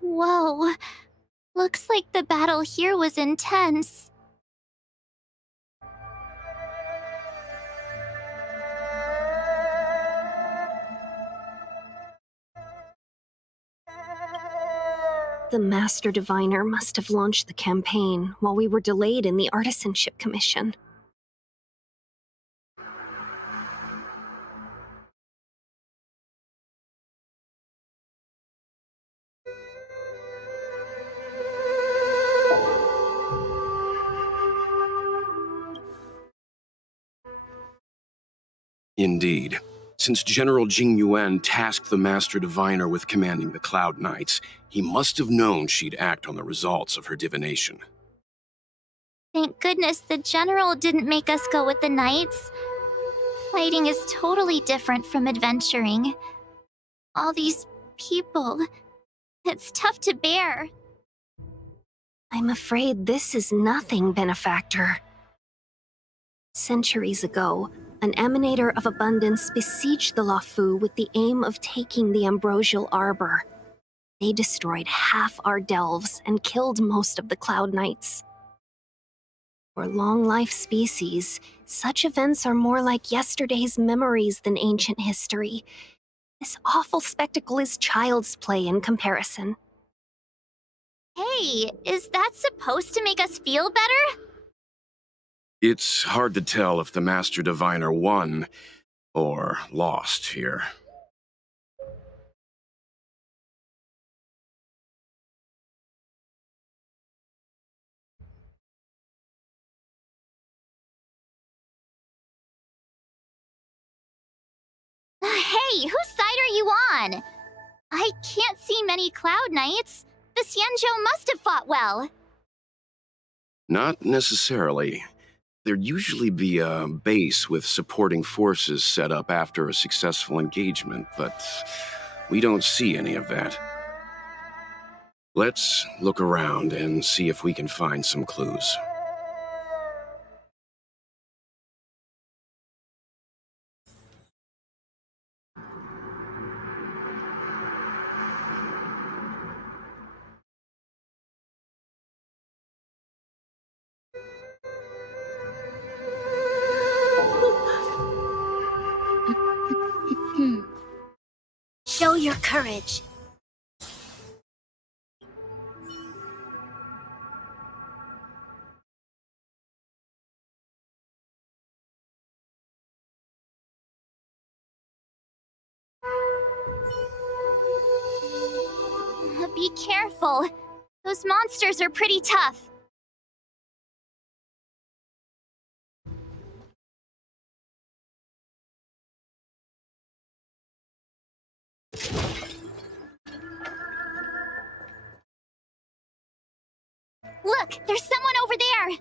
Whoa. Looks like the battle here was intense. The Master Diviner must have launched the campaign while we were delayed in the Artisanship Commission. Indeed. Since General Jing Yuan tasked the Master Diviner with commanding the Cloud Knights, he must have known she'd act on the results of her divination. Thank goodness the general didn't make us go with the knights. Fighting is totally different from adventuring. All these people. It's tough to bear. I'm afraid this is nothing, Benefactor. Centuries ago, an emanator of abundance besieged the Luofu with the aim of taking the ambrosial arbor. They destroyed half our delves and killed most of the Cloud Knights. For long-life species, such events are more like yesterday's memories than ancient history. This awful spectacle is child's play in comparison. Hey, is that supposed to make us feel better? It's hard to tell if the Master Diviner won or lost here. Hey, whose side are you on? I can't see many Cloud Knights. The Xianzhou must have fought well. Not necessarily. There'd usually be a base with supporting forces set up after a successful engagement, but we don't see any of that. Let's look around and see if we can find some clues. Show your courage. Be careful. Those monsters are pretty tough. Look, there's someone over there!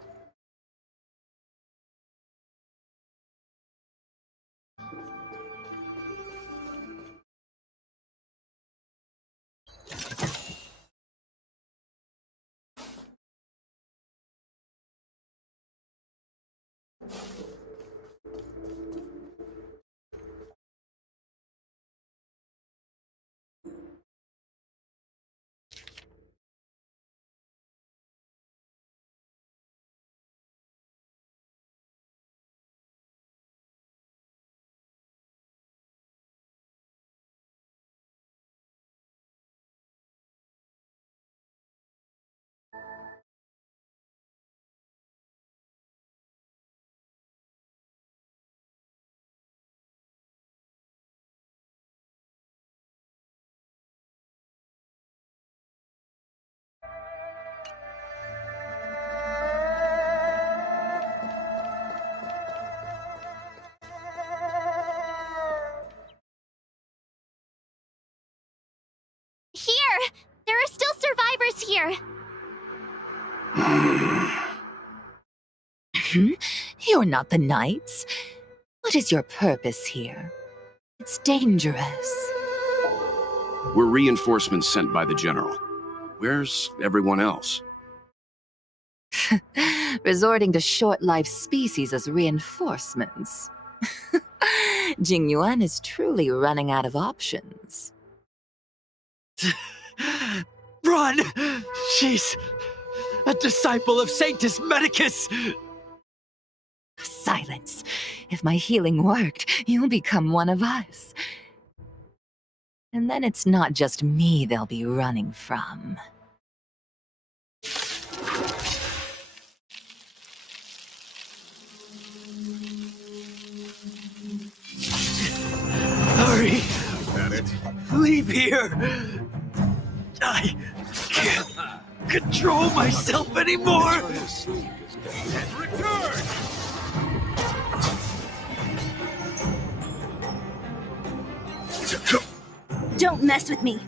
Here! There are still survivors here! You're not the Knights. What is your purpose here? It's dangerous. We're reinforcements sent by the General. Where's everyone else? Resorting to short-lived species as reinforcements. Jingyuan is truly running out of options. Run! She's a disciple of Sanctus Medicus! Silence. If my healing worked, you'll become one of us. And then it's not just me they'll be running from. Hurry! Is that it? Leave here! I can't control myself anymore! Return! Don't mess with me.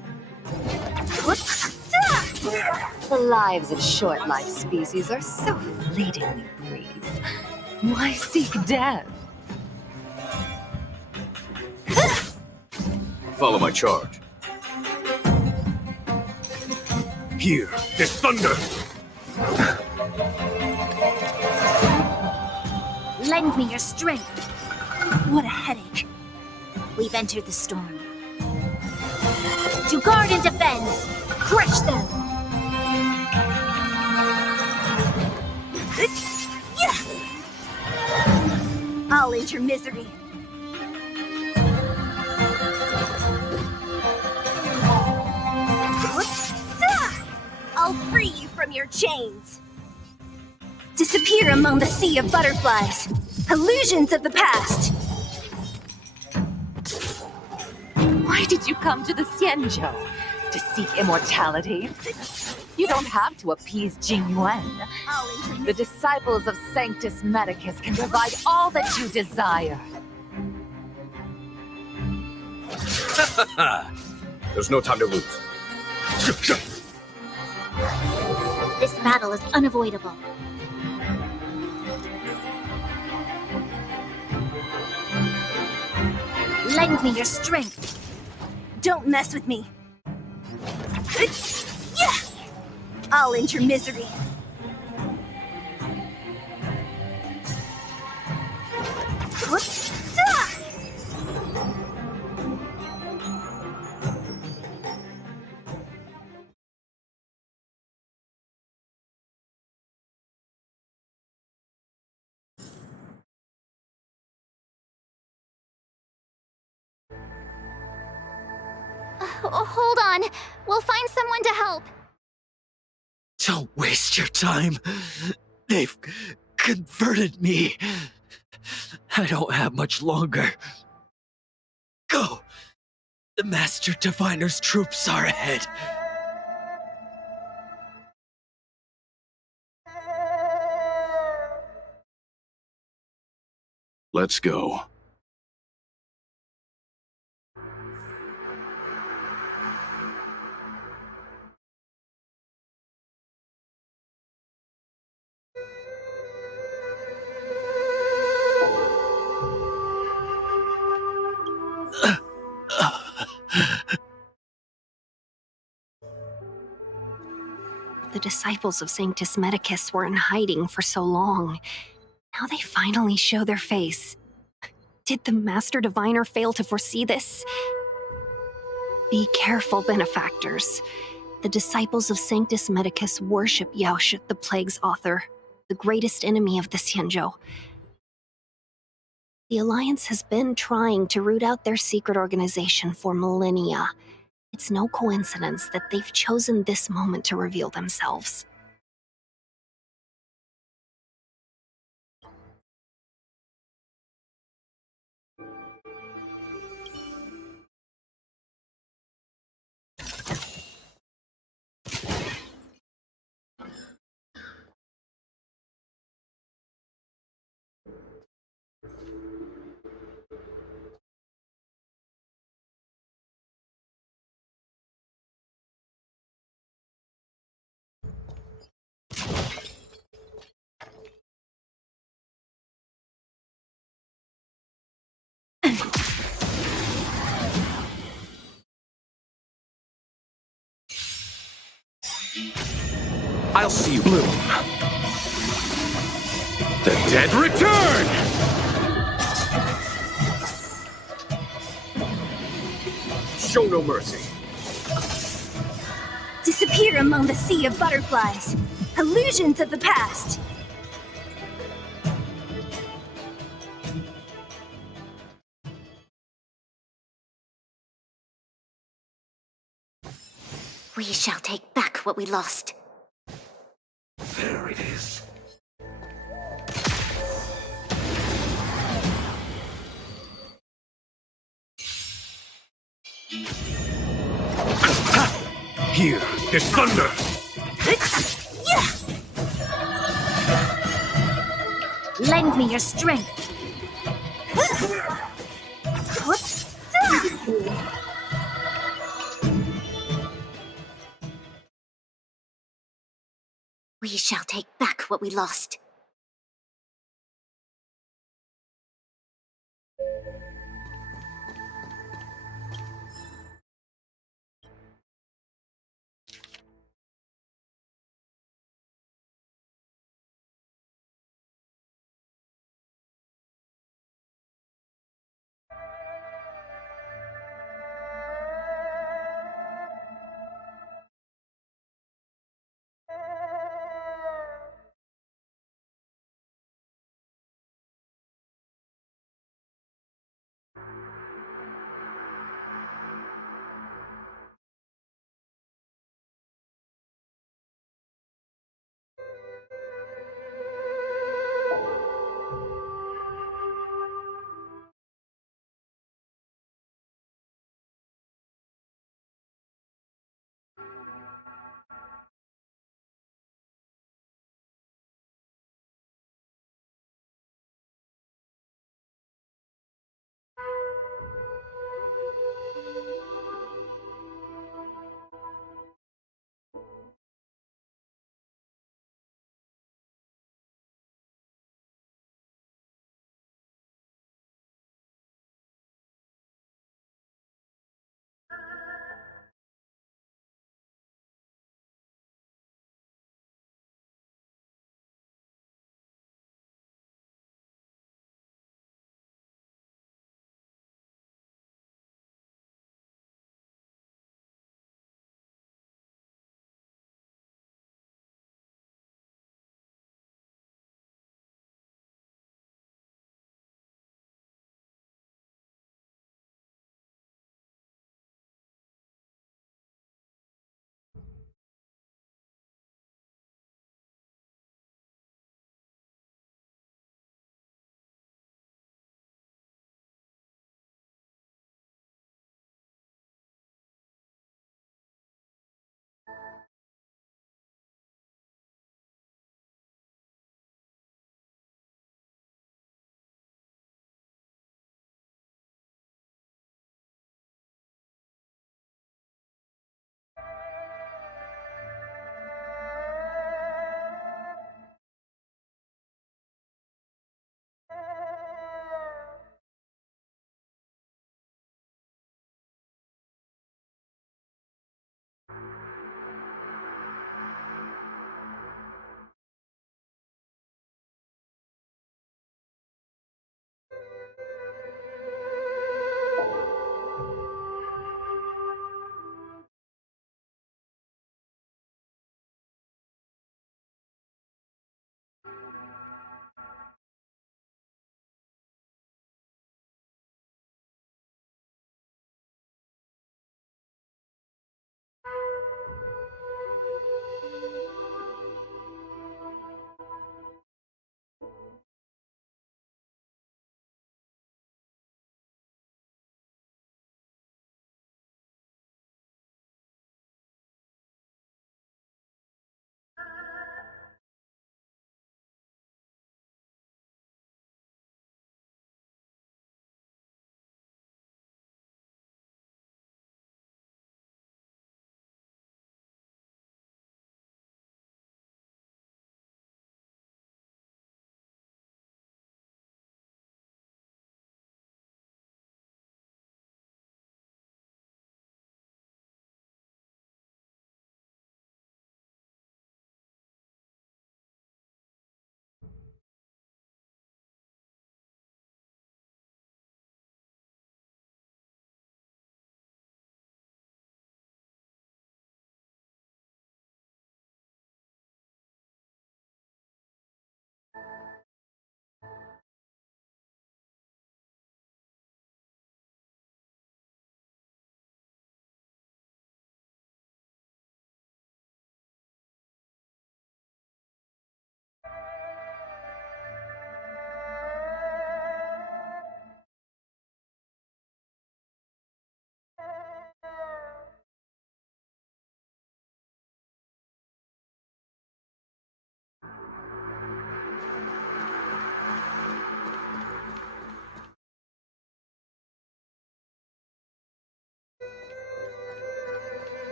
The lives of short-lived species are so fleetingly brief. Why seek death? Follow my charge. Here, this thunder! Lend me your strength. What a headache. We've entered the storm. To guard and defend! Crush them! I'll end your misery. I'll free you from your chains. Disappear among the sea of butterflies. Illusions of the past. Why did you come to the Xianzhou? To seek immortality? You don't have to appease Jingyuan. The disciples of Sanctus Medicus can provide all that you desire. There's no time to lose. This battle is unavoidable. Lend me your strength. Don't mess with me. I'll end your misery. Hold on. We'll find someone to help. Don't waste your time. They've converted me. I don't have much longer. Go! The Master Diviner's troops are ahead. Let's go. The disciples of Sanctus Medicus were in hiding for so long. Now they finally show their face. Did the Master Diviner fail to foresee this? Be careful, benefactors. The disciples of Sanctus Medicus worship Yaoshut, the Plague's author, the greatest enemy of the Xianzhou. The Alliance has been trying to root out their secret organization for millennia. It's no coincidence that they've chosen this moment to reveal themselves. I'll see you bloom. The dead return! Show no mercy. Disappear among the sea of butterflies. Illusions of the past. We shall take back what we lost. There it is. Here, there's thunder! Lend me your strength. We shall take back what we lost.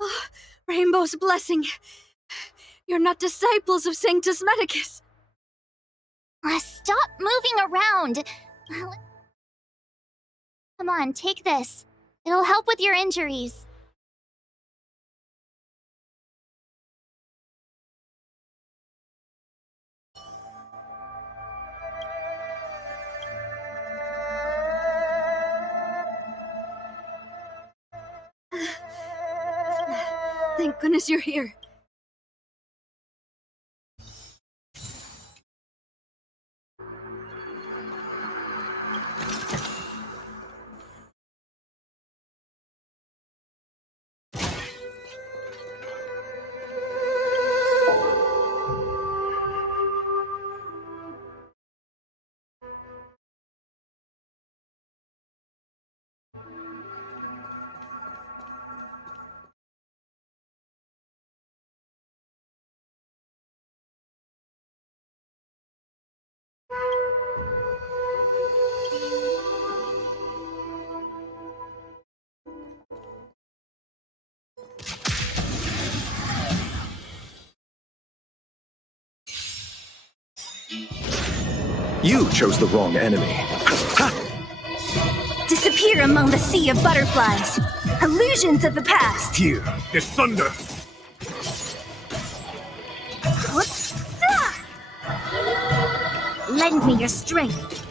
Oh, Rainbow's blessing. You're not disciples of Sanctus Medicus. Stop moving around! Come on, take this. It'll help with your injuries. Thank goodness you're here. You chose the wrong enemy. Disappear among the sea of butterflies. Illusions of the past. Here, there's thunder. Lend me your strength.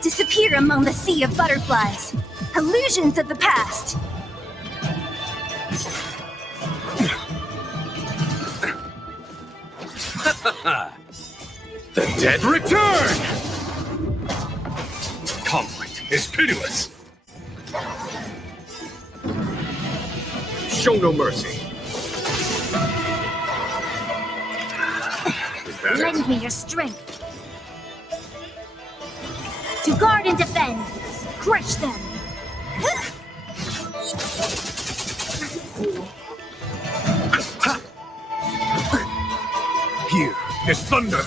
Disappear among the sea of butterflies. Illusions of the past. The dead return! Conflict is pitiless. Show no mercy. Is that Lend it? me your strength. To guard and defend. Crush them. Here, there's thunder.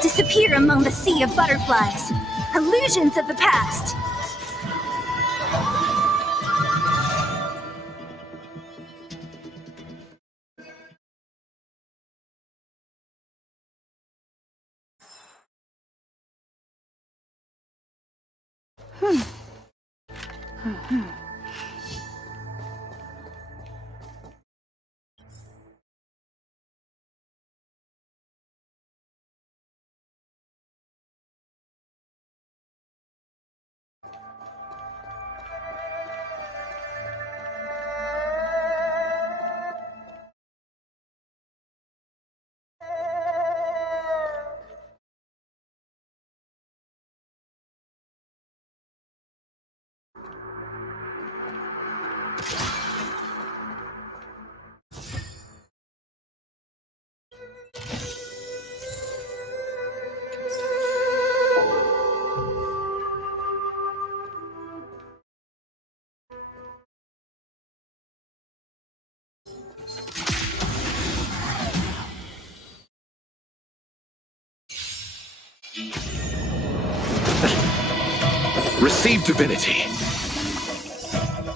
Disappear among the sea of butterflies. Illusions of the past. Receive divinity.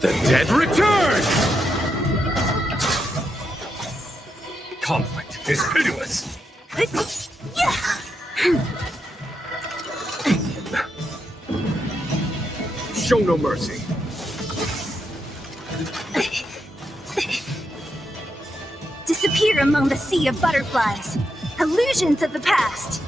The dead return! Conflict is pitiless. Show no mercy. Disappear among the sea of butterflies. Illusions of the past.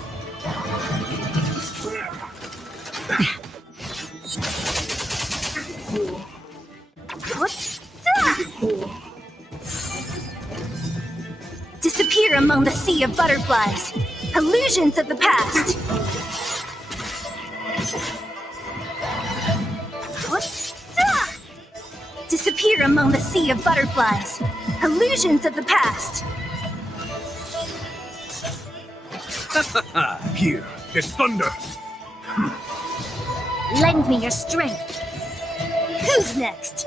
Disappear among the sea of butterflies. Illusions of the past. Disappear among the sea of butterflies. Illusions of the past. Here, there's thunder. Lend me your strength. Who's next?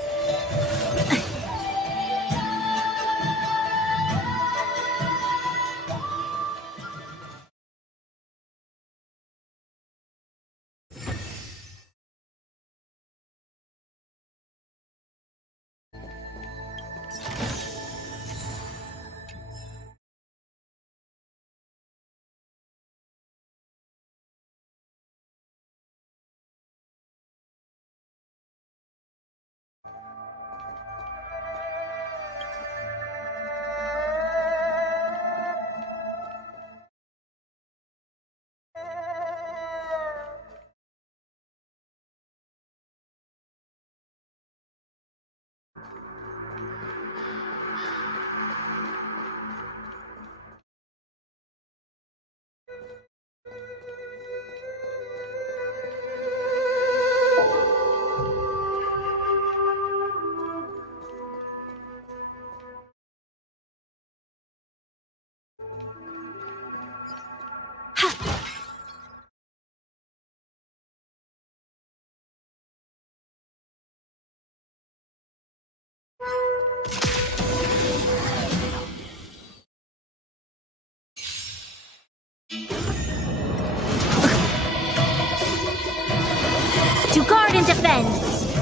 To guard and defend!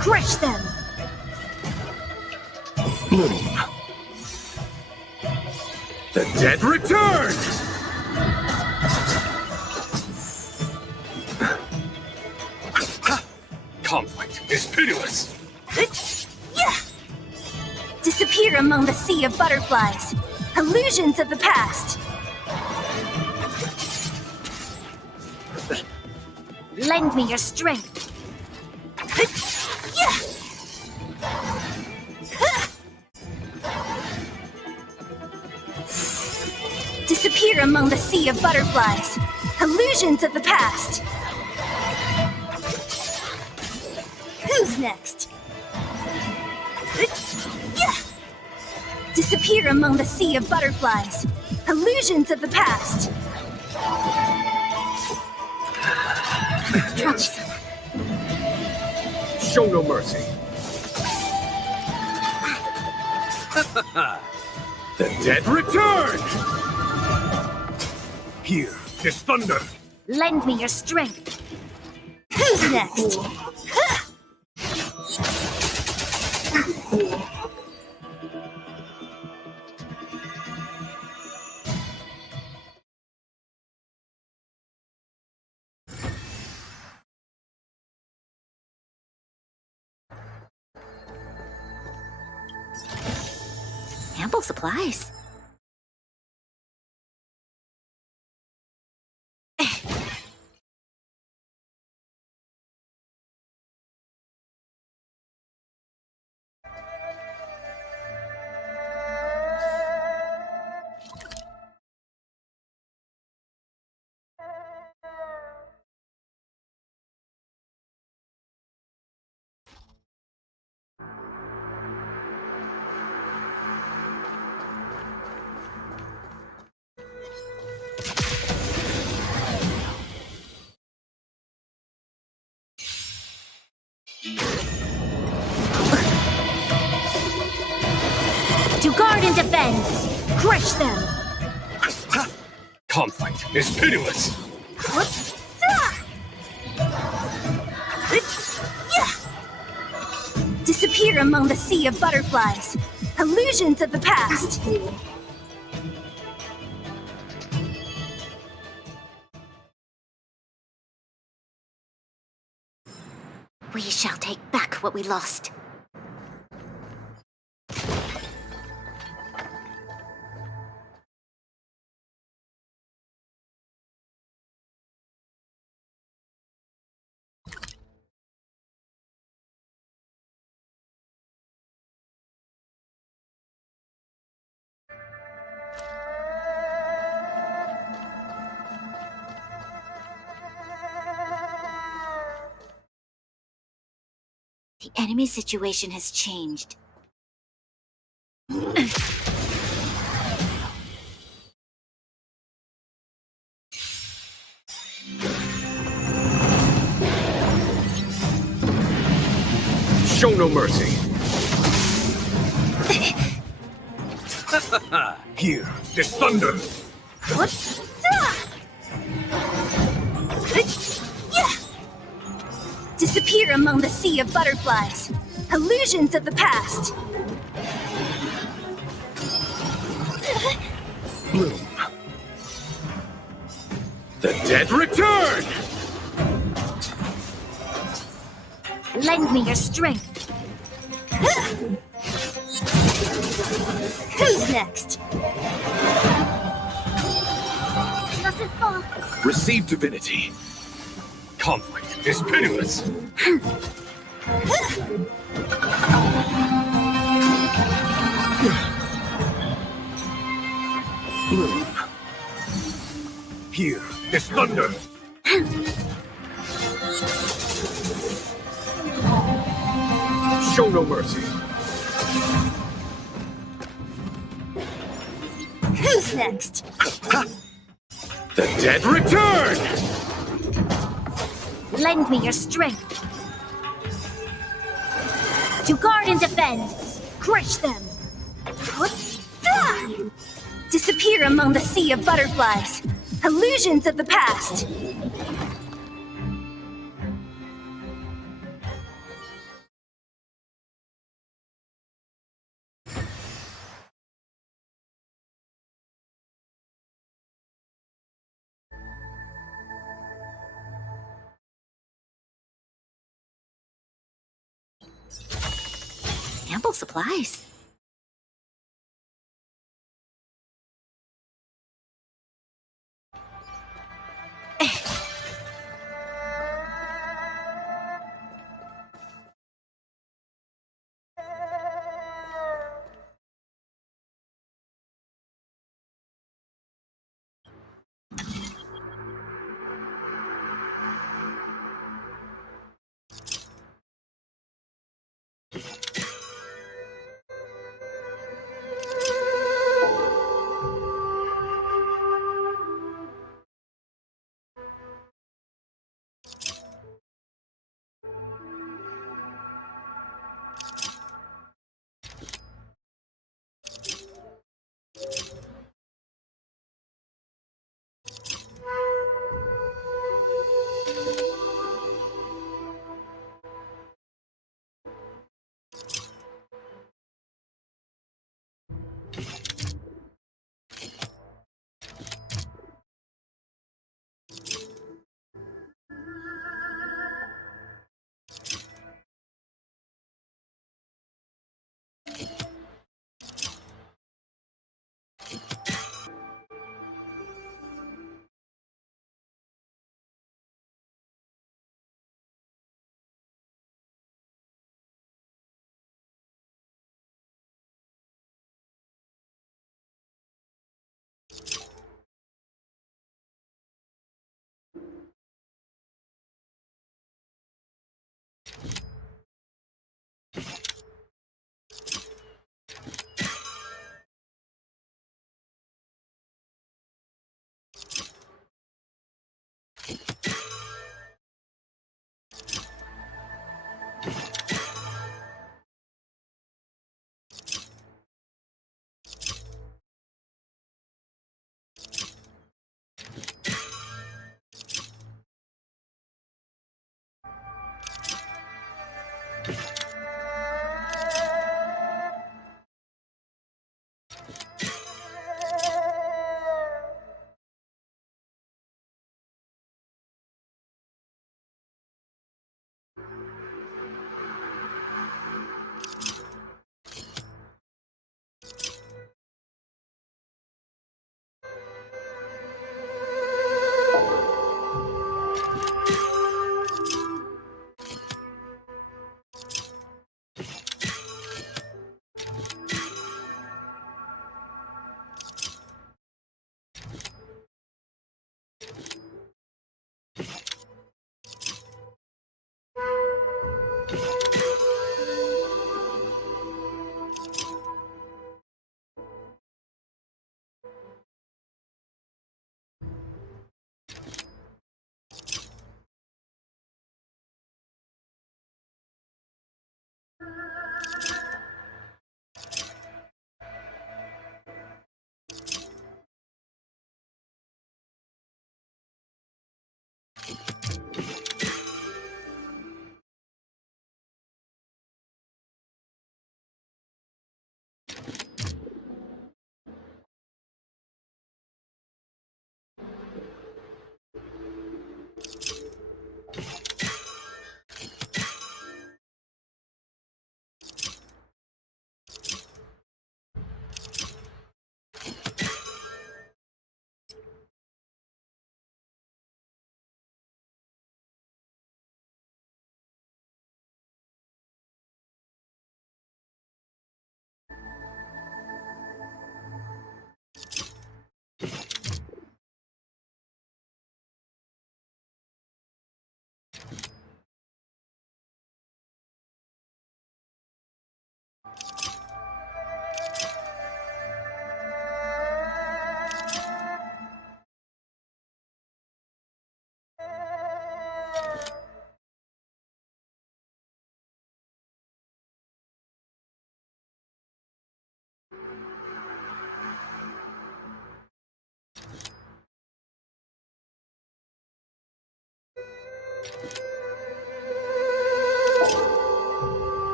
Crush them! Bloom. The dead return! Conflict is pitiless! Disappear among the sea of butterflies. Illusions of the past. Lend me your strength. Disappear among the sea of butterflies. Illusions of the past. Who's next? Disappear among the sea of butterflies. Illusions of the past. Show no mercy! The dead return! Here is thunder! Lend me your strength. Who's next? Ample supplies. To guard and defend! Crush them! Conflict is pitiless! Disappear among the sea of butterflies. Illusions of the past. We shall take back what we lost. The enemy situation has changed. Show no mercy! Here is thunder! Disappear among the sea of butterflies. Illusions of the past. Bloom. The dead return! Lend me your strength. Who's next? Doesn't fall. Receive divinity! Conflict is pitiless! Bloom. Here is thunder! Show no mercy! Who's next? The dead return! Lend me your strength. To guard and defend! Crush them. Disappear among the sea of butterflies. Illusions of the past. Ample supplies.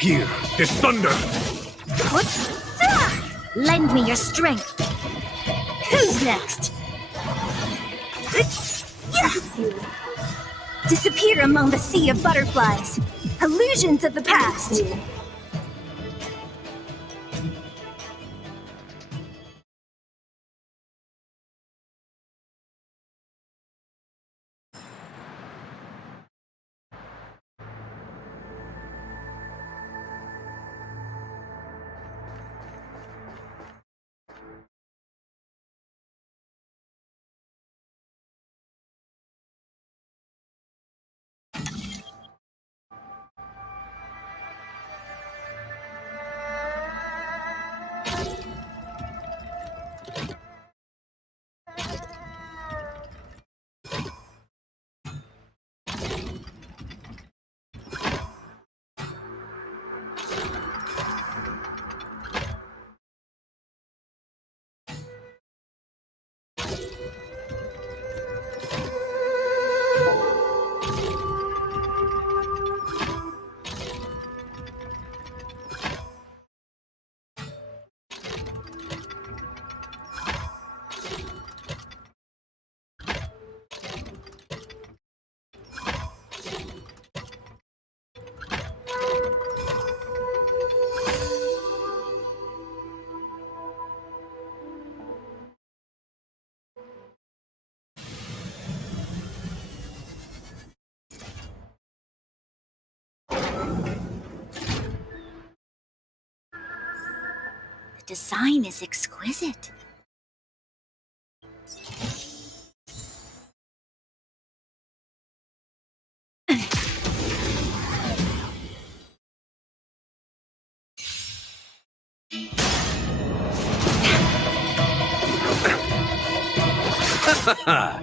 Here, this thunder! Lend me your strength. Who's next? Disappear among the sea of butterflies. Illusions of the past. The design is exquisite.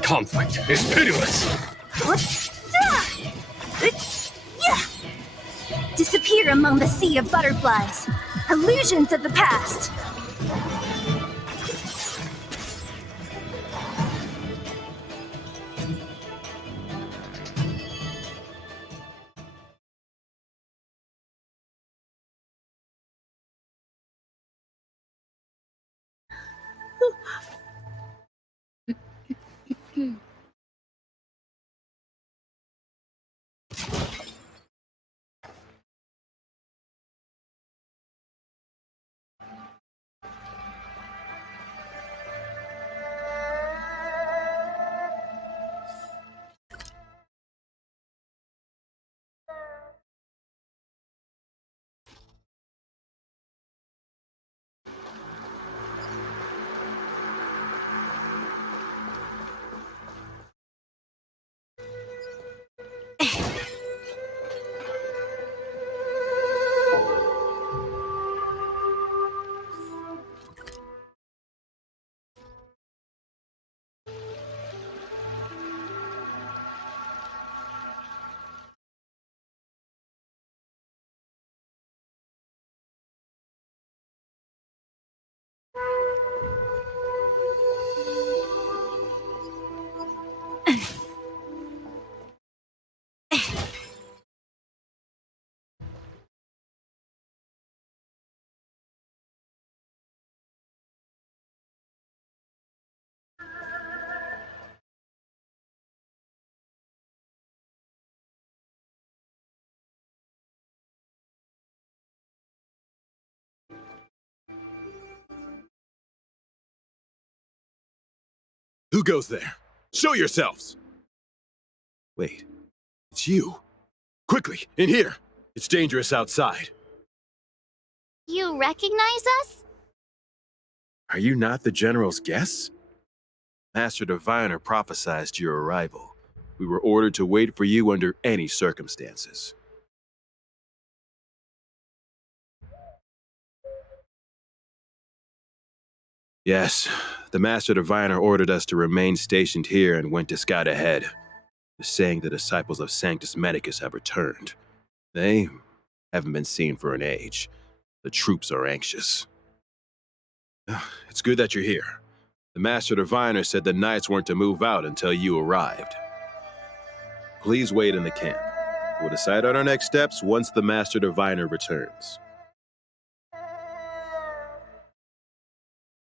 Conflict is pitiless! Disappear among the sea of butterflies. Illusions of the past. Who goes there? Show yourselves! Wait, it's you. Quickly, in here! It's dangerous outside. You recognize us? Are you not the General's guests? Master Diviner prophesized your arrival. We were ordered to wait for you under any circumstances. Yes, the Master Diviner ordered us to remain stationed here and went to scout ahead, saying the disciples of Sanctus Medicus have returned. They haven't been seen for an age. The troops are anxious. It's good that you're here. The Master Diviner said the Knights weren't to move out until you arrived. Please wait in the camp. We'll decide on our next steps once the Master Diviner returns.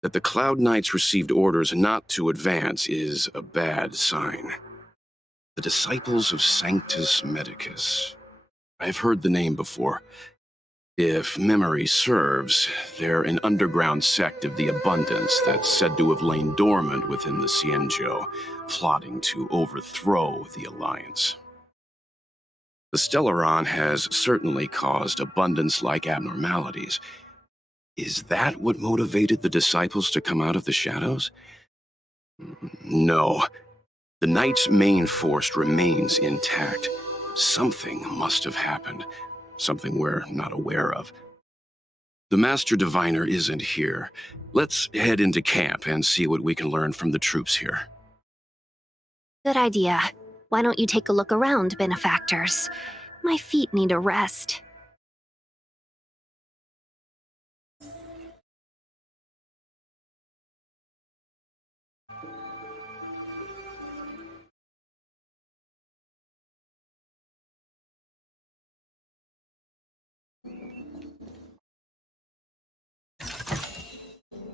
That the Cloud Knights received orders not to advance is a bad sign. The Disciples of Sanctus Medicus. I've heard the name before. If memory serves, they're an underground sect of the Abundance that's said to have lain dormant within the Xianzhou, plotting to overthrow the Alliance. The Stellaron has certainly caused Abundance-like abnormalities. Is that what motivated the Disciples to come out of the shadows? No. The Knight's main force remains intact. Something must have happened. Something we're not aware of. The Master Diviner isn't here. Let's head into camp and see what we can learn from the troops here. Good idea. Why don't you take a look around, benefactors? My feet need a rest.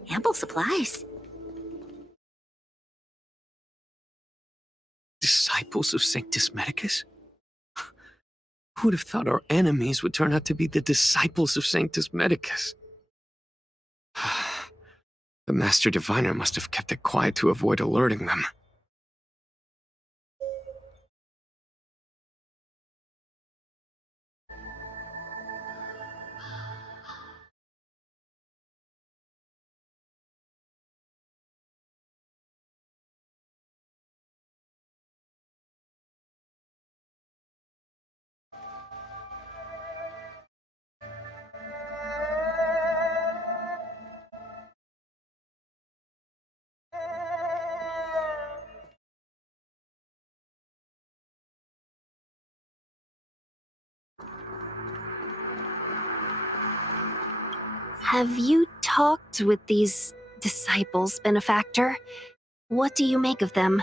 Ample supplies. Disciples of Sanctus Medicus? Who would have thought our enemies would turn out to be the disciples of Sanctus Medicus? The Master Diviner must have kept it quiet to avoid alerting them. Have you talked with these disciples, benefactor? What do you make of them?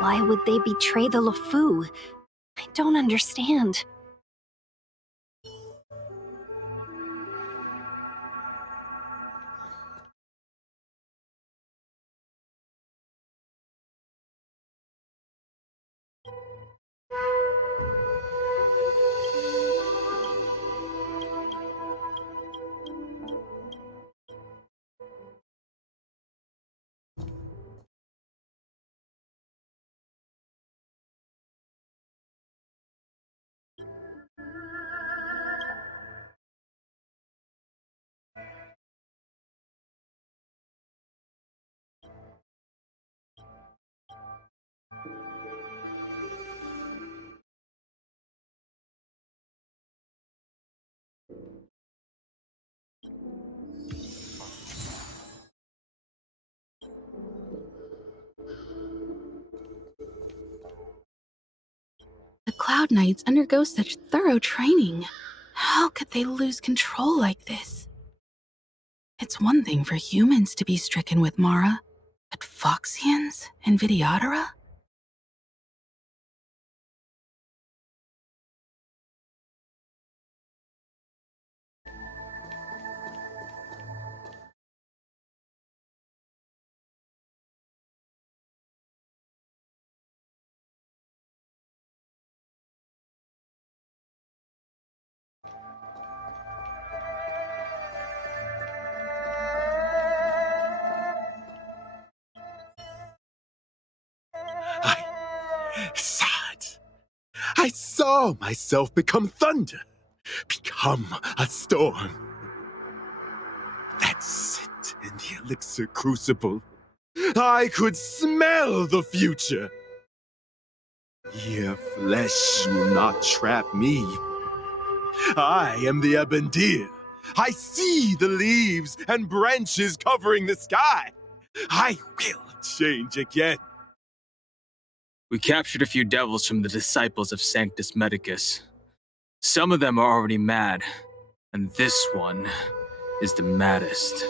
Why would they betray the LeFou? I don't understand. The Cloud Knights undergo such thorough training. How could they lose control like this? It's one thing for humans to be stricken with Mara, but Foxians and Vidyadhara? I saw it. I saw myself become thunder, become a storm. That scent in the elixir crucible. I could smell the future. Your flesh will not trap me. I am the Abendir. I see the leaves and branches covering the sky. I will change again. We captured a few devils from the disciples of Sanctus Medicus. Some of them are already mad, and this one is the maddest.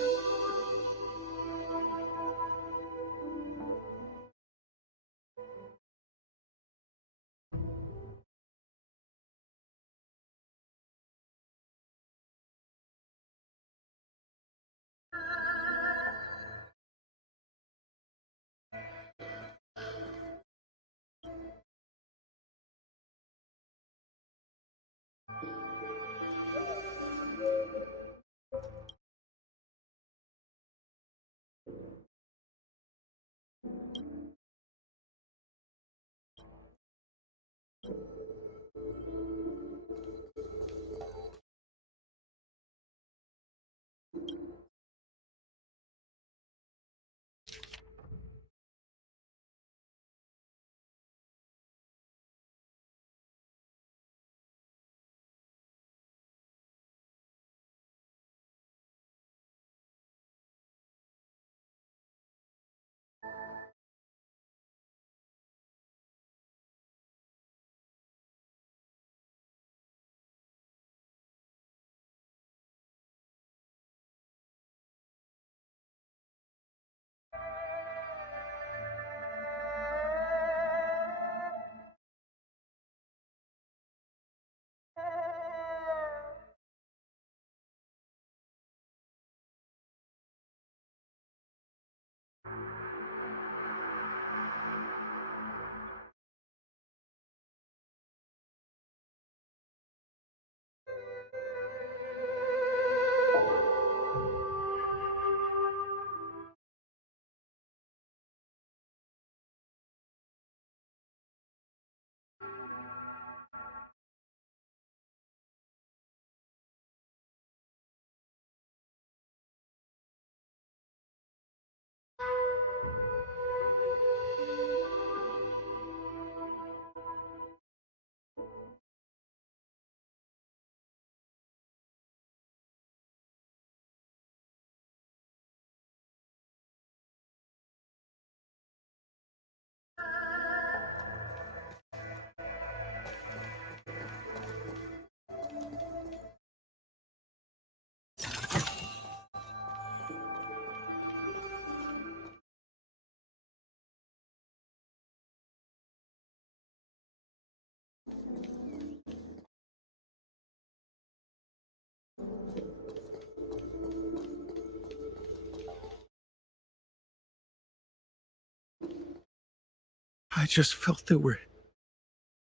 I just felt there were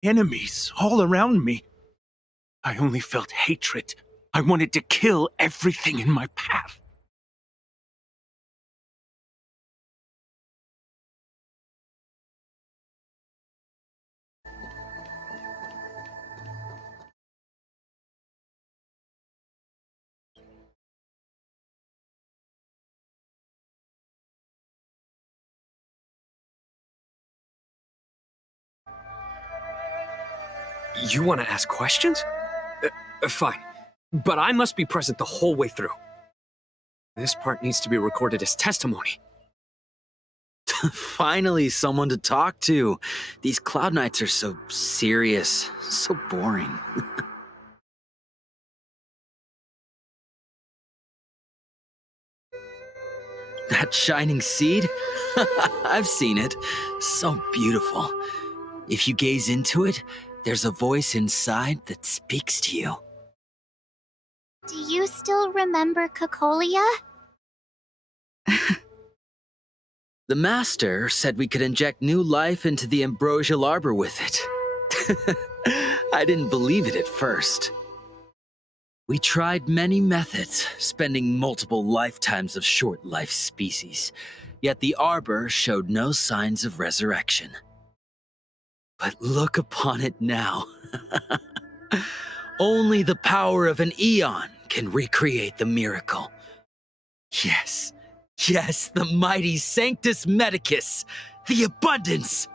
enemies all around me. I only felt hatred. I wanted to kill everything in my path. You want to ask questions? Fine. But I must be present the whole way through. This part needs to be recorded as testimony. Finally, someone to talk to. These Cloud Knights are so serious, so boring. That shining seed? I've seen it. So beautiful. If you gaze into it, there's a voice inside that speaks to you. Do you still remember Cocolia? The Master said we could inject new life into the ambrosial arbor with it. I didn't believe it at first. We tried many methods, spending multiple lifetimes of short-life species, yet the arbor showed no signs of resurrection. But look upon it now. Only the power of an eon can recreate the miracle. Yes, yes, the mighty Sanctus Medicus, the abundance!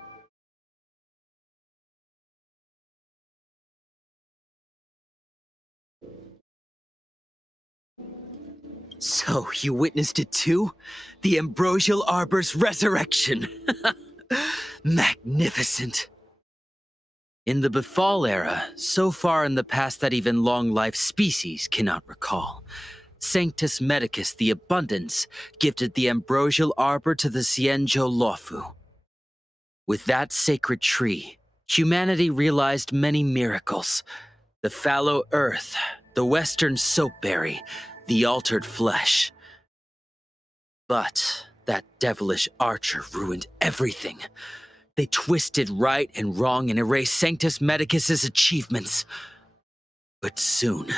So, you witnessed it too? The ambrosial arbor's resurrection! Magnificent! In the Befall era, so far in the past that even long-life species cannot recall, Sanctus Medicus the Abundance gifted the ambrosial arbor to the Xianzhou Luofu. With that sacred tree, humanity realized many miracles. The fallow earth, the western soapberry, the altered flesh. But that devilish archer ruined everything. They twisted right and wrong and erased Sanctus Medicus's achievements. But soon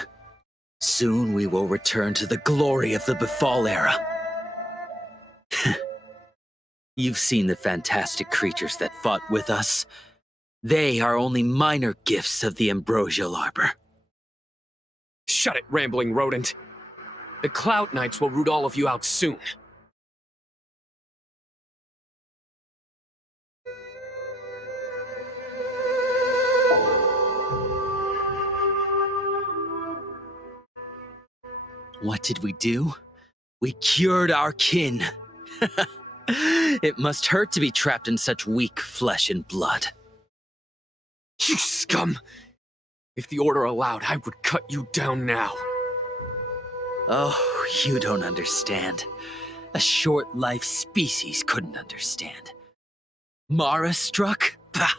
we will return to the glory of the Befall era. You've seen the fantastic creatures that fought with us. They are only minor gifts of the ambrosial arbor. Shut it, rambling rodent. The Cloud Knights will root all of you out soon. What did we do? We cured our kin. It must hurt to be trapped in such weak flesh and blood. You scum! If the Order allowed, I would cut you down now. Oh, you don't understand. A short-life species couldn't understand. Mara struck? Bah!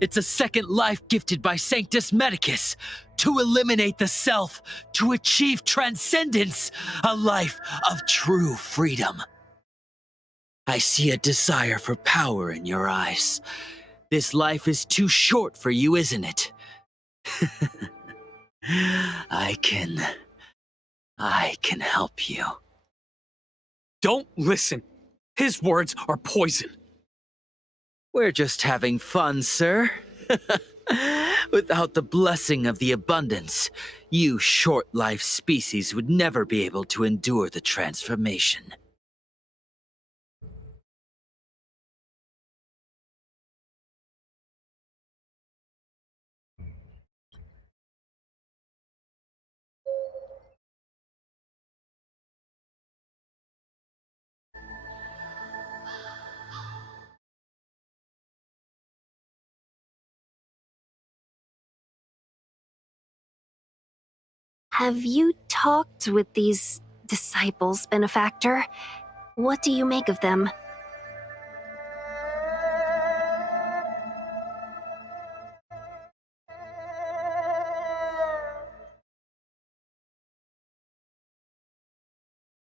It's a second life gifted by Sanctus Medicus to eliminate the self, to achieve transcendence, a life of true freedom. I see a desire for power in your eyes. This life is too short for you, isn't it? I can help you. Don't listen. His words are poison. We're just having fun, sir. Without the blessing of the abundance, you short-life species would never be able to endure the transformation. Have you talked with these disciples, Benefactor? What do you make of them?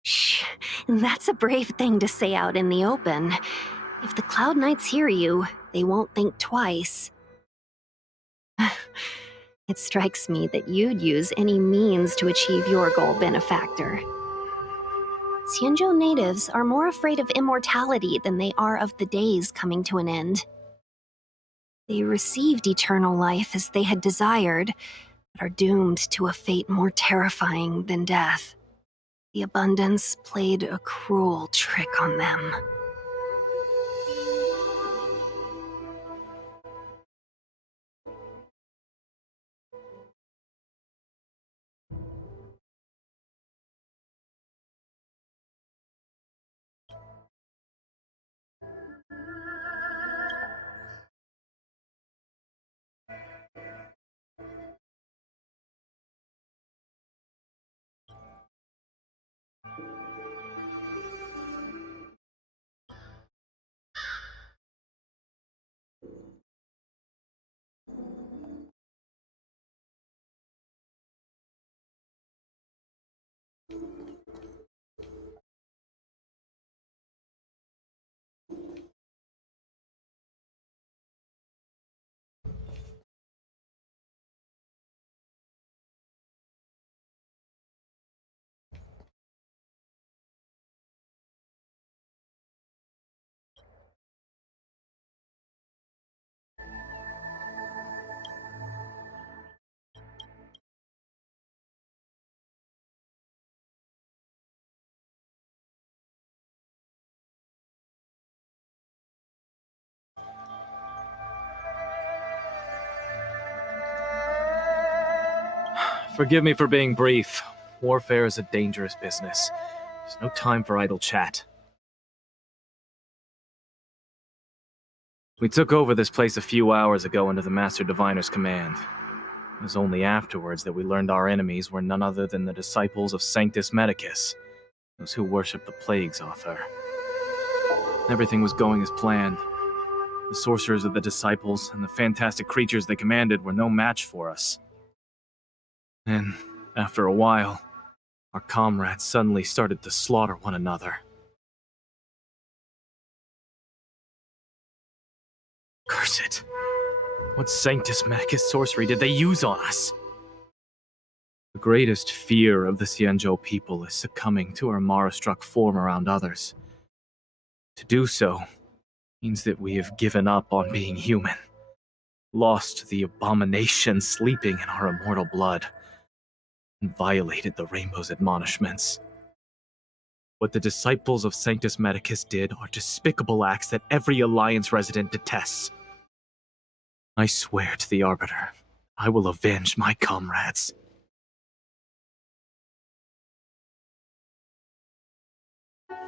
Shh, that's a brave thing to say out in the open. If the Cloud Knights hear you, they won't think twice. It strikes me that you'd use any means to achieve your goal, Benefactor. Xianzhou natives are more afraid of immortality than they are of the days coming to an end. They received eternal life as they had desired, but are doomed to a fate more terrifying than death. The Abundance played a cruel trick on them. Forgive me for being brief. Warfare is a dangerous business. There's no time for idle chat. We took over this place a few hours ago under the Master Diviner's command. It was only afterwards that we learned our enemies were none other than the disciples of Sanctus Medicus, those who worship the Plague's author. Everything was going as planned. The sorcerers of the disciples and the fantastic creatures they commanded were no match for us. Then, after a while, our comrades suddenly started to slaughter one another. Curse it! What Sanctus Medicus sorcery did they use on us? The greatest fear of the Xianzhou people is succumbing to our Mara-struck form around others. To do so means that we have given up on being human, lost the abomination sleeping in our immortal blood, and violated the Rainbow's admonishments. What the disciples of Sanctus Medicus did are despicable acts that every Alliance resident detests. I swear to the Arbiter, I will avenge my comrades.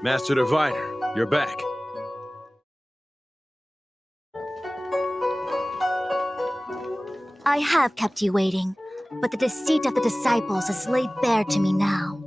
Master Diviner, you're back. I have kept you waiting, but the deceit of the disciples is laid bare to me now.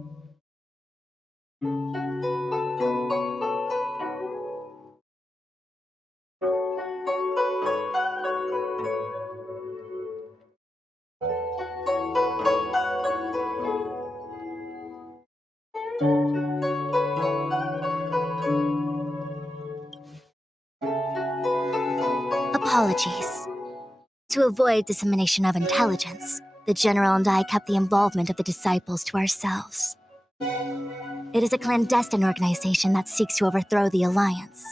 Apologies. To avoid dissemination of intelligence, the General and I kept the involvement of the disciples to ourselves. It is a clandestine organization that seeks to overthrow the Alliance.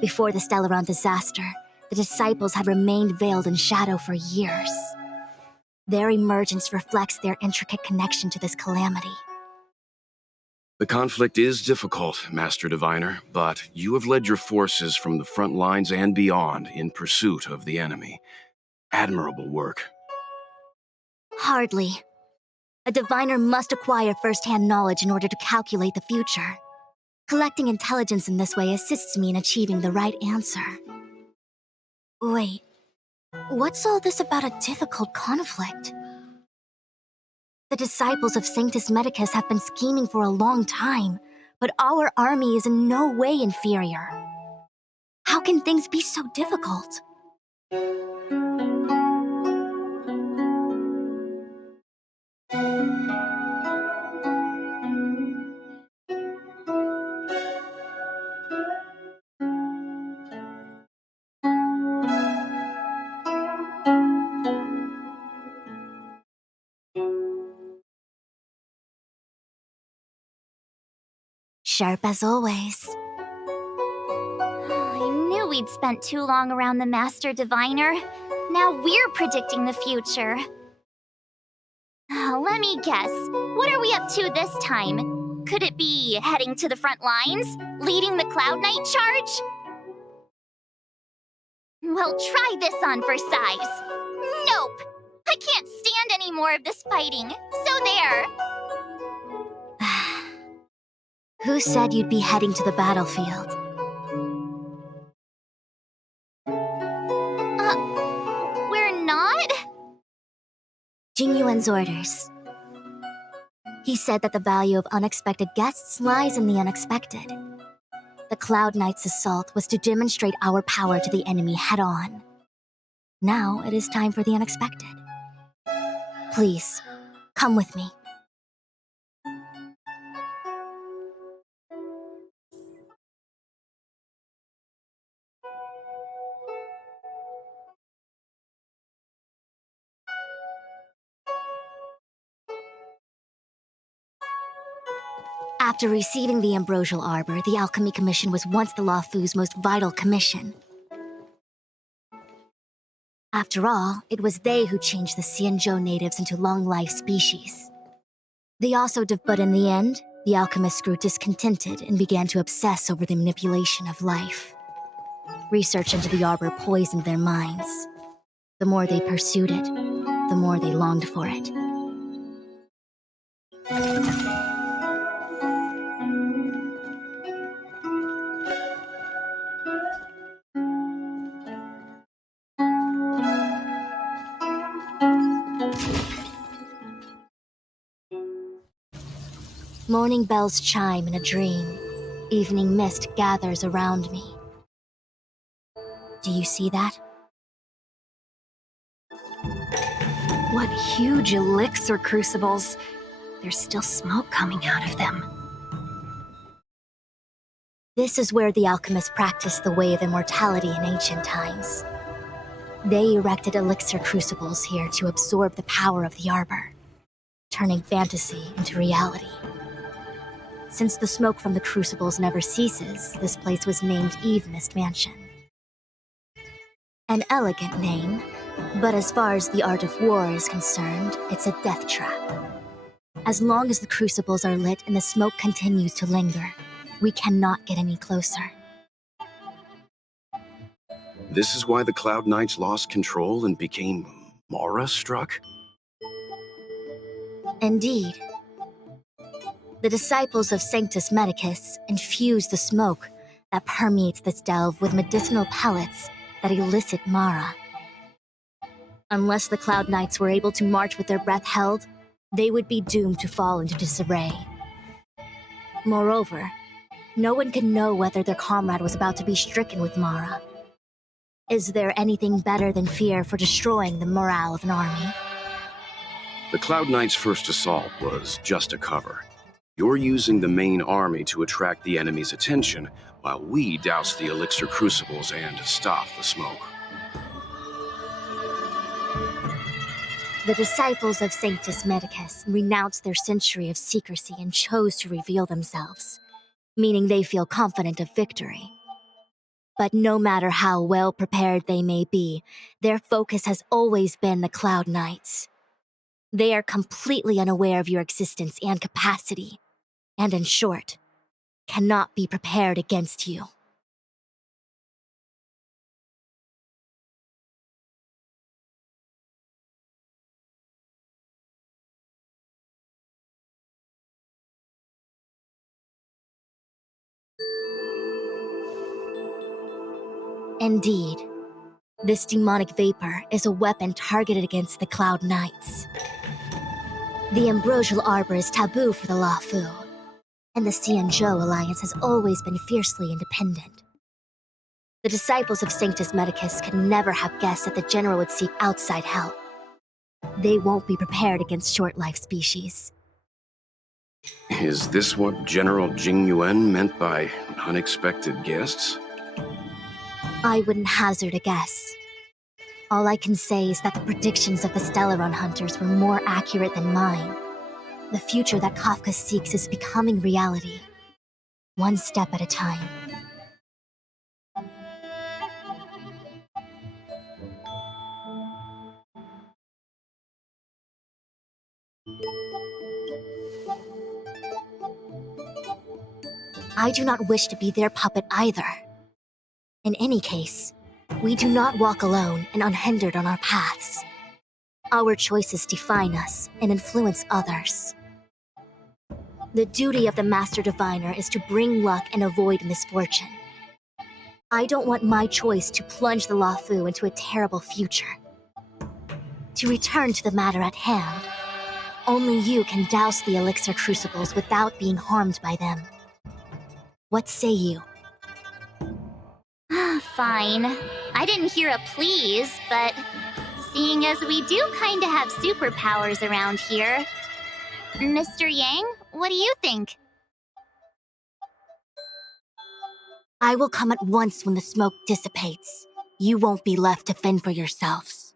Before the Stellaron disaster, the disciples had remained veiled in shadow for years. Their emergence reflects their intricate connection to this calamity. The conflict is difficult, Master Diviner, but you have led your forces from the front lines and beyond in pursuit of the enemy. Admirable work. Hardly. A diviner must acquire first-hand knowledge in order to calculate the future. Collecting intelligence in this way assists me in achieving the right answer. Wait, what's all this about a difficult conflict? The disciples of Sanctus Medicus have been scheming for a long time, but our army is in no way inferior. How can things be so difficult? Sharp as always. I knew we'd spent too long around the Master Diviner. Now we're predicting the future. Let me guess. What are we up to this time? Could it be heading to the front lines? Leading the Cloud Knight charge? Well, try this on for size. Nope! I can't stand any more of this fighting. So there! Who said you'd be heading to the battlefield? We're not? Jingyuan's orders. He said that the value of unexpected guests lies in the unexpected. The Cloud Knight's assault was to demonstrate our power to the enemy head-on. Now it is time for the unexpected. Please, come with me. After receiving the Ambrosial Arbor, the Alchemy Commission was once the Luofu's most vital commission. After all, it was they who changed the Xianzhou natives into long-life species. But in the end, the alchemists grew discontented and began to obsess over the manipulation of life. Research into the arbor poisoned their minds. The more they pursued it, the more they longed for it. Morning bells chime in a dream. Evening mist gathers around me. Do you see that? What huge elixir crucibles! There's still smoke coming out of them. This is where the alchemists practiced the way of immortality in ancient times. They erected elixir crucibles here to absorb the power of the arbor, turning fantasy into reality. Since the smoke from the crucibles never ceases, this place was named Eve Mist Mansion. An elegant name, but as far as the art of war is concerned, it's a death trap. As long as the crucibles are lit and the smoke continues to linger, we cannot get any closer. This is why the Cloud Knights lost control and became Mara-struck? Indeed. The disciples of Sanctus Medicus infuse the smoke that permeates this delve with medicinal pellets that elicit Mara. Unless the Cloud Knights were able to march with their breath held, they would be doomed to fall into disarray. Moreover, no one can know whether their comrade was about to be stricken with Mara. Is there anything better than fear for destroying the morale of an army? The Cloud Knights' first assault was just a cover. You're using the main army to attract the enemy's attention, while we douse the elixir crucibles and stop the smoke. The disciples of Sanctus Medicus renounced their century of secrecy and chose to reveal themselves, meaning they feel confident of victory. But no matter how well prepared they may be, their focus has always been the Cloud Knights. They are completely unaware of your existence and capacity, and in short, cannot be prepared against you. Indeed, this demonic vapor is a weapon targeted against the Cloud Knights. The Ambrosial Arbor is taboo for the Luofu, and the Xianzhou Alliance has always been fiercely independent. The disciples of Sanctus Medicus could never have guessed that the General would seek outside help. They won't be prepared against short-life species. Is this what General Jingyuan meant by unexpected guests? I wouldn't hazard a guess. All I can say is that the predictions of the Stellaron hunters were more accurate than mine. The future that Kafka seeks is becoming reality. one step at a time. I do not wish to be their puppet either. In any case, we do not walk alone and unhindered on our paths. Our choices define us and influence others. The duty of the Master Diviner is to bring luck and avoid misfortune. I don't want my choice to plunge the Luofu into a terrible future. To return to the matter at hand, only you can douse the elixir crucibles without being harmed by them. What say you? Fine. I didn't hear a please, but seeing as we do kinda have superpowers around here, Mr. Yang, what do you think? I will come at once when the smoke dissipates. You won't be left to fend for yourselves.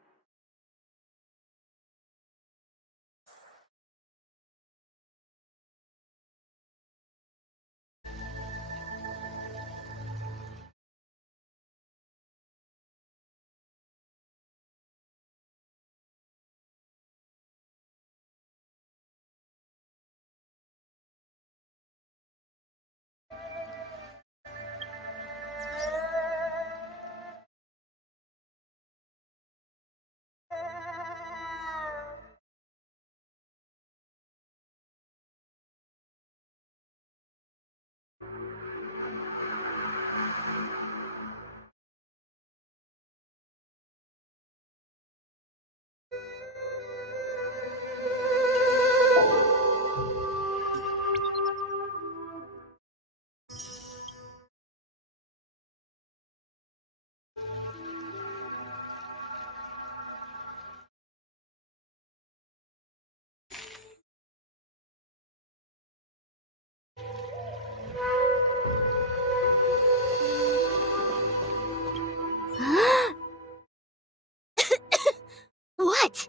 What?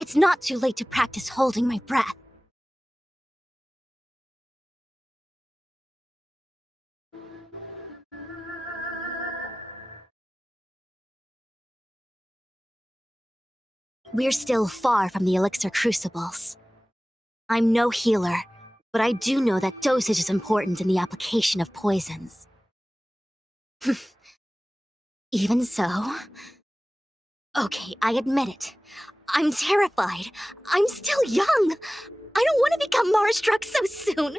It's not too late to practice holding my breath. We're still far from the elixir crucibles. I'm no healer, but I do know that dosage is important in the application of poisons. Even so... Okay, I admit it. I'm terrified. I'm still young. I don't want to become Mara-struck so soon.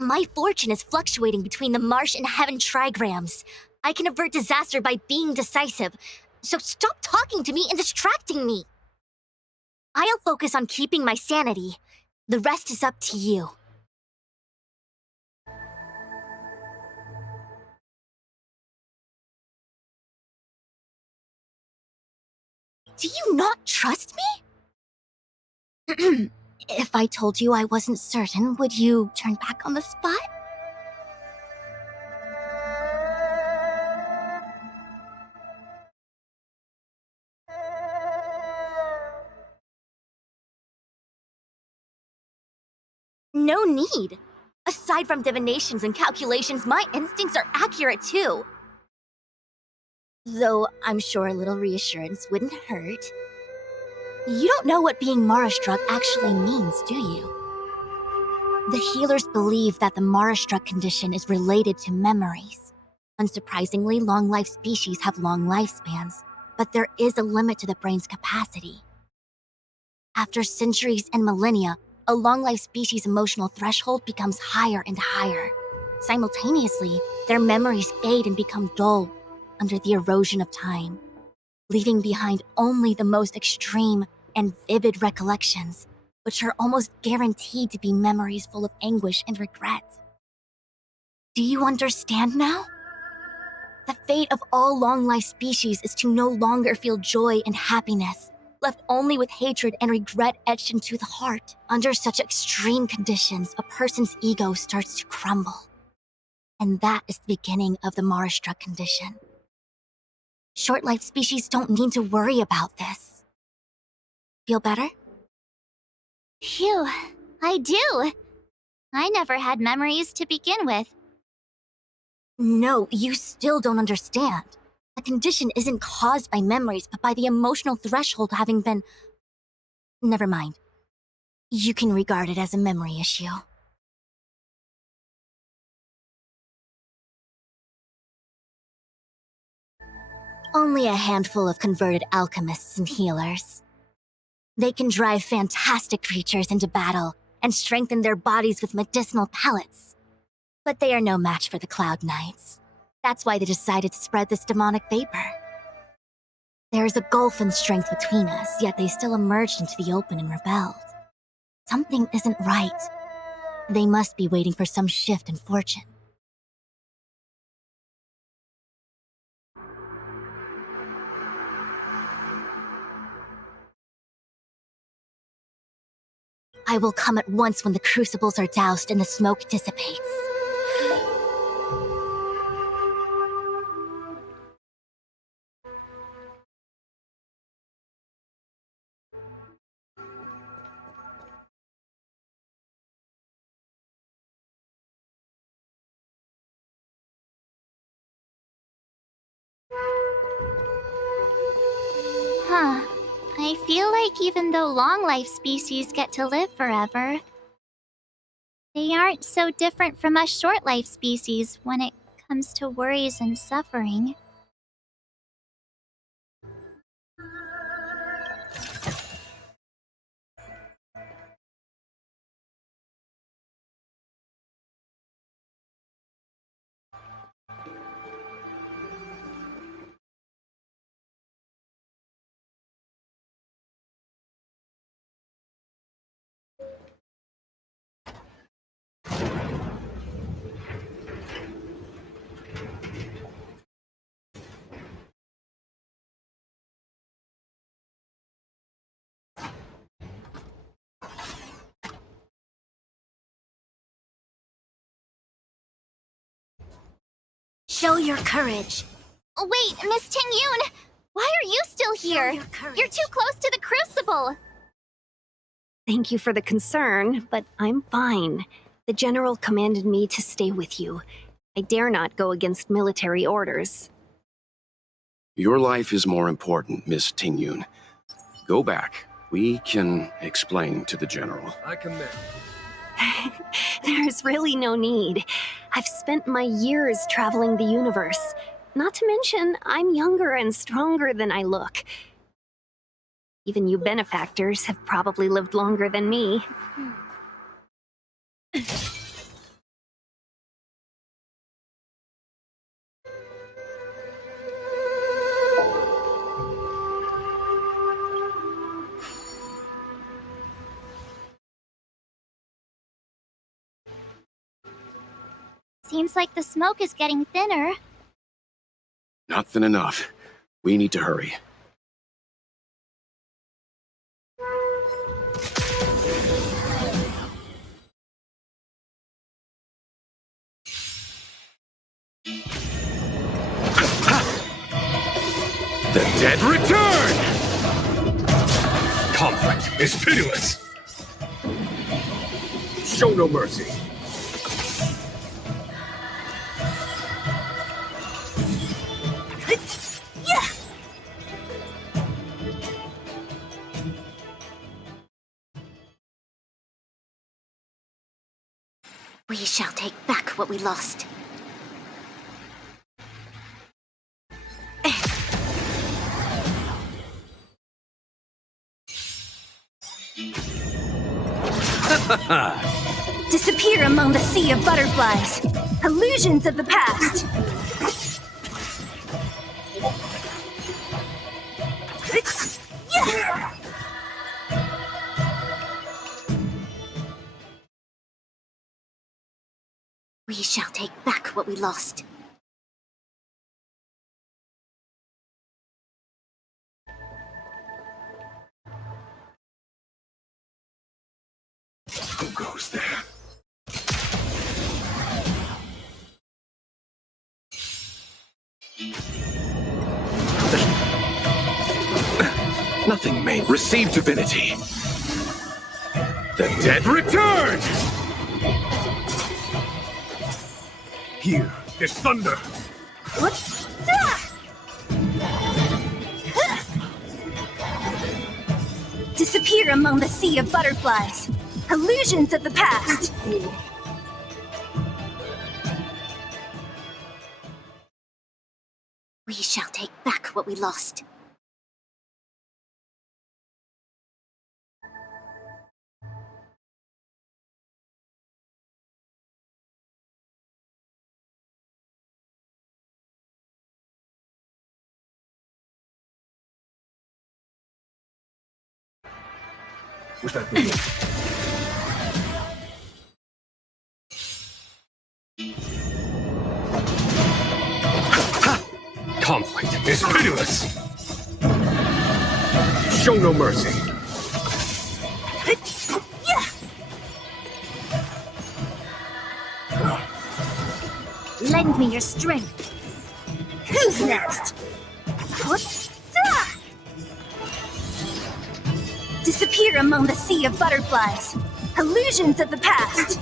My fortune is fluctuating between the Marsh and Heaven trigrams. I can avert disaster by being decisive, so stop talking to me and distracting me. I'll focus on keeping my sanity. The rest is up to you. Do you not trust me? If I told you I wasn't certain, would you turn back on the spot? No need. Aside from divinations and calculations, my instincts are accurate too. Though I'm sure a little reassurance wouldn't hurt. You don't know what being Mara-struck actually means, do you? The healers believe that the Mara-struck condition is related to memories. Unsurprisingly, long-life species have long lifespans, but there is a limit to the brain's capacity. After centuries and millennia, a long-life species' emotional threshold becomes higher and higher. Simultaneously, their memories fade and become dull under the erosion of time, leaving behind only the most extreme and vivid recollections, which are almost guaranteed to be memories full of anguish and regret. Do you understand now? The fate of all long-life species is to no longer feel joy and happiness, left only with hatred and regret etched into the heart. Under such extreme conditions, a person's ego starts to crumble. And that is the beginning of the Mara-struck condition. Short-life species don't need to worry about this. Feel better? Phew, I do. I never had memories to begin with. No, you still don't understand. The condition isn't caused by memories, but by the emotional threshold having been... Never mind. You can regard it as a memory issue. Only a handful of converted alchemists and healers. They can drive fantastic creatures into battle and strengthen their bodies with medicinal pellets. But they are no match for the Cloud Knights. That's why they decided to spread this demonic vapor. There is a gulf in strength between us, yet they still emerged into the open and rebelled. Something isn't right. They must be waiting for some shift in fortune. I will come at once when the crucibles are doused and the smoke dissipates. Huh. I feel like even though long-life species get to live forever, they aren't so different from us short-life species when it comes to worries and suffering. Show your courage. Wait, Miss Tingyun! Why are you still here? You're too close to the crucible! Thank you for the concern, but I'm fine. The general commanded me to stay with you. I dare not go against military orders. Your life is more important, Miss Tingyun. Go back. We can explain to the General. I commit. There's really no need. I've spent my years traveling the universe. Not to mention, I'm younger and stronger than I look. Even you benefactors have probably lived longer than me. Seems like the smoke is getting thinner. Not thin enough. We need to hurry. The dead return! Conflict is pitiless. Show no mercy. We shall take back what we lost. Disappear among the sea of butterflies. Illusions of the past. We shall take back what we lost. Who goes there? Nothing may receive divinity. The dead return! Here is thunder! What? Disappear among the sea of butterflies. Illusions of the past. We shall take back what we lost. Was that the conflict is pitiless! Show no mercy! Lend me your strength. Who's next? What? Disappear among the sea of butterflies. Illusions of the past.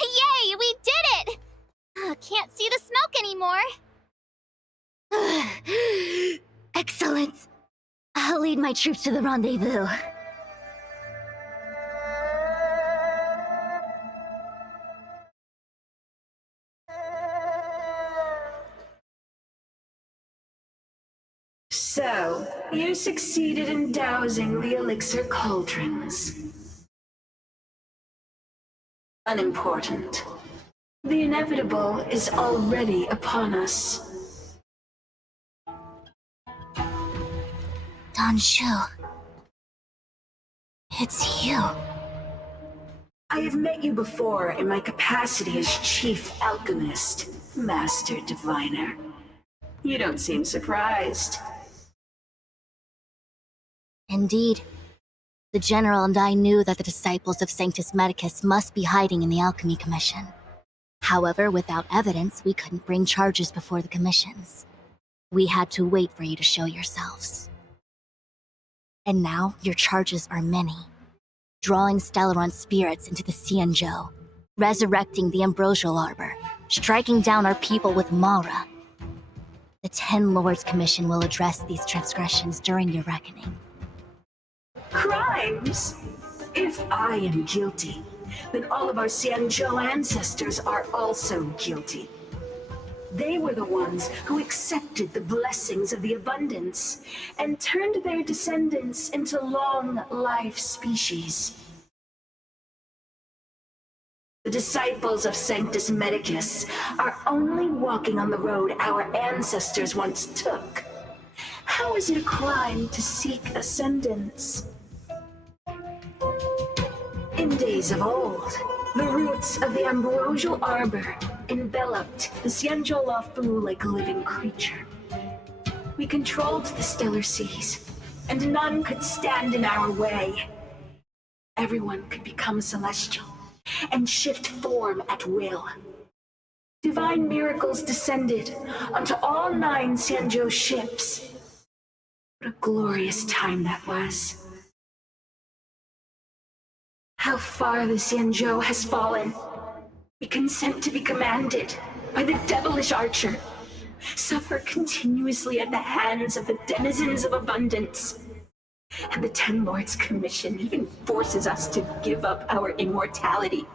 Yay, we did it! Can't see the smoke anymore. Excellent. I'll lead my troops to the rendezvous. So, you succeeded in dousing the elixir cauldrons. Unimportant. The inevitable is already upon us. Don Shu. It's you. I have met you before in my capacity as Chief Alchemist, Master Diviner. You don't seem surprised. Indeed. The General and I knew that the disciples of Sanctus Medicus must be hiding in the Alchemy Commission. However, without evidence, we couldn't bring charges before the commissions. We had to wait for you to show yourselves. And now, your charges are many. Drawing Stellaron spirits into the Xianzhou, resurrecting the Ambrosial Arbor, striking down our people with Mara. The Ten Lords Commission will address these transgressions during your reckoning. Crimes? If I am guilty, then all of our Xianzhou ancestors are also guilty. They were the ones who accepted the blessings of the abundance and turned their descendants into long-life species. The disciples of Sanctus Medicus are only walking on the road our ancestors once took. How is it a crime to seek ascendance? In days of old, the roots of the Ambrosial Arbor enveloped the Xianzhou Lafu like a living creature. We controlled the stellar seas, and none could stand in our way. Everyone could become celestial and shift form at will. Divine miracles descended onto all 9 Xianzhou ships. What a glorious time that was. How far the Xianzhou has fallen. We consent to be commanded by the devilish archer. Suffer continuously at the hands of the denizens of abundance. And the Ten Lords Commission even forces us to give up our immortality.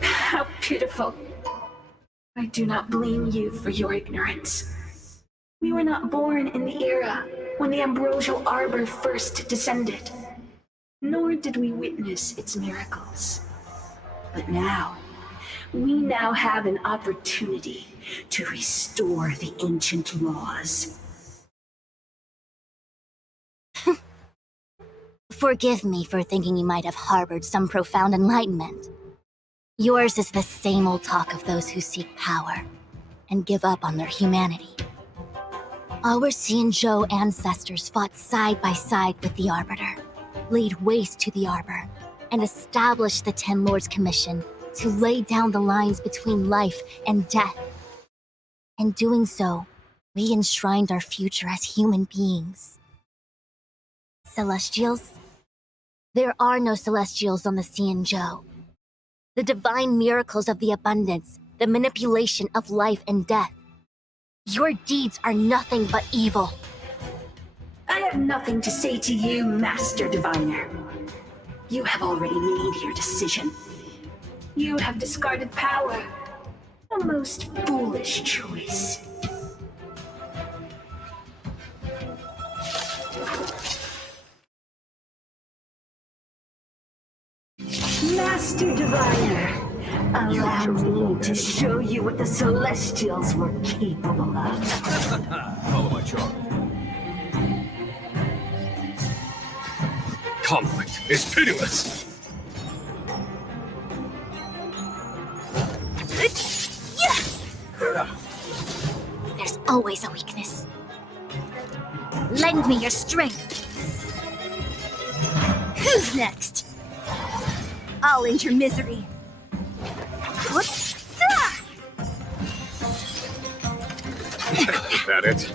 How pitiful. I do not blame you for your ignorance. We were not born in the era when the Ambrosial Arbor first descended. Nor did we witness its miracles. But now, we now have an opportunity to restore the ancient laws. Forgive me for thinking you might have harbored some profound enlightenment. Yours is the same old talk of those who seek power and give up on their humanity. Our Xianzhou ancestors fought side by side with the Arbiter, laid waste to the Arbor, and established the Ten Lords Commission to lay down the lines between life and death. In doing so, we enshrined our future as human beings. Celestials? There are no Celestials on the Xianzhou. The divine miracles of the abundance, the manipulation of life and death. Your deeds are nothing but evil. I have nothing to say to you, Master Diviner. You have already made your decision. You have discarded power. A most foolish choice. Master Diviner, allow me to show you what the Celestials were capable of. Follow my charge. Conflict is pitiless! There's always a weakness. Lend me your strength. Who's next? I'll end your misery. Is that it?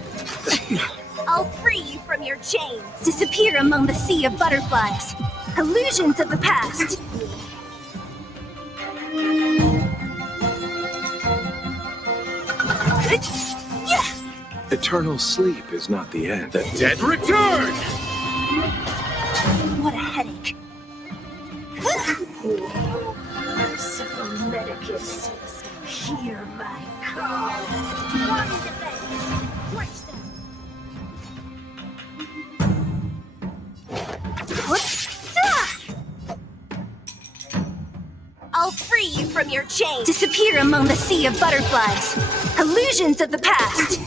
I'll free you from your chains. Disappear among the sea of butterflies. Illusions of the past. Eternal sleep is not the end. The dead return! What a headache. Merciful Medicus, hear my call. I'll free you from your chains. Disappear among the sea of butterflies. Illusions of the past.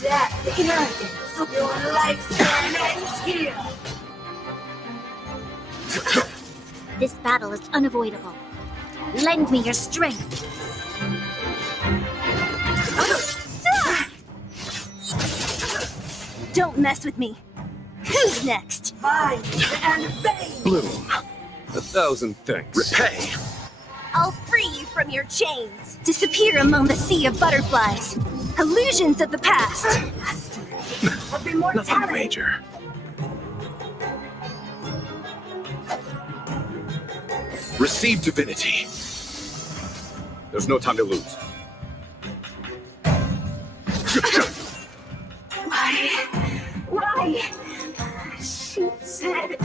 Death ends. Your lifespan ends here. This battle is unavoidable. Lend me your strength. Don't mess with me. Who's next? Bind and bane. Bloom, 1,000 thanks. Repay! I'll free you from your chains. Disappear among the sea of butterflies. Illusions of the past. Of immortality. Nothing major. Receive divinity. There's no time to lose. Why? She said...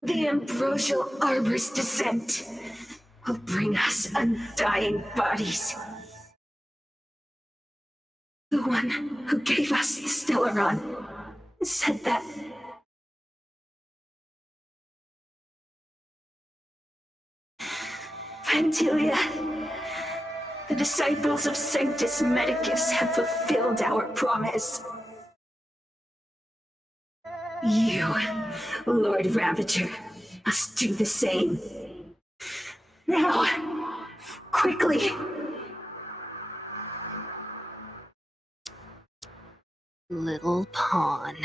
The Ambrosial Arbor's descent will bring us undying bodies. The one who gave us the Stellaron said that. Vantilia, the disciples of Sanctus Medicus have fulfilled our promise. You, Lord Ravager, must do the same. Now, quickly. Little pawn.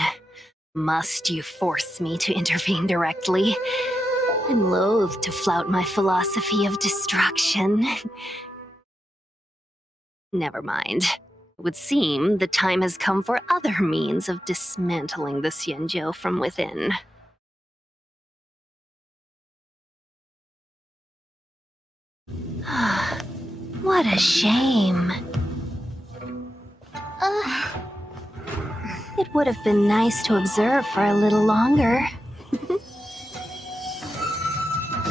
Must you force me to intervene directly? I'm loath to flout my philosophy of destruction. Never mind. It would seem the time has come for other means of dismantling the Xianzhou from within. What a shame. It would have been nice to observe for a little longer.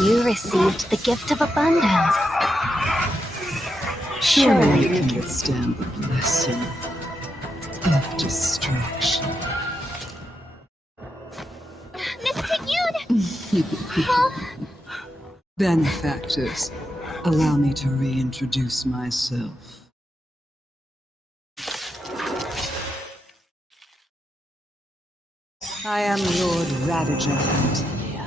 You received the gift of abundance. Surely you can withstand the blessing of destruction. Miss Pinyun! Benefactors, allow me to reintroduce myself. I am Lord Ravager Antilia.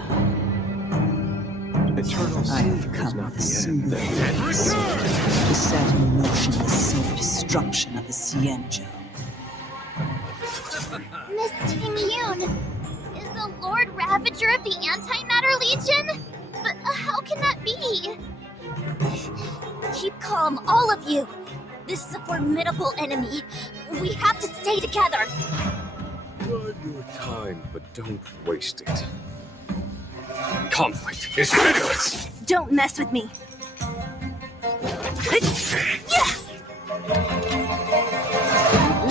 Eternal I have sleep is come not with a the single end. purpose: to set in motion the self-destruction of the Xianzhou. Miss Ting Yun is the Lord Ravager of the Antimatter Legion? But how can that be? Keep calm, all of you. This is a formidable enemy. We have to stay together. Bide your time, but don't waste it. Conflict is pitiless! Don't mess with me.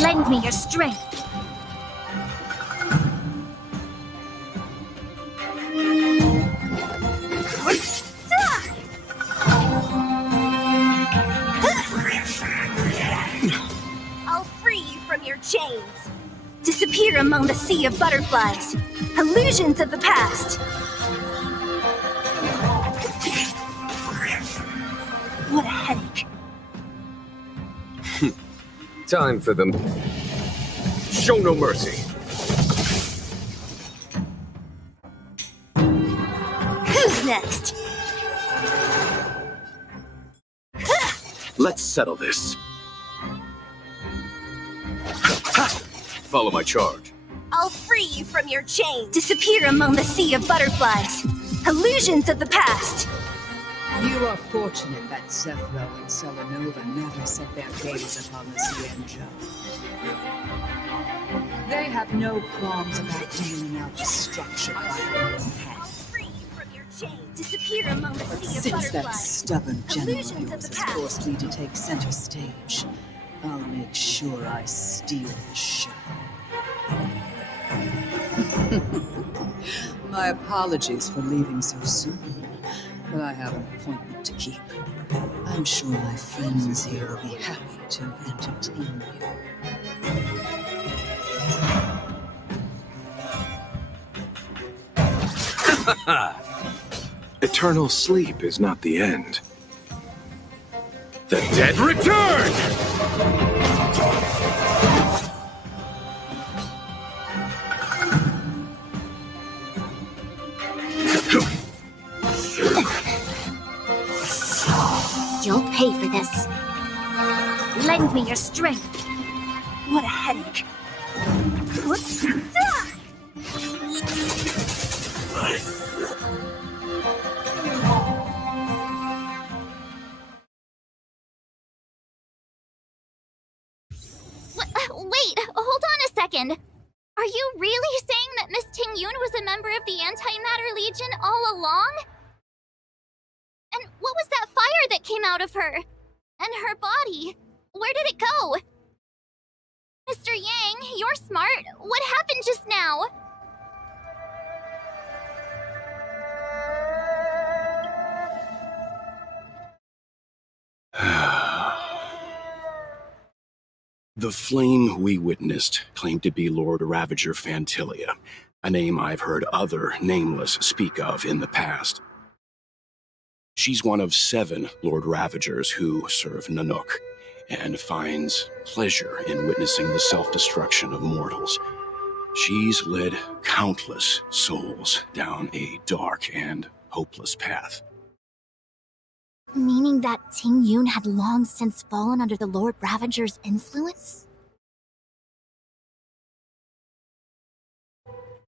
Lend me your strength. I'll free you from your chains. Disappear among the sea of butterflies. Illusions of the past. What a headache. Time for them. Show no mercy. Who's next? Let's settle this. Follow my charge. I'll free you from your chains. Disappear among the sea of butterflies. Illusions of the past. You are fortunate that Zephyro and Selenova never set their gaze upon the Xianzhou. They have no qualms about dealing out destruction by their own hand. Free you from your chains. Disappear among the But sea of since that butterflies. stubborn general of Illusions of yours the has past. forced me to take center stage, I'll make sure I steal the show. My apologies for leaving so soon, but I have an appointment to keep. I'm sure my friends here will be happy to entertain Eternal sleep is not the end. The dead return! You'll pay for this. Lend me your strength. What a headache. Wait, hold on a second. Are you really saying that Miss Ting Yun was a member of the Antimatter Legion all along? And what was that fire that came out of her? And her body? Where did it go? Mr. Yang, you're smart. What happened just now? The flame we witnessed claimed to be Lord Ravager Fantilia, a name I've heard other nameless speak of in the past. She's one of 7 Lord Ravagers who serve Nanook, and finds pleasure in witnessing the self-destruction of mortals. She's led countless souls down a dark and hopeless path. Meaning that Ting Yun had long since fallen under the Lord Ravager's influence?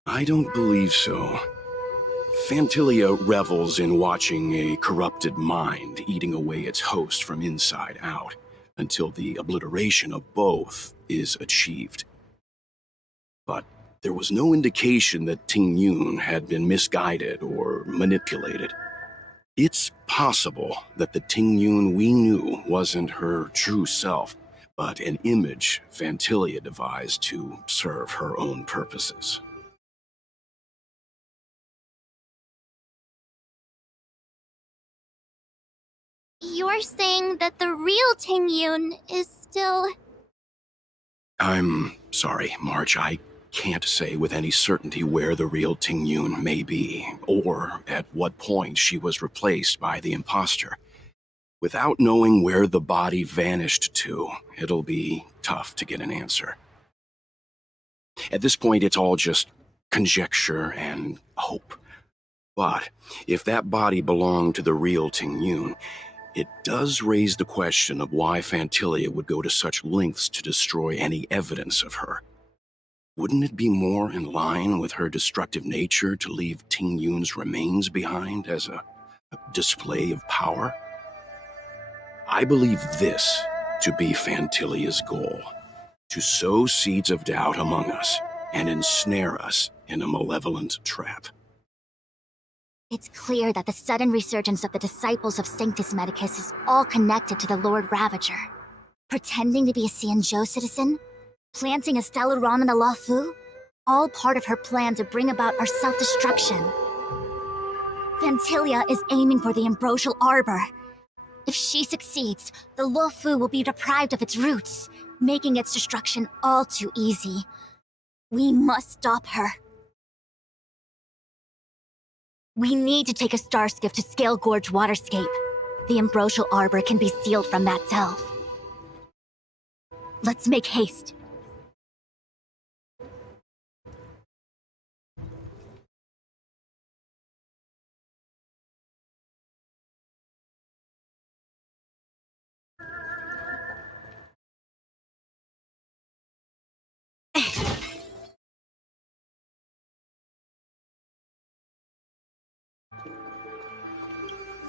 I don't believe so. Fantilia revels in watching a corrupted mind eating away its host from inside out, until the obliteration of both is achieved. But there was no indication that Ting Yun had been misguided or manipulated. It's possible that the Ting Yun we knew wasn't her true self, but an image Fantilia devised to serve her own purposes. You're saying that the real Ting Yun is still... I'm sorry, March. I can't say with any certainty where the real Ting Yun may be, or at what point she was replaced by the imposter. Without knowing where the body vanished to, it'll be tough to get an answer. At this point, it's all just conjecture and hope. But if that body belonged to the real Ting Yun, it does raise the question of why Fantilia would go to such lengths to destroy any evidence of her. Wouldn't it be more in line with her destructive nature to leave Ting Yun's remains behind as a display of power? I believe this to be Fantilia's goal: to sow seeds of doubt among us and ensnare us in a malevolent trap. It's clear that the sudden resurgence of the disciples of Sanctus Medicus is all connected to the Lord Ravager. Pretending to be a Xianzhou citizen? Planting a Stellaron in the Luofu? All part of her plan to bring about our self-destruction. Fantilia is aiming for the Ambrosial Arbor. If she succeeds, the Luofu will be deprived of its roots, making its destruction all too easy. We must stop her. We need to take a star skiff to Scale Gorge Waterscape. The Ambrosial Arbor can be sealed from that delve. Let's make haste.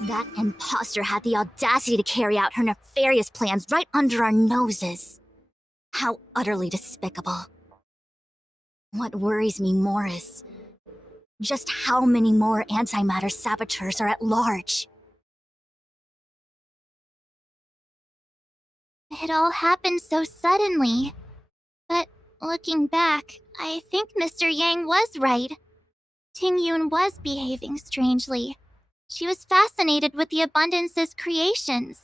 That imposter had the audacity to carry out her nefarious plans right under our noses. How utterly despicable. What worries me more is just how many more antimatter saboteurs are at large. It all happened so suddenly. But looking back, I think Mr. Yang was right. Ting Yun was behaving strangely. She was fascinated with the Abundance's creations.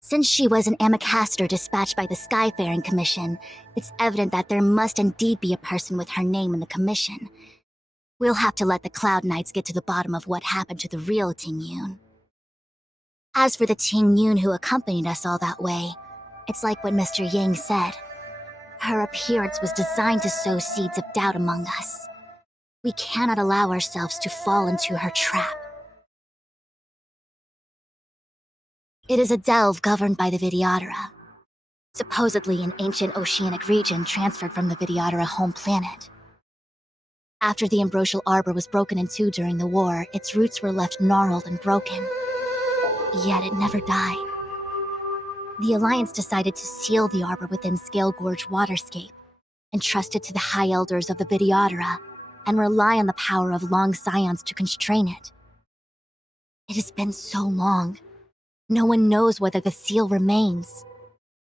Since she was an Amicastor dispatched by the Skyfaring Commission, it's evident that there must indeed be a person with her name in the commission. We'll have to let the Cloud Knights get to the bottom of what happened to the real Ting Yun. As for the Ting Yun who accompanied us all that way, it's like what Mr. Yang said. Her appearance was designed to sow seeds of doubt among us. We cannot allow ourselves to fall into her trap. It is a delve governed by the Vidyadhara, supposedly an ancient oceanic region transferred from the Vidyadhara home planet. After the Ambrosial Arbor was broken in two during the war, its roots were left gnarled and broken. Yet it never died. The Alliance decided to seal the arbor within Scale Gorge Waterscape, entrust it to the High Elders of the Vidyadhara, and rely on the power of long scions to constrain it. It has been so long. No one knows whether the seal remains.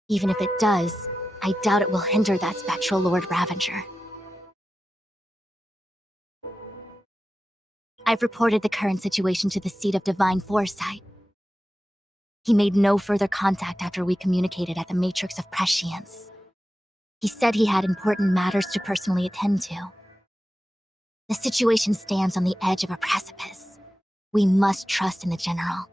Even if it does, I doubt it will hinder that spectral Lord Ravager. I've reported the current situation to the Seat of Divine Foresight. He made no further contact after we communicated at the Matrix of Prescience. He said he had important matters to personally attend to. The situation stands on the edge of a precipice. We must trust in the General.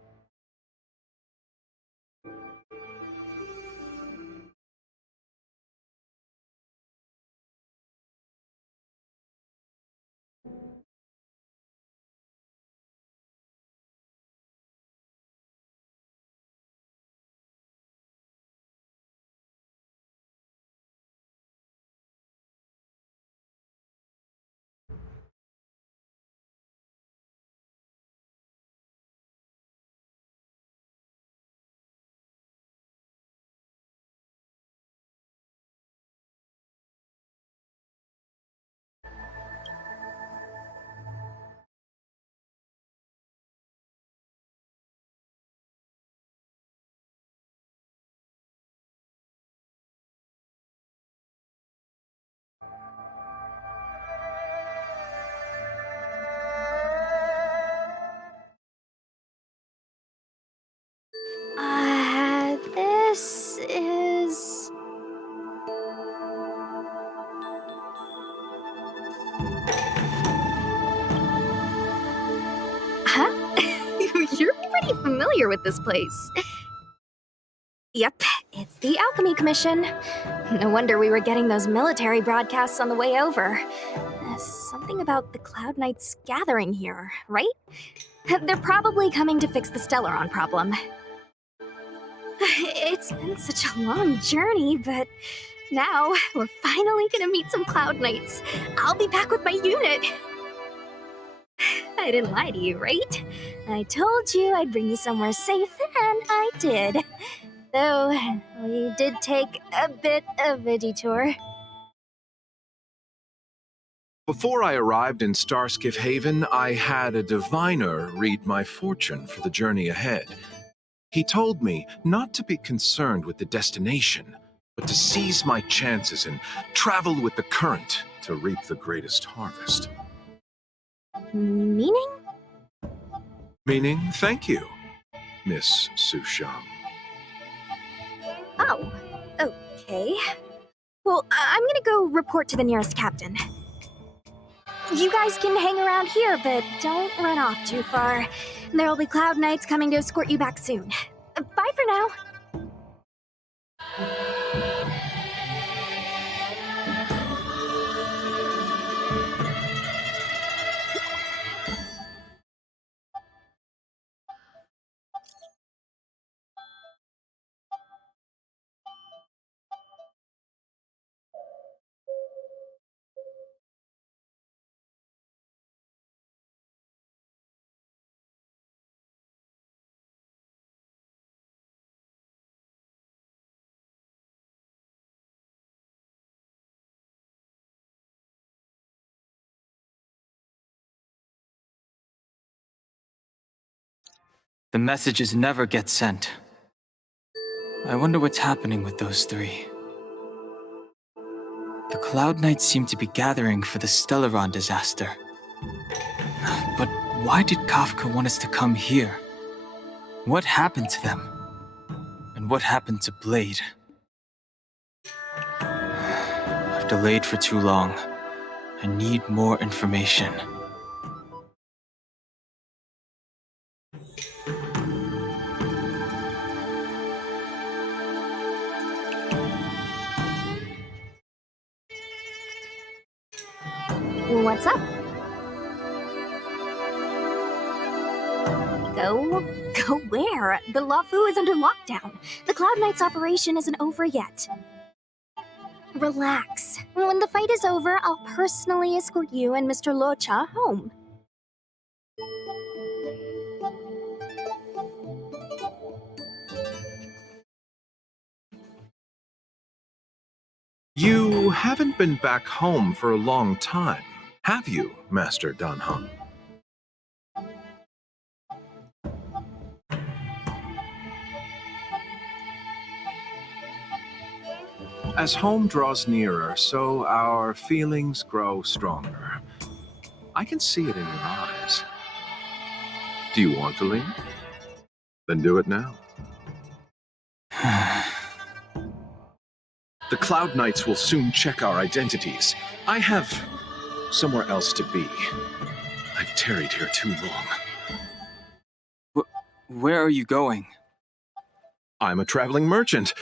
This is... Huh? You're pretty familiar with this place. Yep, it's the Alchemy Commission. No wonder we were getting those military broadcasts on the way over. Something about the Cloud Knights gathering here, right? They're probably coming to fix the Stellaron problem. It's been such a long journey, but now we're finally gonna meet some Cloud Knights. I'll be back with my unit. I didn't lie to you, right? I told you I'd bring you somewhere safe, and I did. Though, we did take a bit of a detour. Before I arrived in Starskiff Haven, I had a diviner read my fortune for the journey ahead. He told me not to be concerned with the destination, but to seize my chances and travel with the current to reap the greatest harvest. Meaning? Meaning, thank you, Miss Sushang. Oh, okay. Well, I'm gonna go report to the nearest captain. You guys can hang around here, but don't run off too far. There'll be Cloud Knights coming to escort you back soon. Bye for now. The messages never get sent. I wonder what's happening with those three. The Cloud Knights seem to be gathering for the Stellaron disaster. But why did Kafka want us to come here? What happened to them? And what happened to Blade? I've delayed for too long. I need more information. What's up? Go where? The Lafu is under lockdown. The Cloud Knights operation isn't over yet. Relax. When the fight is over, I'll personally escort you and Mr. Locha home. You haven't been back home for a long time, have you, Master Danheng? As home draws nearer, so our feelings grow stronger. I can see it in your eyes. Do you want to leave? Then do it now. The Cloud Knights will soon check our identities. I have somewhere else to be. I've tarried here too long. Where are you going? I'm a traveling merchant.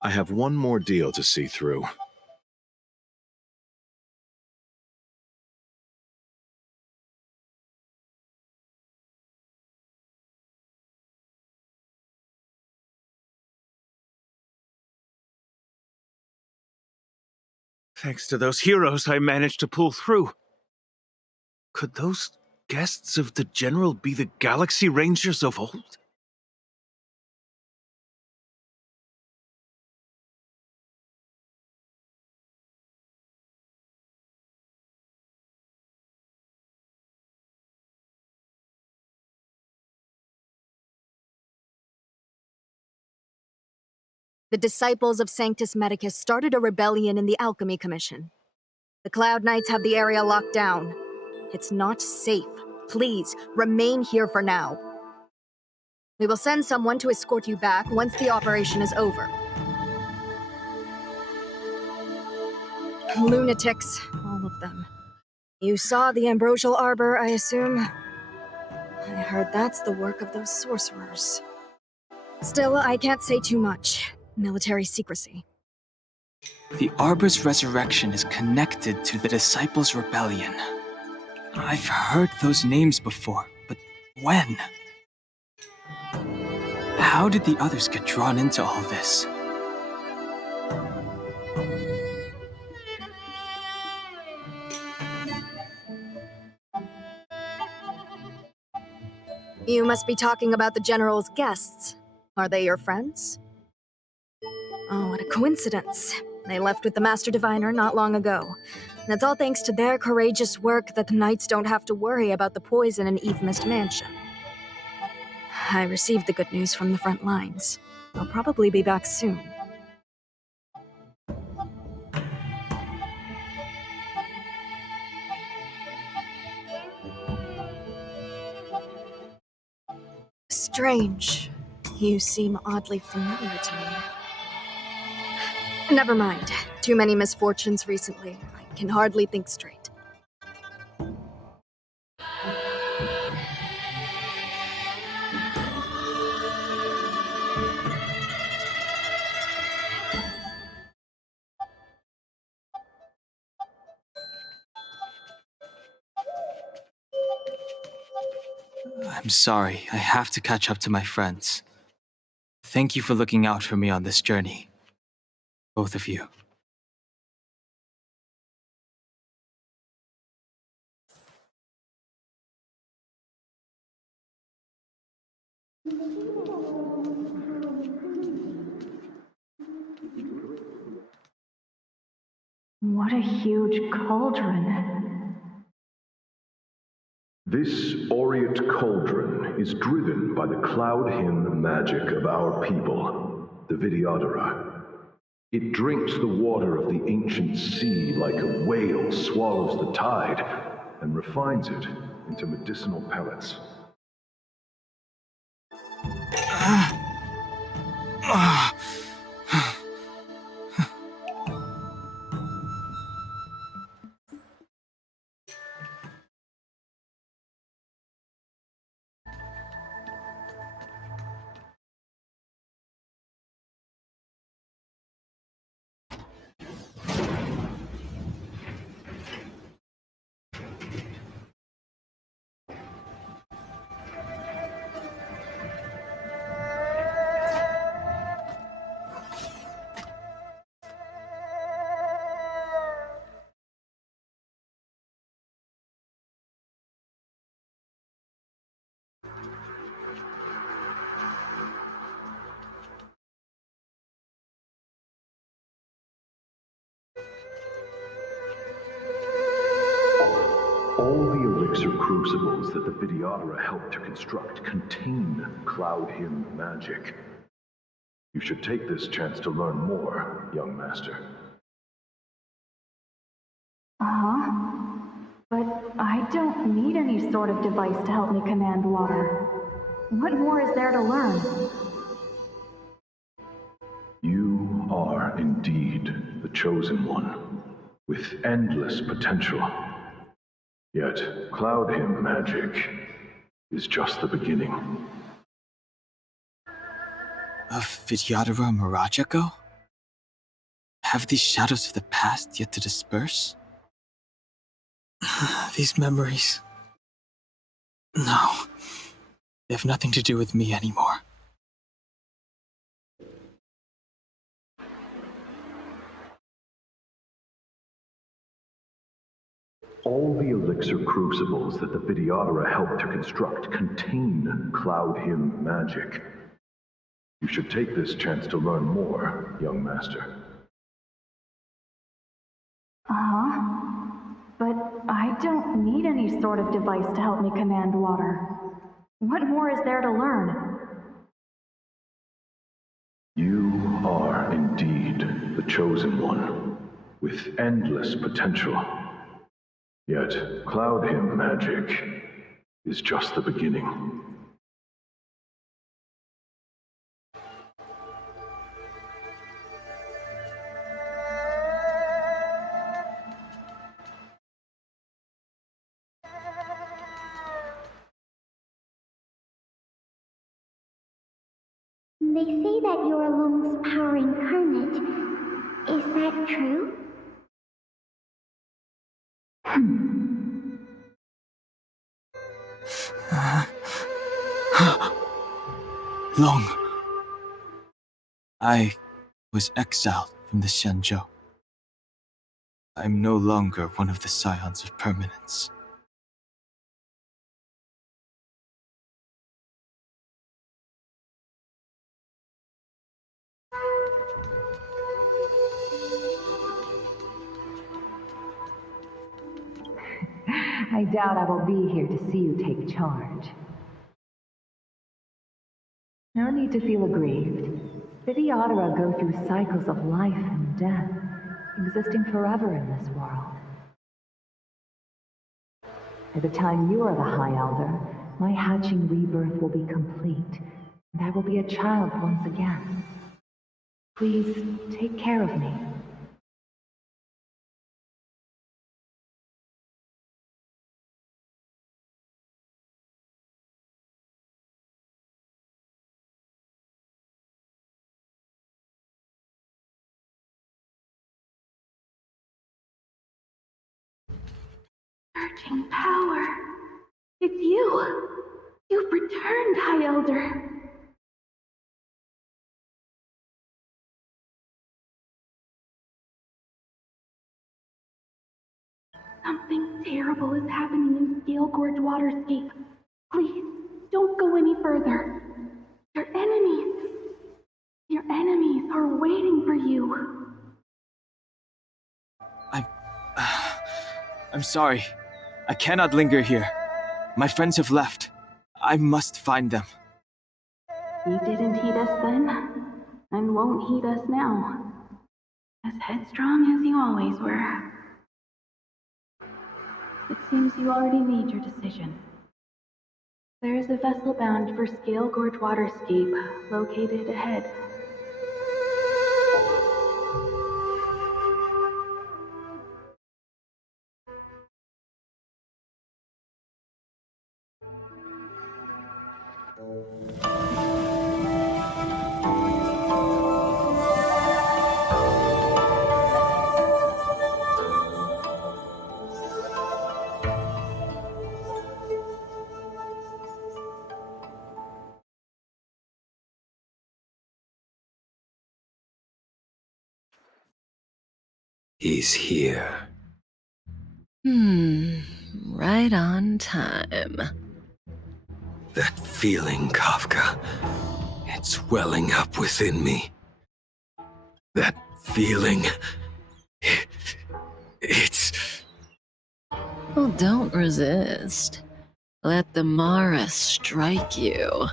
I have one more deal to see through. Thanks to those heroes, I managed to pull through. Could those guests of the General be the Galaxy Rangers of old? The disciples of Sanctus Medicus started a rebellion in the Alchemy Commission. The Cloud Knights have the area locked down. It's not safe. Please, remain here for now. We will send someone to escort you back once the operation is over. Lunatics, all of them. You saw the Ambrosial Arbor, I assume? I heard that's the work of those sorcerers. Still, I can't say too much. Military secrecy. The Arbor's resurrection is connected to the Disciples' Rebellion. I've heard those names before, but when? How did the others get drawn into all this? You must be talking about the General's guests. Are they your friends? Oh, what a coincidence. They left with the Master Diviner not long ago. And it's all thanks to their courageous work that the Knights don't have to worry about the poison in Eve Mist Mansion. I received the good news from the front lines. They'll probably be back soon. Strange. You seem oddly familiar to me. Never mind. Too many misfortunes recently. I can hardly think straight. I'm sorry, I have to catch up to my friends. Thank you for looking out for me on this journey. Both of you. What a huge cauldron. This aureate cauldron is driven by the cloud hymn magic of our people, the Vidyadhara. It drinks the water of the ancient sea like a whale swallows the tide, and refines it into medicinal pellets. All the elixir crucibles that the Vidyadhara helped to construct contain cloud hymn magic. You should take this chance to learn more, young master. Uh-huh. But I don't need any sort of device to help me command water. What more is there to learn? You are indeed the chosen one, with endless potential. Yet, cloud hymn magic is just the beginning. Of Vidyadhara Mirajago? Have these shadows of the past yet to disperse? These memories... No. They have nothing to do with me anymore. All the elixir crucibles that the Vidyadhara helped to construct contain cloud hymn magic. You should take this chance to learn more, young master. Uh-huh. But I don't need any sort of device to help me command water. What more is there to learn? You are indeed the chosen one, with endless potential. Yet, cloud hymn magic is just the beginning. They say that you're Lung's power incarnate. Is that long. I was exiled from the Xianzhou. I'm no longer one of the Scions of Permanence. I doubt I will be here to see you take charge. No need to feel aggrieved. Vidyadhara go through cycles of life and death, existing forever in this world. By the time you are the High Elder, my hatching rebirth will be complete, and I will be a child once again. Please, take care of me. Surging power. It's you. You've returned, High Elder. Something terrible is happening in Scale Gorge Waterscape. Please, don't go any further. Your enemies. Your enemies are waiting for you. I'm sorry. I cannot linger here. My friends have left. I must find them. You didn't heed us then, and won't heed us now. As headstrong as you always were. It seems you already made your decision. There is a vessel bound for Scale Gorge Waterscape, located ahead. He's here. Right on time. That feeling, Kafka. It's welling up within me. That feeling. It's... Well, don't resist. Let the Mara strike you.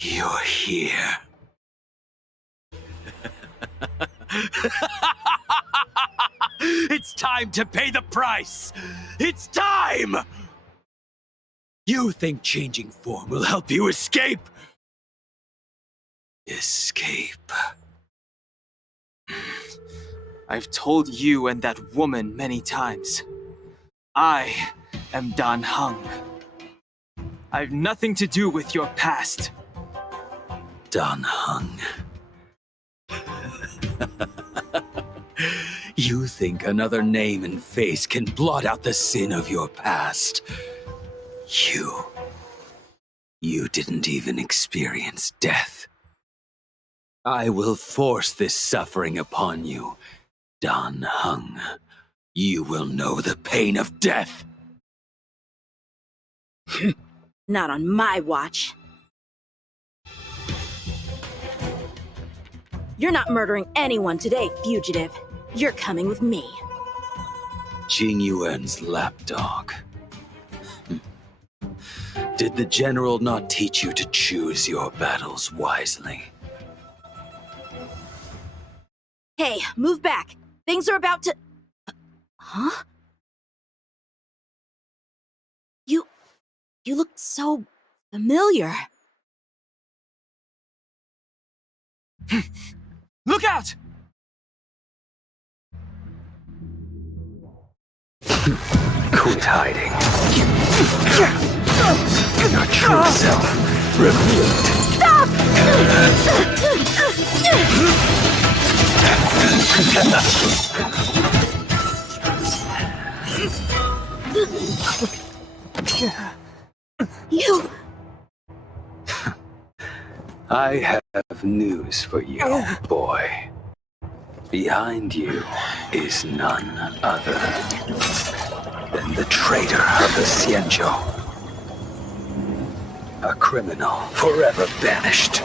You're here. It's time to pay the price! It's time! You think changing form will help you escape? Escape. I've told you and that woman many times. I am Dan Heng. I've nothing to do with your past. Dan Heng. You think another name and face can blot out the sin of your past? You didn't even experience death. I will force this suffering upon you, Dan Heng. You will know the pain of death. Not on my watch. You're not murdering anyone today, fugitive. You're coming with me. Jing Yuan's lapdog. Did the general not teach you to choose your battles wisely? Hey, move back. Things are about to... Huh? You look so familiar. Look out! Quit hiding. Your true self revealed. Stop! You... I have news for you, boy. Behind you is none other than the traitor of the Xianzhou. A criminal forever banished. The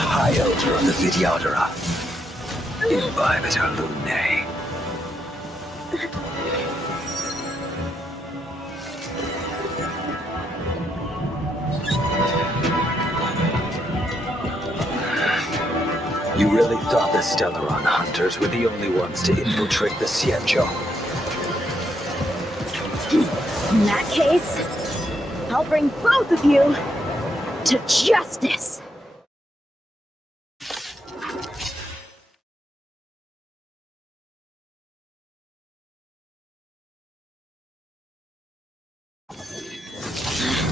High Elder of the Vidyadhara, Imbibitor Lunae. You really thought the Stellaron hunters were the only ones to infiltrate the Xianzhou? In that case, I'll bring both of you to justice.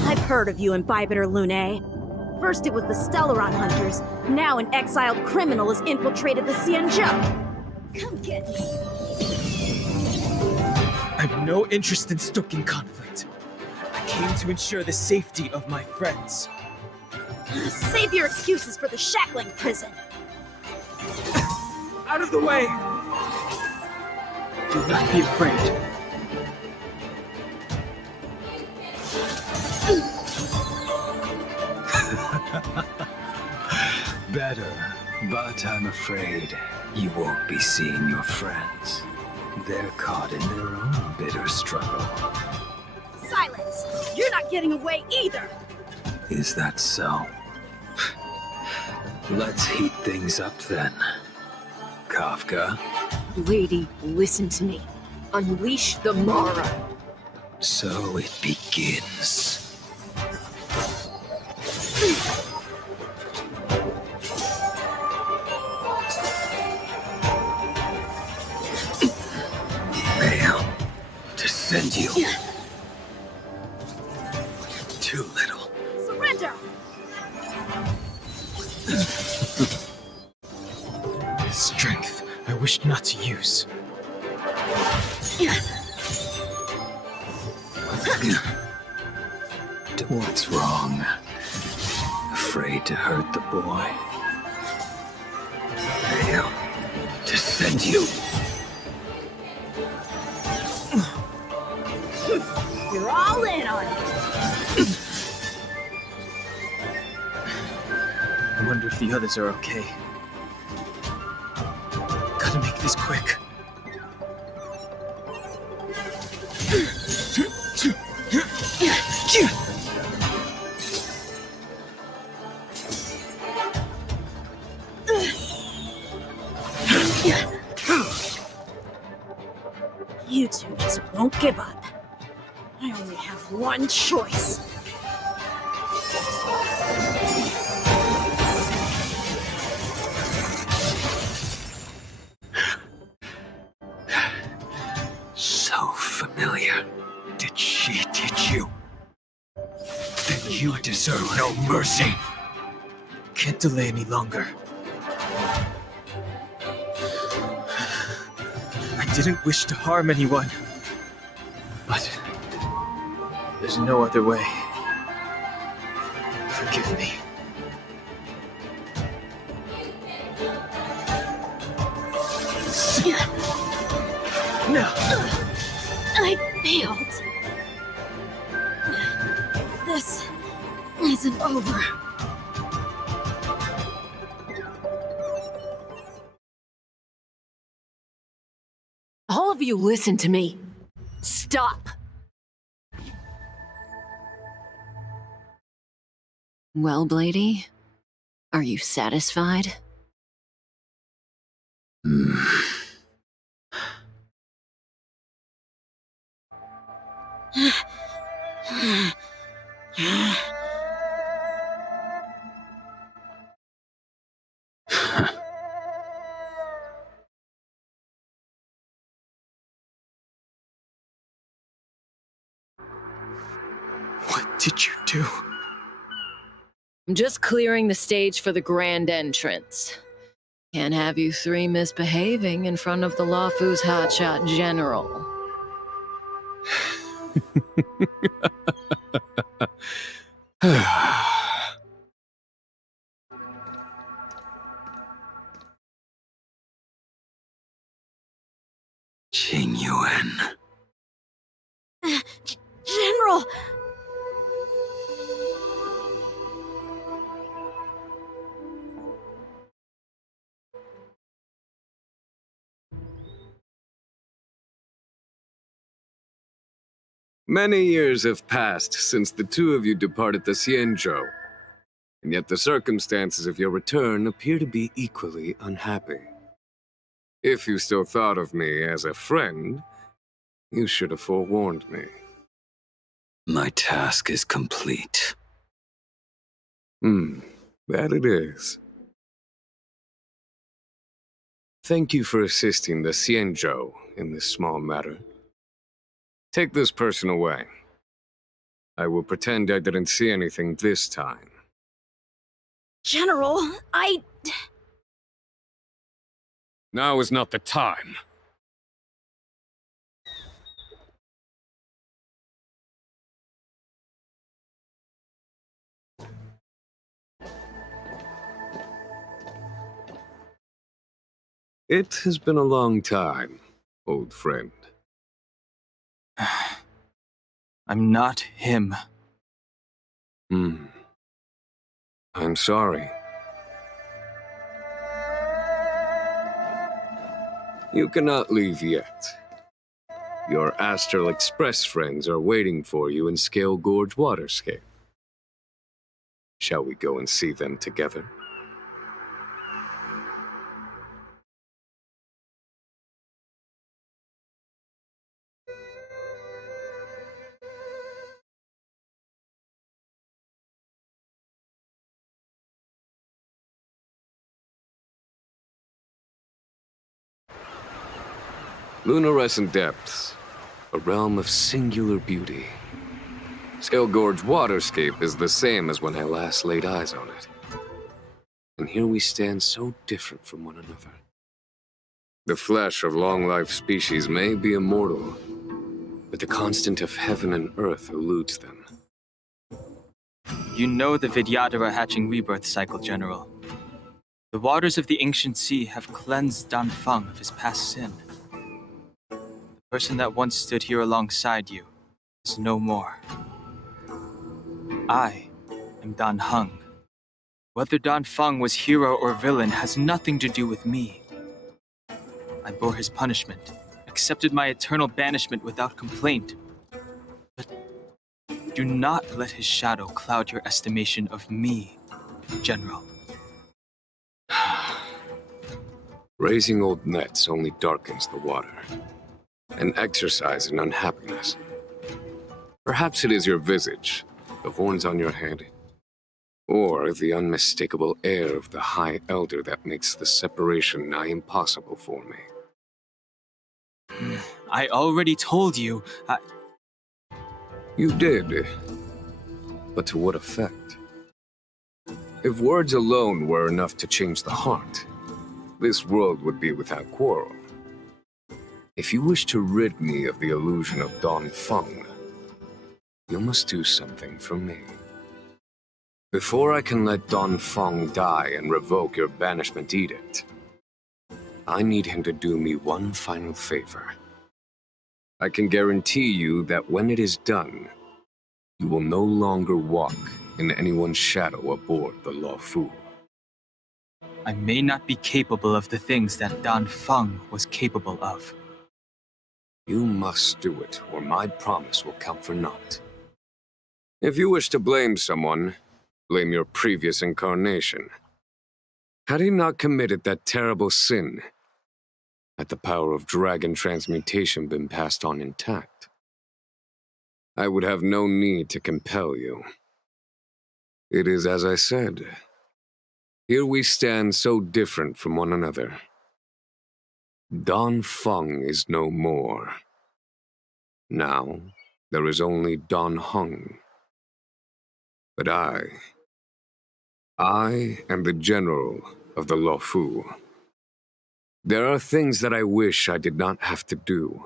I've heard of you, Imbibitor Lunae. First it was the Stellaron hunters, now an exiled criminal has infiltrated the Xianzhou. Come get me. I have no interest in stoking conflict. I came to ensure the safety of my friends. Save your excuses for the shackling prison. Out of the way! Do not be afraid. Better, but I'm afraid you won't be seeing your friends. They're caught in their own bitter struggle. Silence! You're not getting away either! Is that so? Let's heat things up then. Kafka? Lady, listen to me. Unleash the Mara. So it begins. Fail to send you. Too little. Surrender! Strength I wished not to use. What's wrong? Afraid to hurt the boy? Fail to send you. You're all in on it. I wonder if the others are okay. Gotta make this quick. You two just won't give up. I only have one choice. So familiar. Did she teach you? Then you deserve no mercy. Can't delay any longer. I didn't wish to harm anyone. But there's no other way. Forgive me. No. I failed. This isn't over. All of you listen to me. Stop. Well, Blady, are you satisfied? What did you do? I'm just clearing the stage for the grand entrance. Can't have you three misbehaving in front of the Lawfu's hotshot general. Qingyuan. General! Many years have passed since the two of you departed the Xianzhou, and yet the circumstances of your return appear to be equally unhappy. If you still thought of me as a friend, you should have forewarned me. My task is complete. That it is. Thank you for assisting the Xianzhou in this small matter. Take this person away. I will pretend I didn't see anything this time. General, Now is not the time. It has been a long time, old friend. I'm not him. I'm sorry. You cannot leave yet. Your Astral Express friends are waiting for you in Scale Gorge Waterscape. Shall we go and see them together? Lunarescent Depths, a realm of singular beauty. Scale Gorge Waterscape is the same as when I last laid eyes on it. And here we stand so different from one another. The flesh of long-life species may be immortal, but the constant of heaven and earth eludes them. You know the Vidyadhara hatching rebirth cycle, General. The waters of the ancient sea have cleansed Danfeng of his past sin. The person that once stood here alongside you is no more. I am Dan Heng. Whether Danfeng was hero or villain has nothing to do with me. I bore his punishment, accepted my eternal banishment without complaint. But do not let his shadow cloud your estimation of me, General. Raising old nets only darkens the water, an exercise in unhappiness. Perhaps it is your visage, the horns on your head, or the unmistakable air of the High Elder that makes the separation nigh impossible for me. I already told you, You did, but to what effect? If words alone were enough to change the heart, this world would be without quarrel. If you wish to rid me of the illusion of Danfeng, you must do something for me. Before I can let Danfeng die and revoke your banishment edict, I need him to do me one final favor. I can guarantee you that when it is done, you will no longer walk in anyone's shadow aboard the Lawfu. I may not be capable of the things that Danfeng was capable of. You must do it, or my promise will count for naught. If you wish to blame someone, blame your previous incarnation. Had he not committed that terrible sin, had the power of dragon transmutation been passed on intact, I would have no need to compel you. It is as I said. Here we stand so different from one another. Danfeng is no more. Now, there is only Dan Heng. But I am the general of the Lawfu. There are things that I wish I did not have to do,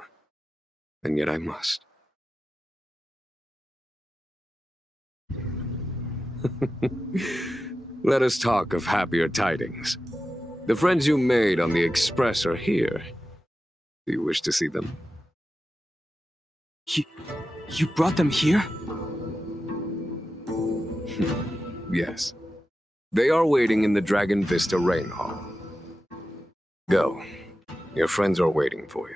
and yet I must. Let us talk of happier tidings. The friends you made on the Express are here. Do you wish to see them? You brought them here? Yes. They are waiting in the Dragon Vista Rain Hall. Go. Your friends are waiting for you.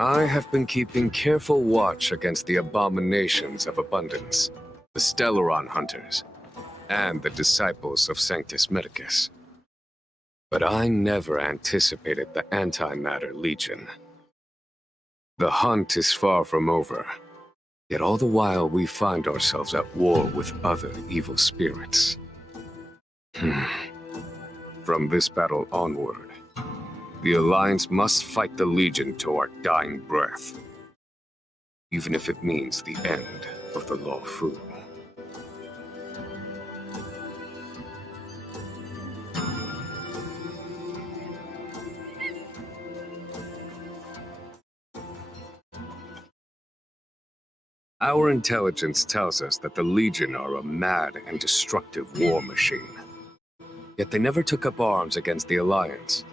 I have been keeping careful watch against the abominations of abundance, the Stellaron hunters, and the disciples of Sanctus Medicus. But I never anticipated the Antimatter Legion. The hunt is far from over, yet all the while we find ourselves at war with other evil spirits. From this battle onward, the Alliance must fight the Legion to our dying breath, even if it means the end of the Law Fu. Our intelligence tells us that the Legion are a mad and destructive war machine. Yet they never took up arms against the Alliance.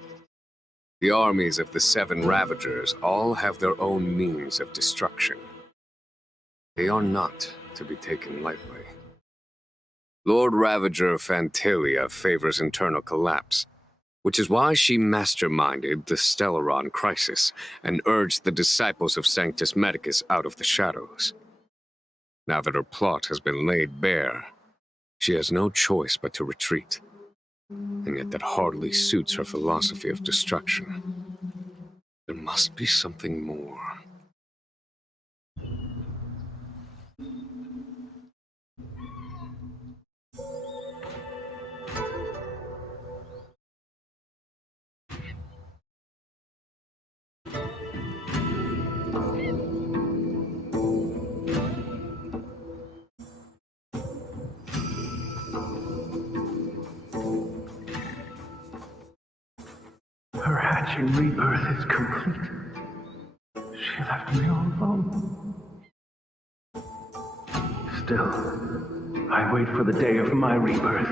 The armies of the Seven Ravagers all have their own means of destruction. They are not to be taken lightly. Lord Ravager Fantalia favors internal collapse, which is why she masterminded the Stellaron crisis and urged the disciples of Sanctus Medicus out of the shadows. Now that her plot has been laid bare, she has no choice but to retreat. And yet that hardly suits her philosophy of destruction. There must be something more. Her hatching rebirth is complete. She left me all alone. Still, I wait for the day of my rebirth.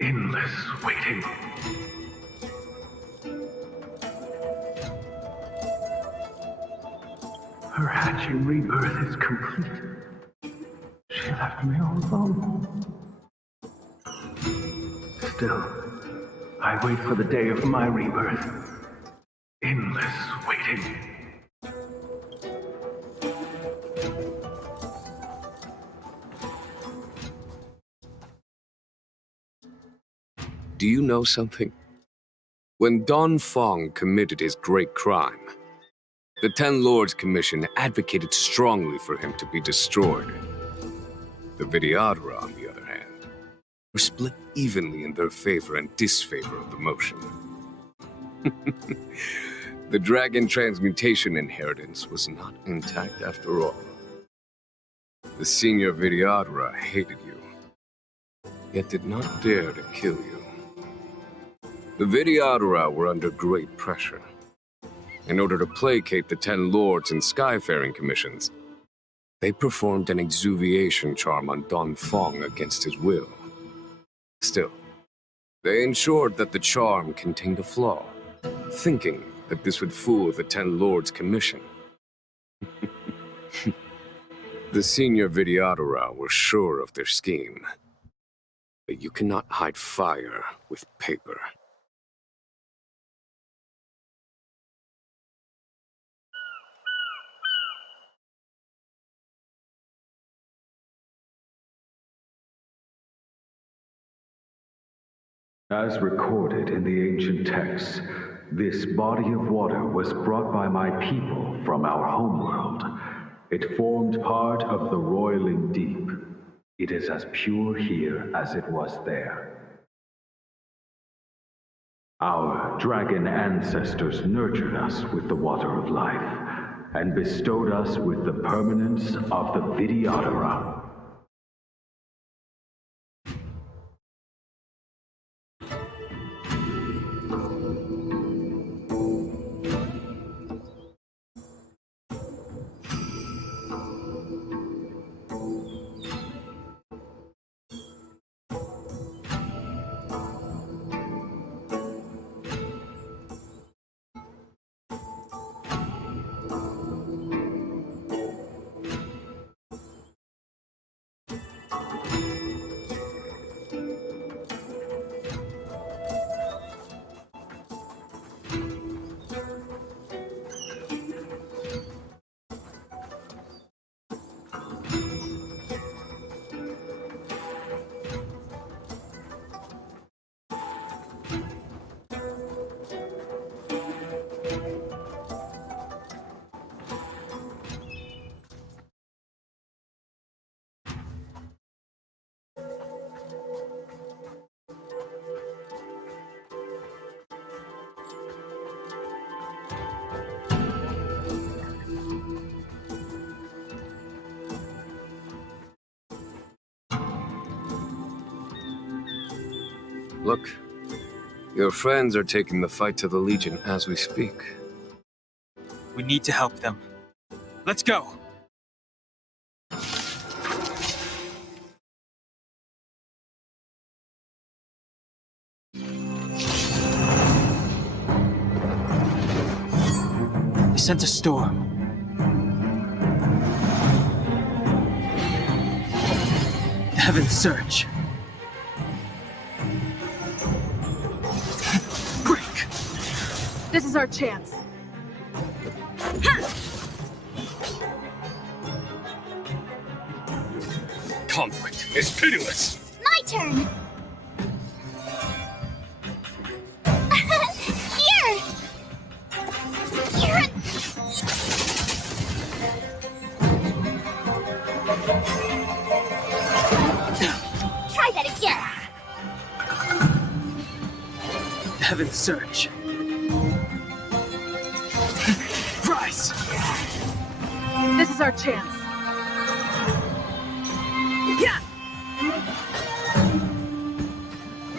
Endless waiting. Her hatching rebirth is complete. She left me all alone. Still, I wait for the day of my rebirth. Endless waiting. Do you know something? When Don Fong committed his great crime, the Ten Lords Commission advocated strongly for him to be destroyed. The Vidyadhara, on the other hand, were split evenly in their favor and disfavor of the motion. The dragon transmutation inheritance was not intact after all. The senior Vidyadhara hated you, yet did not dare to kill you. The Vidyadhara were under great pressure. In order to placate the Ten Lords and Skyfaring Commissions, they performed an exuviation charm on Don Fong against his will. Still, they ensured that the charm contained a flaw, thinking that this would fool the Ten Lords Commission. The senior Vidyadhara were sure of their scheme. But you cannot hide fire with paper. As recorded in the ancient texts, this body of water was brought by my people from our homeworld. It formed part of the roiling deep. It is as pure here as it was there. Our dragon ancestors nurtured us with the water of life, and bestowed us with the permanence of the Vidyadhara. Look, your friends are taking the fight to the Legion as we speak. We need to help them. Let's go! They sent a storm. The heavens surge. Break! This is our chance. Conflict is pitiless! My turn! Here! Here! Try that again! The heavens surge. Rise! This is our chance. Yeah!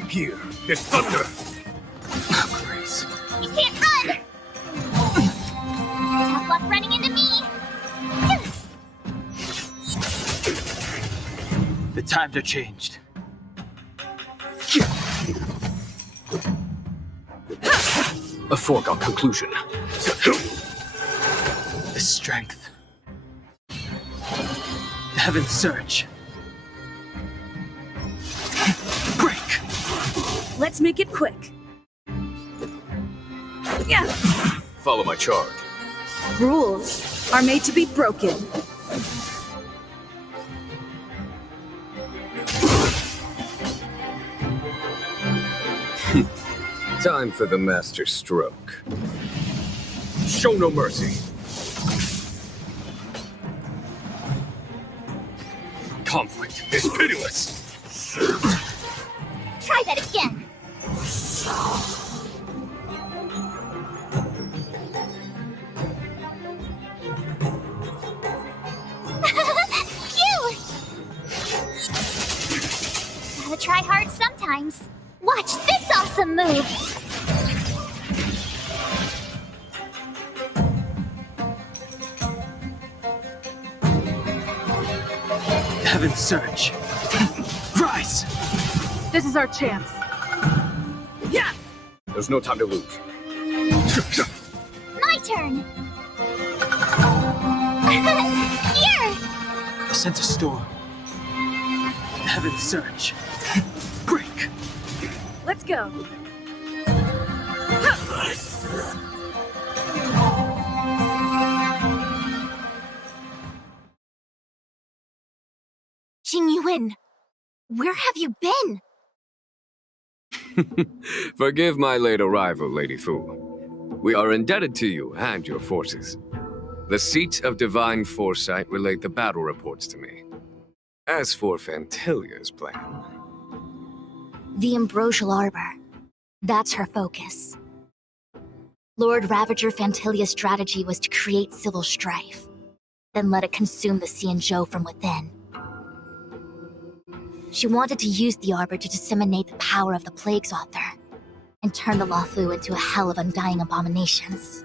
Here is thunder! Grace. You can't run! Tough luck running into me! The times are changed. A foregone conclusion. The strength. The heavens surge. Break! Let's make it quick. Yeah. Follow my charge. Rules are made to be broken. Time for the master stroke. Show no mercy. Conflict is pitiless. Try that again! Phew! Gotta try hard sometimes. Watch this awesome move! Heavens surge. Rise! This is our chance. Yeah! There's no time to lose. My turn! Here! I sent a storm. The heavens surge. Break! Let's go. Jing Yuan, where have you been? Forgive my late arrival, Lady Fu. We are indebted to you and your forces. The seat of divine foresight relayed the battle reports to me. As for Fantilia's plan... The Ambrosial Arbor. That's her focus. Lord Ravager Fantilia's strategy was to create civil strife, then let it consume the Xianzhou from within. She wanted to use the Arbor to disseminate the power of the Plague's author, and turn the Luofu into a hell of undying abominations.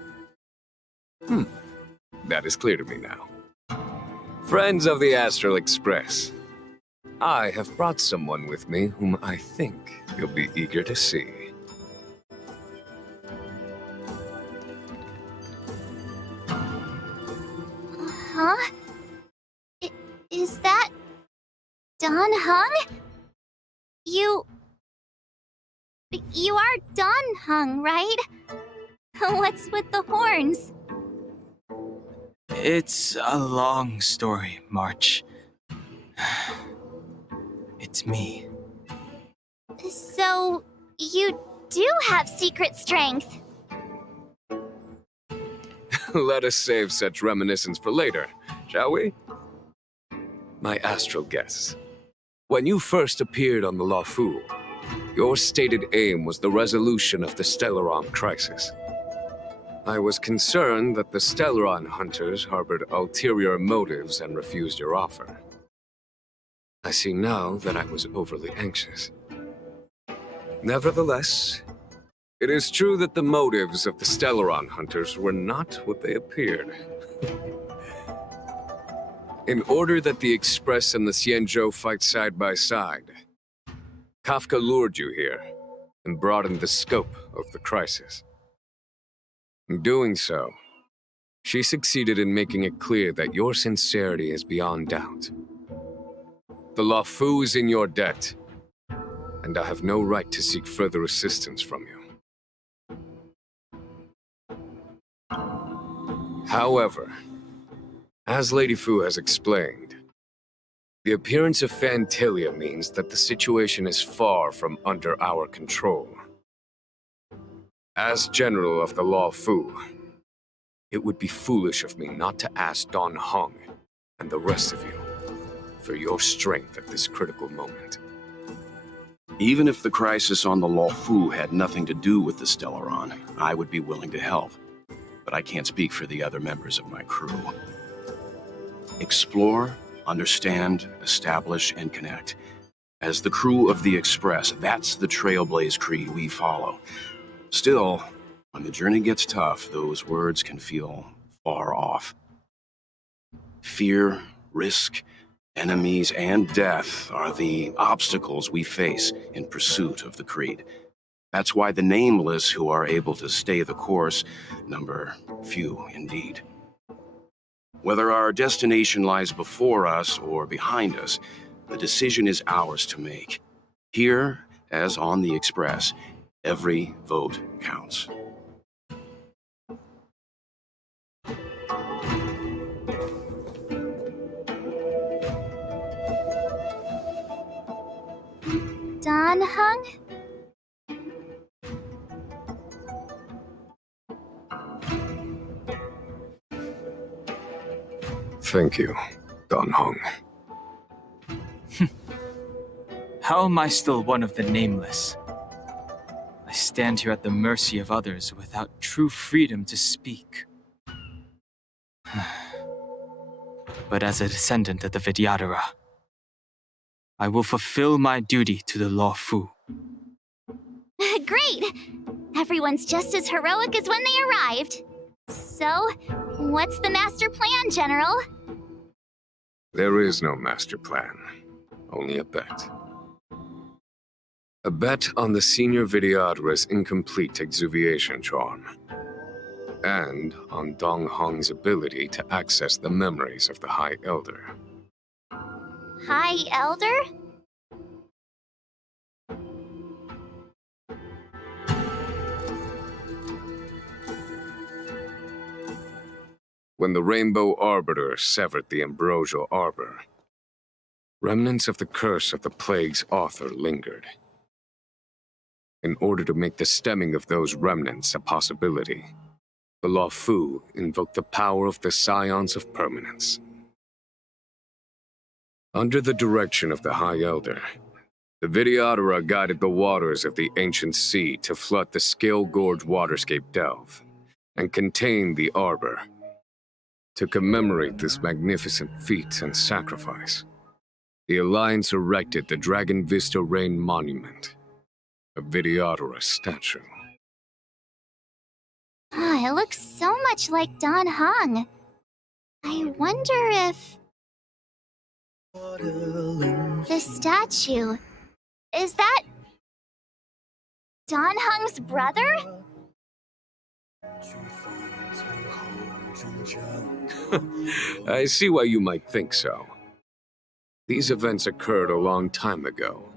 That is clear to me now. Friends of the Astral Express, I have brought someone with me whom I think you'll be eager to see. Huh? Is that... Don Hung? You are Don Hung, right? What's with the horns? It's a long story, March. It's me. So, you do have secret strength. Let us save such reminiscence for later, shall we? My astral guests, when you first appeared on the Luofu, your stated aim was the resolution of the Stellaron crisis. I was concerned that the Stellaron hunters harbored ulterior motives and refused your offer. I see now that I was overly anxious. Nevertheless, it is true that the motives of the Stellaron hunters were not what they appeared. In order that the Express and the Xianzhou fight side by side, Kafka lured you here and broadened the scope of the crisis. In doing so, she succeeded in making it clear that your sincerity is beyond doubt. The Luofu is in your debt, and I have no right to seek further assistance from you. However, as Lady Fu has explained, the appearance of Fantilia means that the situation is far from under our control. As General of the Luofu, it would be foolish of me not to ask Don Hung and the rest of you for your strength at this critical moment. Even if the crisis on the Luofu had nothing to do with the Stellaron, I would be willing to help. But I can't speak for the other members of my crew. Explore, understand, establish, and connect. As the crew of the Express, that's the Trailblaze creed we follow. Still, when the journey gets tough, those words can feel far off. Fear, risk, enemies, and death are the obstacles we face in pursuit of the creed. That's why the nameless who are able to stay the course number few indeed. Whether our destination lies before us or behind us, the decision is ours to make. Here, as on the Express, every vote counts. Don Hung? Thank you, Don Hung. How am I still one of the nameless? I stand here at the mercy of others without true freedom to speak. But as a descendant of the Vidyadhara, I will fulfill my duty to the Luofu. Great! Everyone's just as heroic as when they arrived. So, what's the master plan, General? There is no master plan, only a bet. A bet on the senior Vidyadhara's incomplete exuviation charm. And on Dong Hong's ability to access the memories of the High Elder. High Elder? When the Rainbow Arbiter severed the Ambrosial Arbor, remnants of the curse of the Plague's author lingered. In order to make the stemming of those remnants a possibility, the Luofu invoked the power of the Scions of Permanence. Under the direction of the High Elder, the Videodora guided the waters of the ancient sea to flood the Scale Gorge waterscape delve and contain the Arbor. To commemorate this magnificent feat and sacrifice, the Alliance erected the Dragon Vista Rain Monument, a Videodora statue. Ah, it looks so much like Dan Heng. I wonder if... This statue... Is that... Dan Heng's brother? I see why you might think so. These events occurred a long time ago.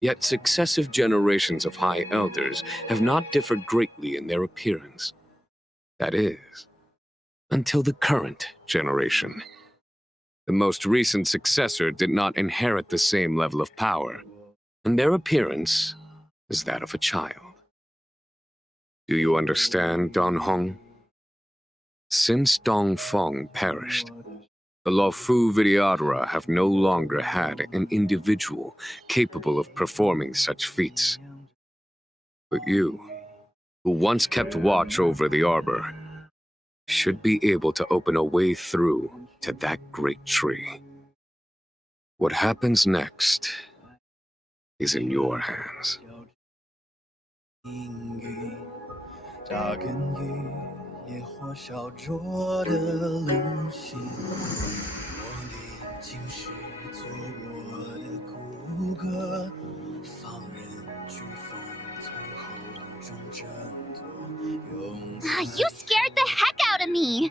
Yet successive generations of High Elders have not differed greatly in their appearance. That is, until the current generation. The most recent successor did not inherit the same level of power, and their appearance is that of a child. Do you understand, Don Hong? Since Dong Feng perished, the Luofu Videodora have no longer had an individual capable of performing such feats. But you, who once kept watch over the Arbor, should be able to open a way through to that great tree. What happens next is in your hands. You scared the heck out of me!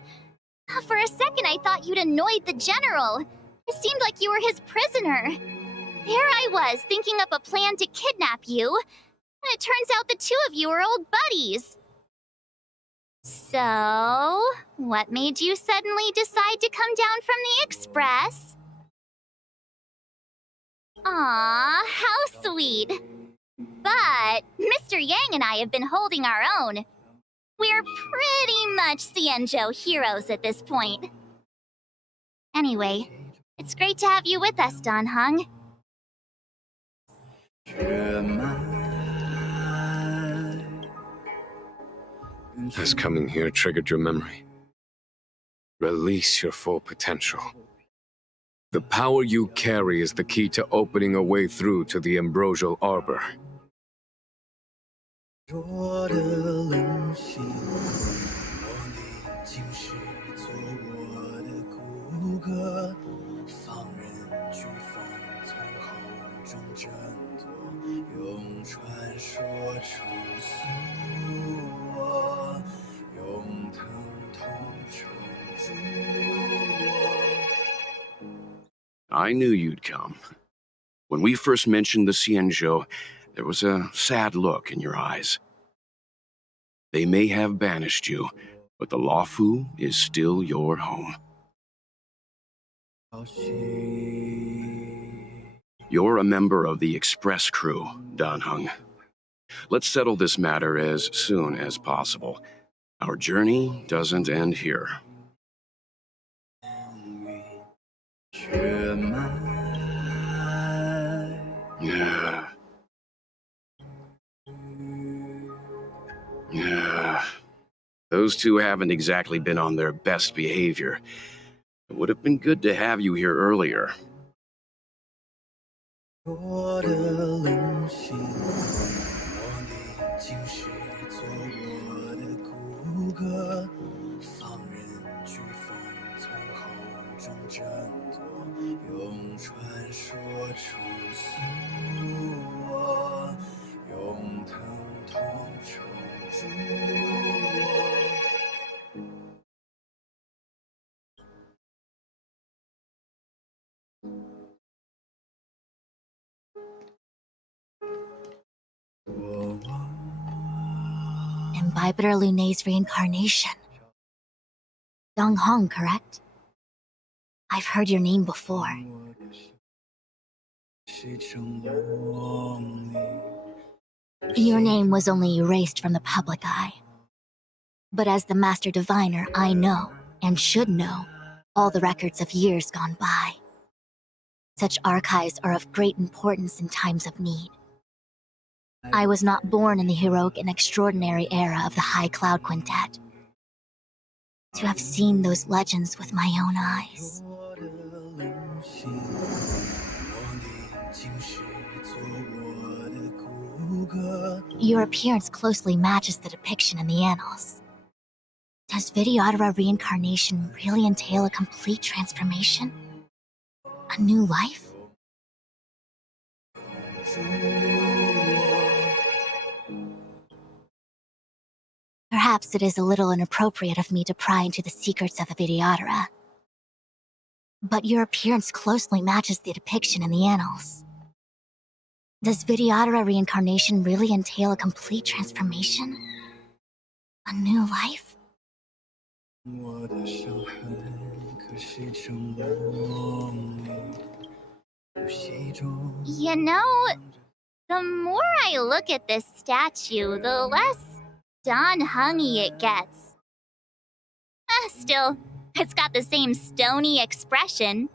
For a second I thought you'd annoyed the general. It seemed like you were his prisoner. There I was, thinking up a plan to kidnap you, and it turns out the two of you are old buddies. So, what made you suddenly decide to come down from the express? Aw, how sweet. But Mr. Yang and I have been holding our own. We're pretty much Xianzhou heroes at this point. Anyway, it's great to have you with us, Dan Heng. Has coming here triggered your memory? Release your full potential. The power you carry is the key to opening a way through to the Ambrosial Arbor. I knew you'd come. When we first mentioned the Xianzhou, there was a sad look in your eyes. They may have banished you, but the Luofu is still your home. You're a member of the Express crew, Dan Heng. Let's settle this matter as soon as possible. Our journey doesn't end here. Yeah. Those two haven't exactly been on their best behavior. It would have been good to have you here earlier. Imbibitor Lunay's reincarnation. Dong Hong, correct? I've heard your name before. Your name was only erased from the public eye. But as the Master Diviner, I know, and should know, all the records of years gone by. Such archives are of great importance in times of need. I was not born in the heroic and extraordinary era of the High Cloud Quintet. To have seen those legends with my own eyes. Your appearance closely matches the depiction in the annals. Does Videodora reincarnation really entail a complete transformation? A new life? Perhaps it is a little inappropriate of me to pry into the secrets of the Videodora. But your appearance closely matches the depiction in the annals. Does Videodora reincarnation really entail a complete transformation? A new life? You know, the more I look at this statue, the less Don Hungy it gets. Still, it's got the same stony expression.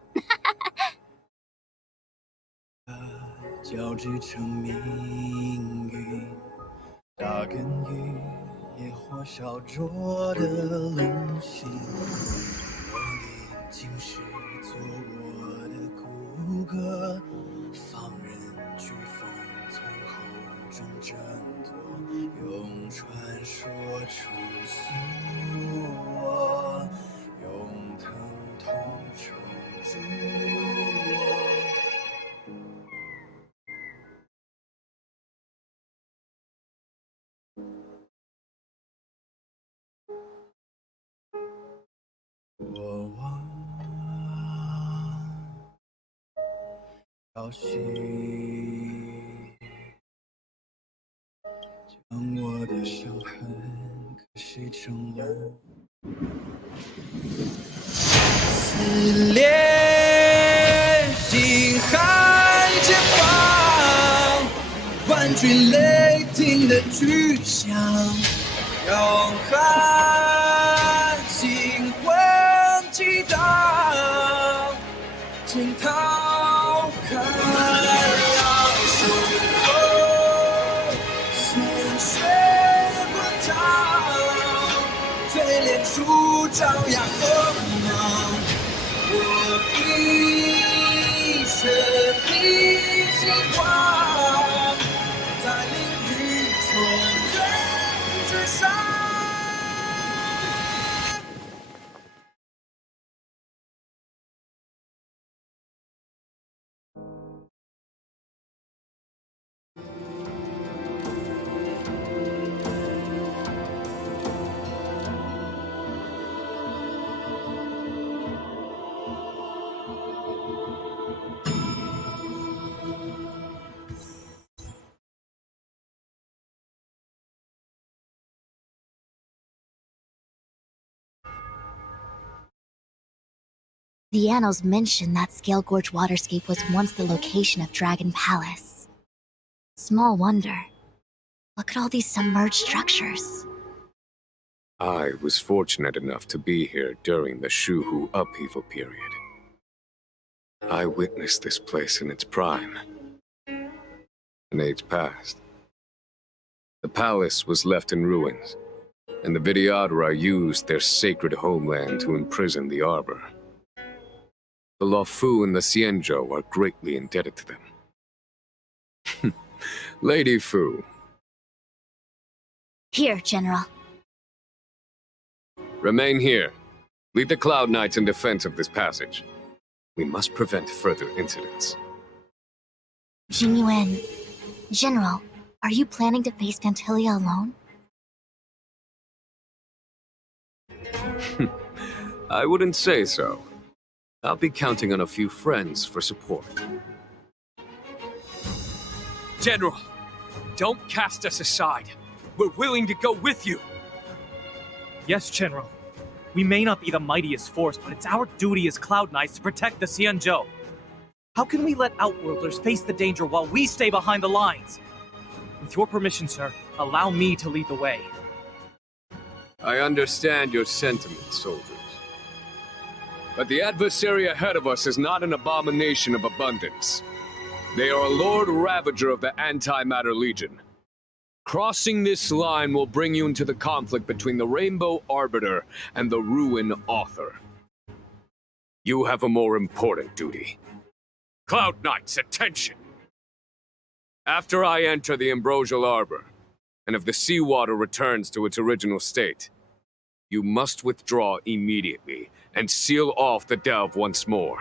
The annals mention that Scale Gorge Waterscape was once the location of Dragon Palace. Small wonder. Look at all these submerged structures. I was fortunate enough to be here during the Shuhu upheaval period. I witnessed this place in its prime. An age passed. The palace was left in ruins, and the Videodora used their sacred homeland to imprison the Arbor. The Luofu and the Xianzhou are greatly indebted to them. Lady Fu. Here, General. Remain here. Lead the Cloud Knights in defense of this passage. We must prevent further incidents. Jingyuan. General, are you planning to face Dantilia alone? I wouldn't say so. I'll be counting on a few friends for support. General, don't cast us aside. We're willing to go with you. Yes, General. We may not be the mightiest force, but it's our duty as Cloud Knights to protect the Xianzhou. How can we let Outworlders face the danger while we stay behind the lines? With your permission, sir, allow me to lead the way. I understand your sentiments, soldiers. But the adversary ahead of us is not an abomination of abundance. They are a Lord Ravager of the Antimatter Legion. Crossing this line will bring you into the conflict between the Rainbow Arbiter and the Ruin Author. You have a more important duty. Cloud Knights, attention! After I enter the Ambrosial Arbor, and if the seawater returns to its original state, you must withdraw immediately and seal off the delve once more.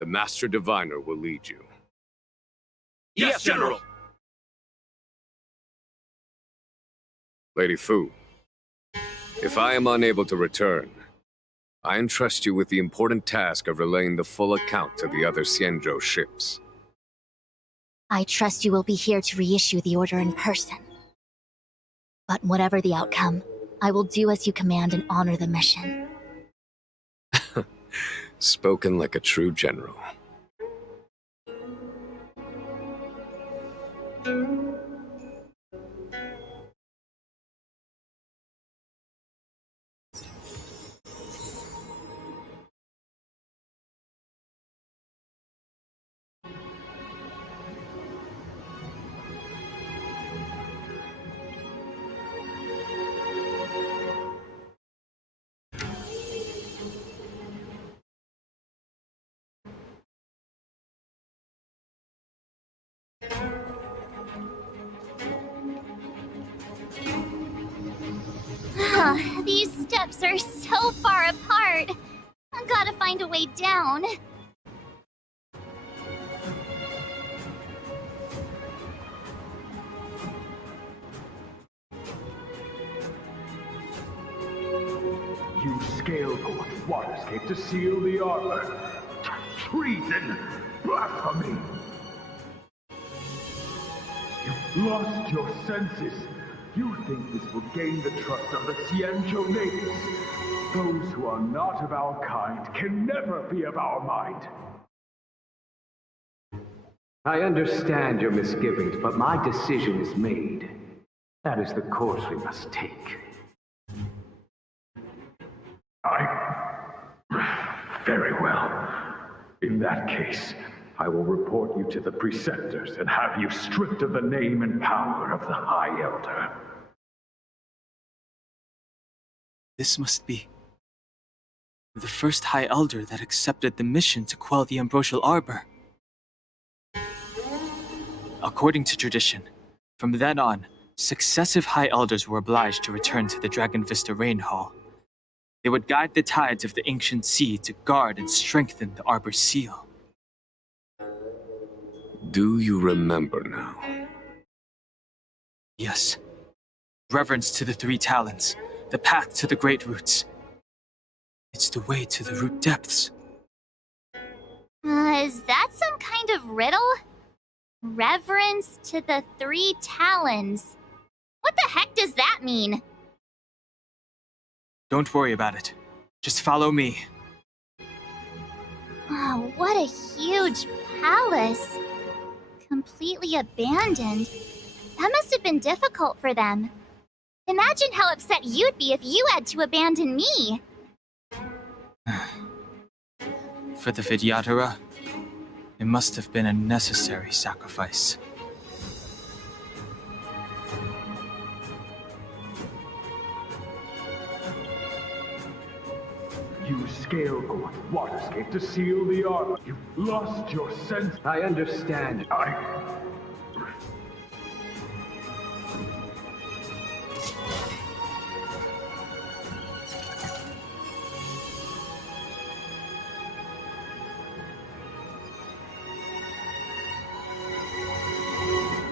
The Master Diviner will lead you. Yes, General! Lady Fu, if I am unable to return, I entrust you with the important task of relaying the full account to the other Xianzhou ships. I trust you will be here to reissue the order in person. But whatever the outcome, I will do as you command and honor the mission. Spoken like a true general. These steps are so far apart. I gotta find a way down. You scaled Court Waterscape to seal the arbor. Treason! Blasphemy! You've lost your senses. You think this will gain the trust of the Xianzhou natives. Those who are not of our kind can never be of our mind. I understand your misgivings, but my decision is made. That is the course we must take. Very well. In that case, I will report you to the preceptors and have you stripped of the name and power of the High Elder. This must be the first High Elder that accepted the mission to quell the Ambrosial Arbor. According to tradition, from then on, successive High Elders were obliged to return to the Dragon Vista Rain Hall. They would guide the tides of the ancient sea to guard and strengthen the Arbor's seal. Do you remember now? Yes. Reverence to the Three Talons, the path to the Great Roots. It's the way to the root depths. Is that some kind of riddle? Reverence to the Three Talons. What the heck does that mean? Don't worry about it. Just follow me. Oh, what a huge palace. Completely abandoned. That must have been difficult for them. Imagine how upset you'd be if you had to abandon me. For the Vidyadhara, it must have been a necessary sacrifice. You scaled Court Waterscape to seal the arbor. You've lost your sense. I understand.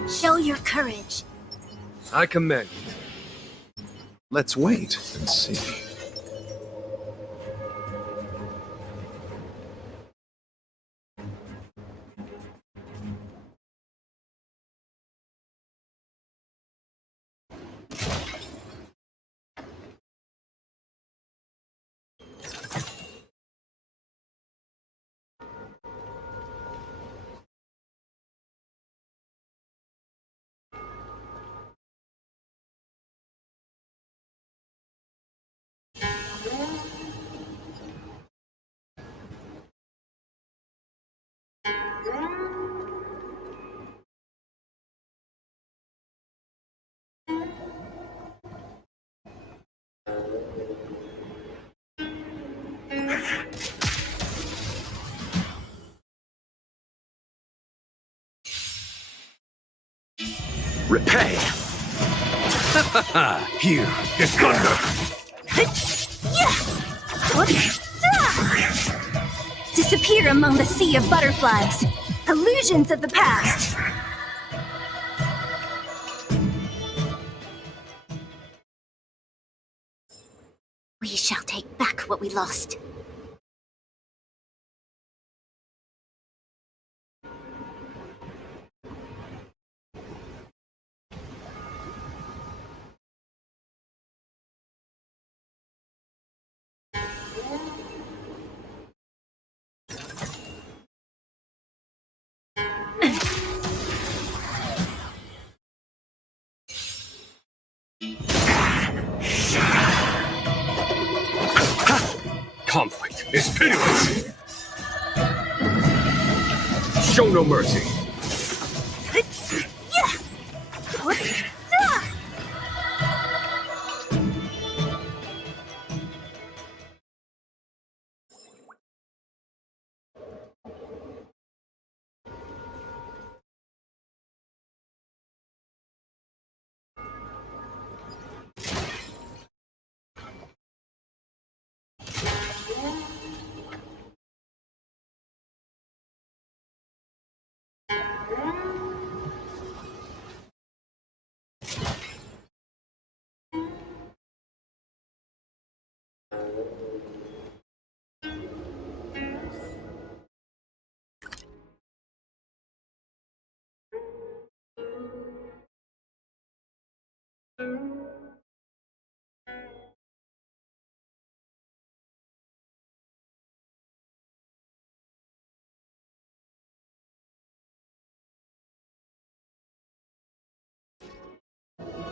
Show your courage. I commend. Let's wait and see. Repay! Here, is thunder! Disappear among the sea of butterflies. Illusions of the past. We shall take back what we lost. Conflict is pitiless! Show no mercy!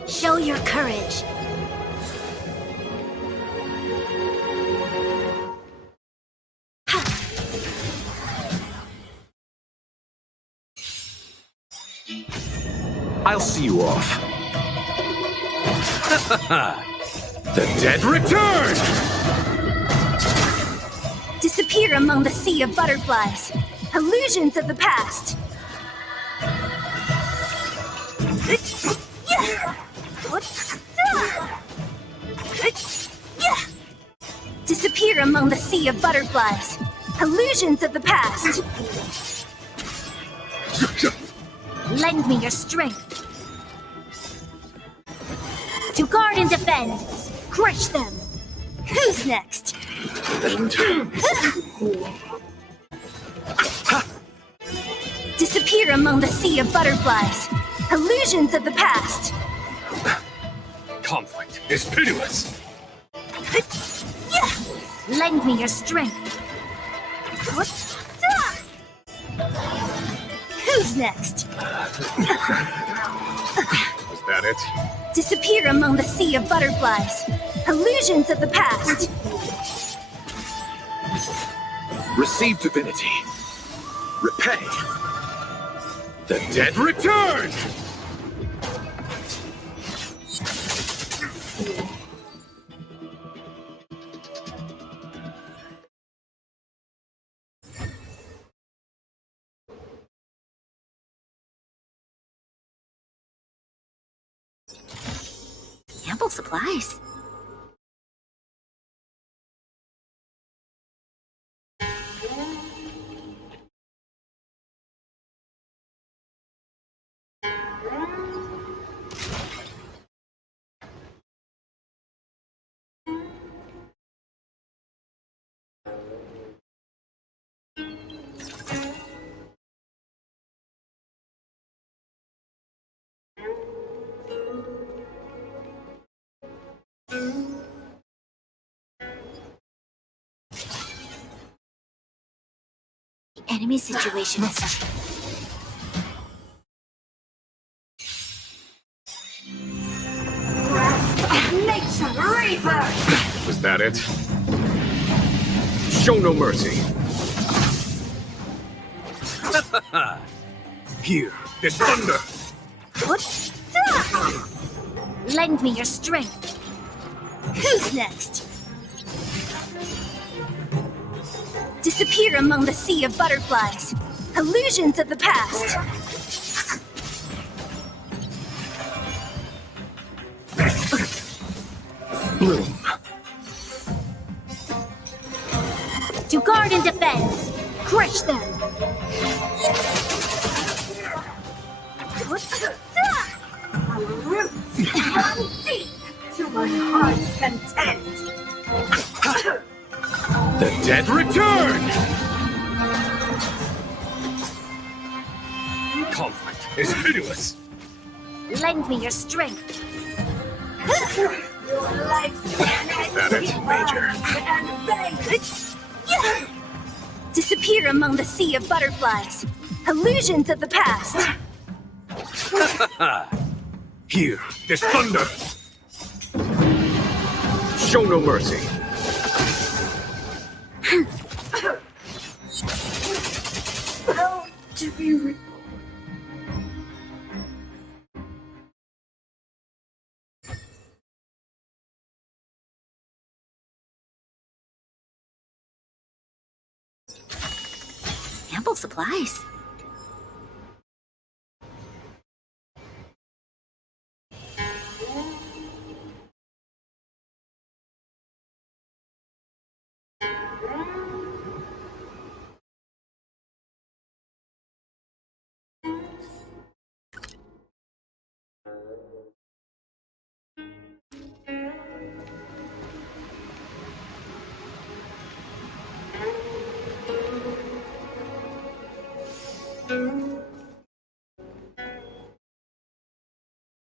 Show your courage. I'll see you off. The dead return! Disappear among the sea of butterflies. Illusions of the past. Disappear among the sea of butterflies. Illusions of the past. Lend me your strength. To guard and defend. Crush them. Who's next? Disappear among the sea of butterflies. Illusions of the past. Conflict is pitiless! Lend me your strength. Who's next? Was that it? Disappear among the sea of butterflies. Illusions of the past. Receive divinity. Repay. The dead return! Ample supplies. The enemy situation is... Nature Reaper! Was that it? Show no mercy! Here, there's thunder! Lend me your strength. Who's next? Disappear among the sea of butterflies. Illusions of the past. Bloom. To guard and defend. Crush them. Our roots run deep to my heart's content. The dead return! Conflict is pitiless. Lend me your strength. Your lifespan has That it, Major. and fade. Disappear among the sea of butterflies. Illusions of the past. Here, this thunder. Show no mercy. How to be reborn. Ample supplies.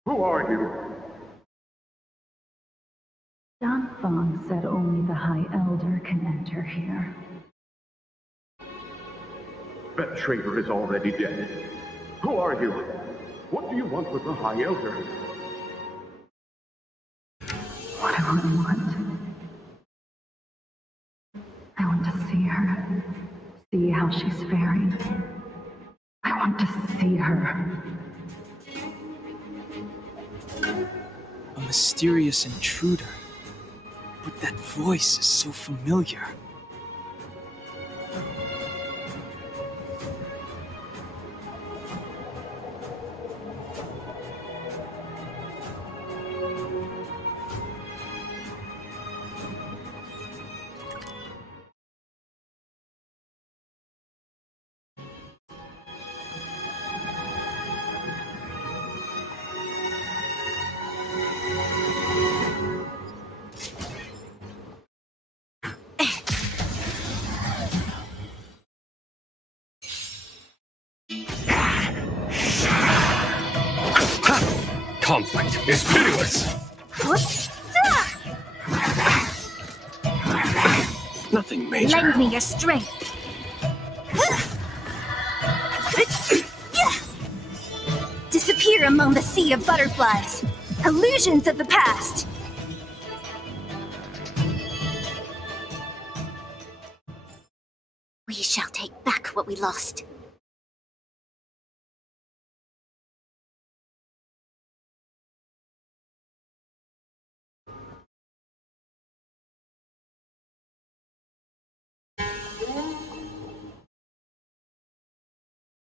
Who are you? Don Fong said only the High Elder can enter here. That traitor is already dead. Who are you? What do you want with the High Elder? What do I want? I want to see her. See how she's faring. I want to see her. A mysterious intruder. But that voice is so familiar. Conflict is pitiless. Nothing major. Lend me your strength. Disappear among the sea of butterflies. Illusions of the past. We shall take back what we lost.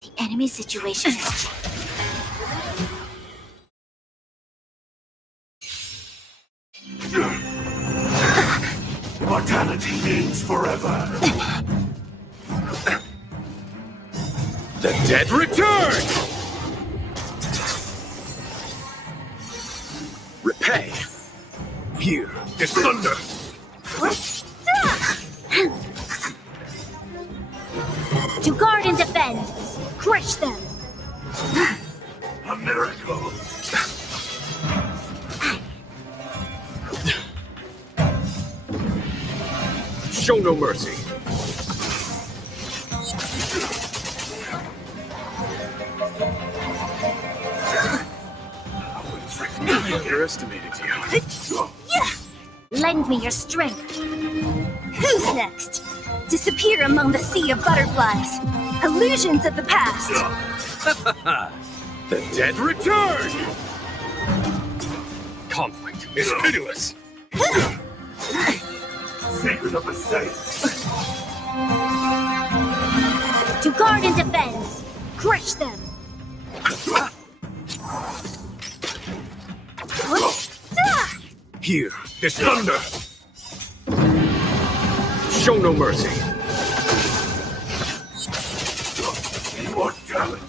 The enemy situation has changed. Immortality means forever. The dead return! Repay. Here, this thunder. To guard and defend. Crush them. A miracle. Show no mercy. I underestimated you. Lend me your strength. Who's next? Disappear among the sea of butterflies. Illusions of the past. The dead return! Conflict is pitiless. Secret of the saints. Guard and defend! Crush them! Here, this thunder! Show no mercy! Immortality!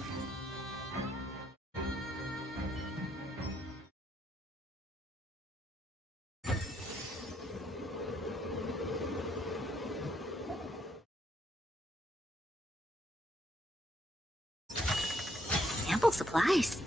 Ample supplies.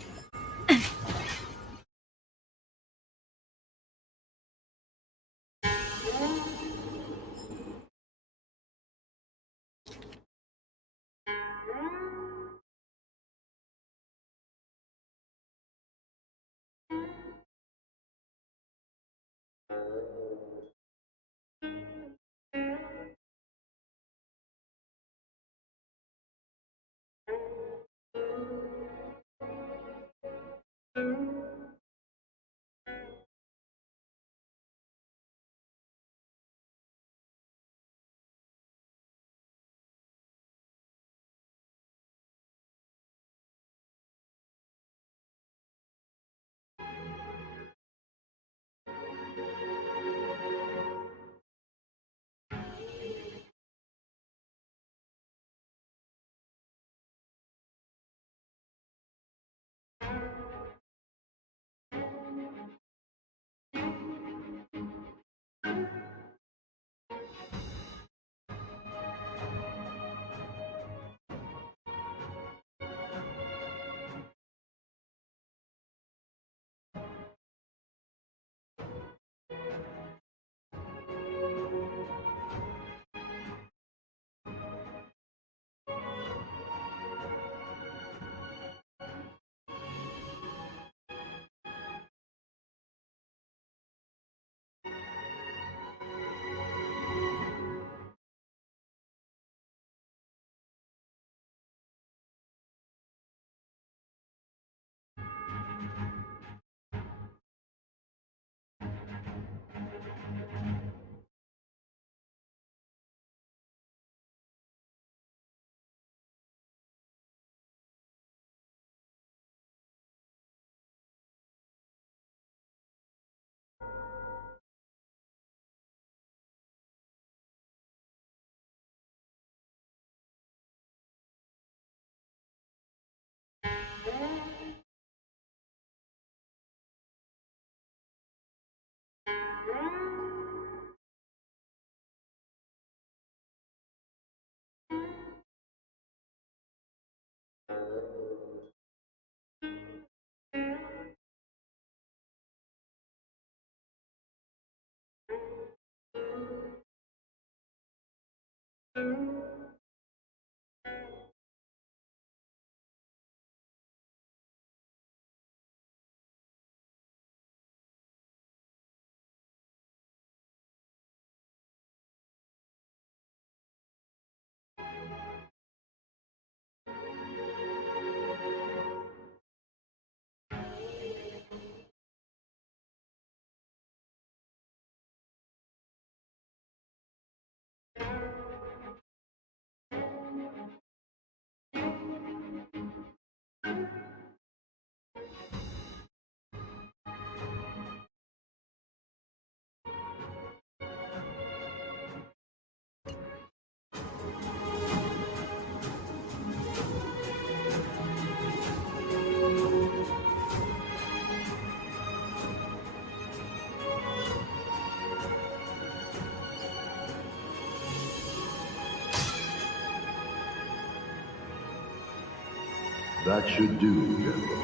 That should do, General.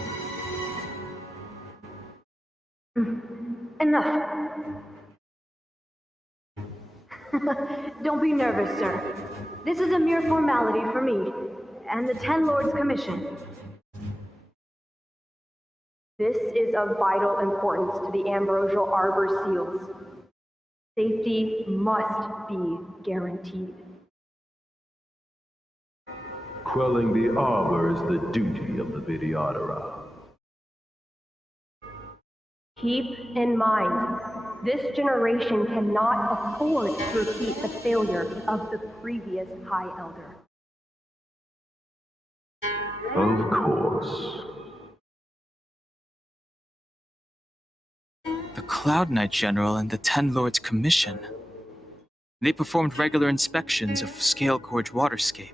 Enough. Don't be nervous, sir. This is a mere formality for me and the Ten Lords Commission. This is of vital importance to the Ambrosial Arbor seals. Safety must be guaranteed. Quelling the Arbor is the duty of the Videodora. Keep in mind, this generation cannot afford to repeat the failure of the previous High Elder. Of course. The Cloud Knight General and the Ten Lords Commission. They performed regular inspections of Scale Gorge Waterscape.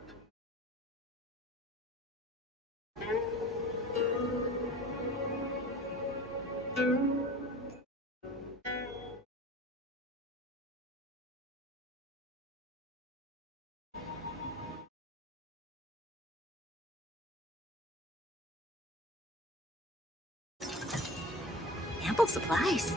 Ample supplies.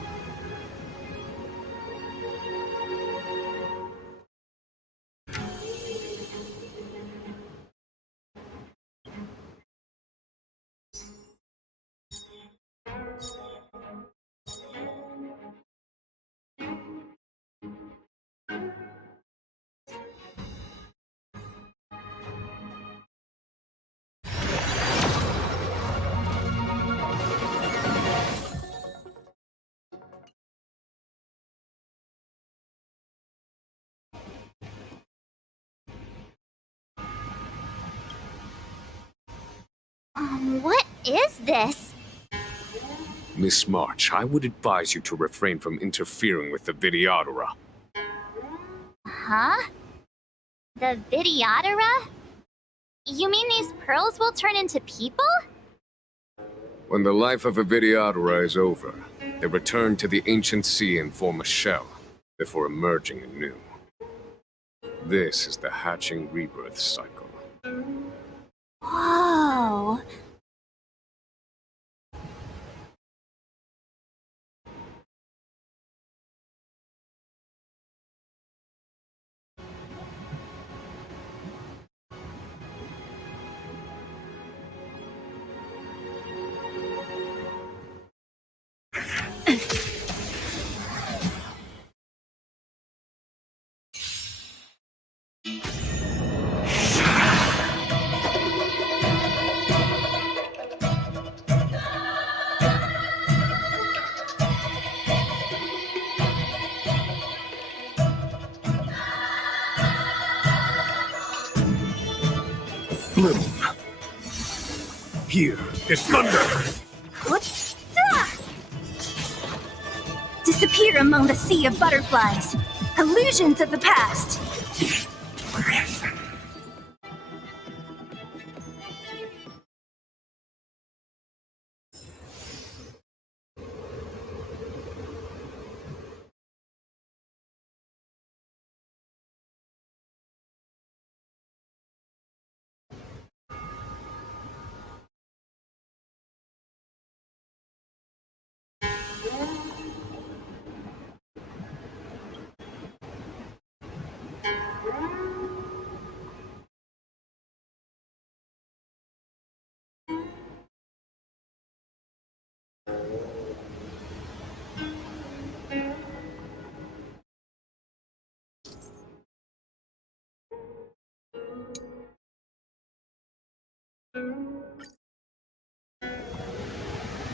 What is this? Miss March, I would advise you to refrain from interfering with the Videodora. Huh? The Videodora? You mean these pearls will turn into people? When the life of a Videodora is over, they return to the ancient sea and form a shell, before emerging anew. This is the hatching rebirth cycle. Whoa. Bloom. Here is thunder! What? Disappear among the sea of butterflies. Illusions of the past.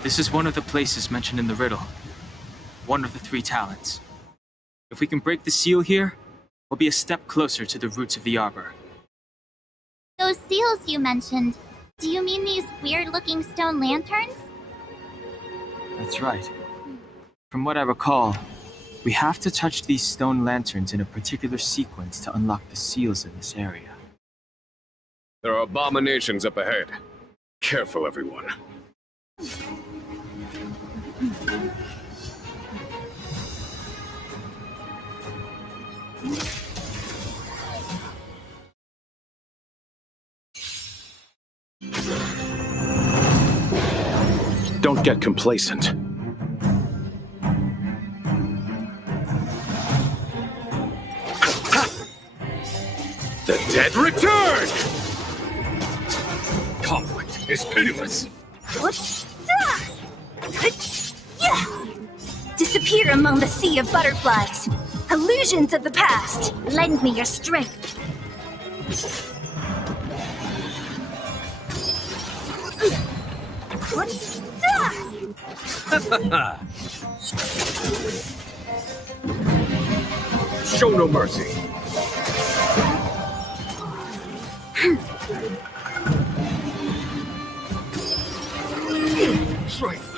This is one of the places mentioned in the riddle. One of the 3 talents. If we can break the seal here, we'll be a step closer to the roots of the arbor. Those seals you mentioned, do you mean these weird-looking stone lanterns? That's right. From what I recall, we have to touch these stone lanterns in a particular sequence to unlock the seals in this area. There are abominations up ahead. Careful, everyone. Don't get complacent. The dead return! Conflict is pitiless. What? Disappear among the sea of butterflies. Illusions of the past. Lend me your strength. What? Show no mercy.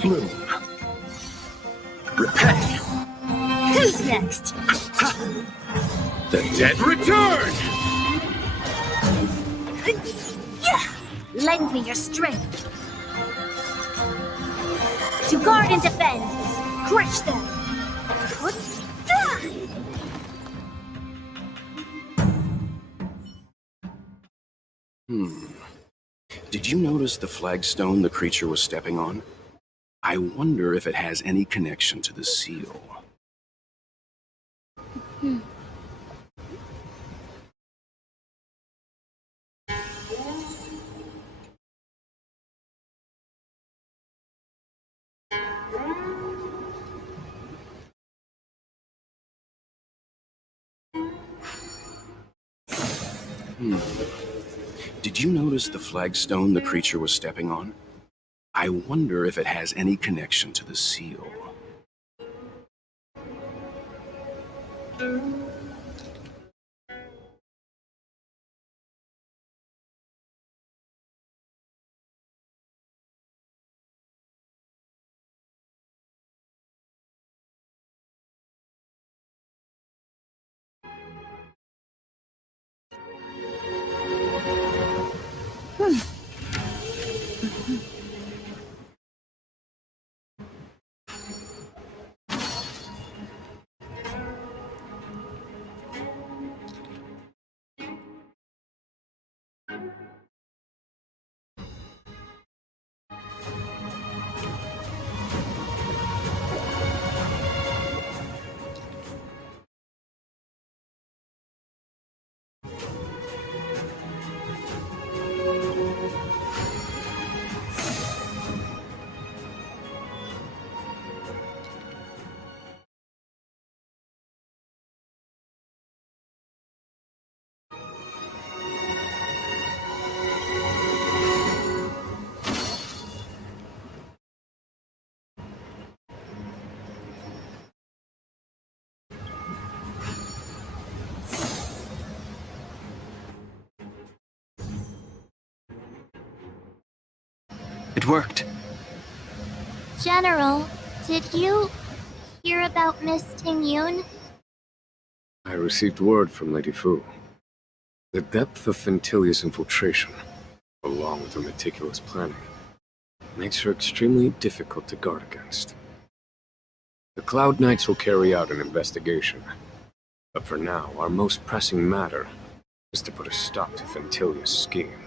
moon. Repay. Who's next? The dead return! Lend me your strength. To guard and defend. Crush them. Did you notice the flagstone the creature was stepping on? I wonder if it has any connection to the seal. Did you notice the flagstone the creature was stepping on? I wonder if it has any connection to the seal. It worked. General, did you hear about Miss Tingyun? I received word from Lady Fu. The depth of Fentilia's infiltration, along with her meticulous planning, makes her extremely difficult to guard against. The Cloud Knights will carry out an investigation, but for now, our most pressing matter is to put a stop to Fentilia's scheme.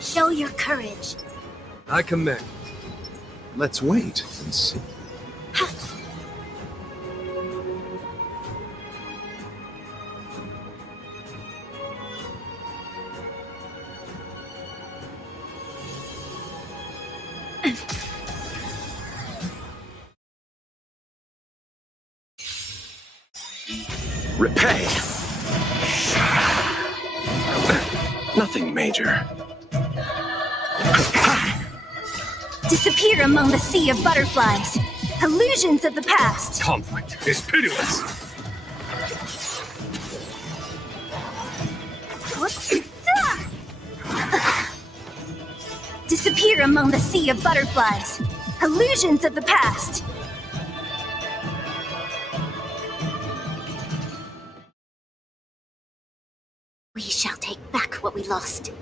Show your courage. I commend. Let's wait and see. Repay. Nothing major. Disappear among the sea of butterflies. Illusions of the past. Conflict is pitiless. Disappear among the sea of butterflies. Illusions of the past. We shall take back what we lost.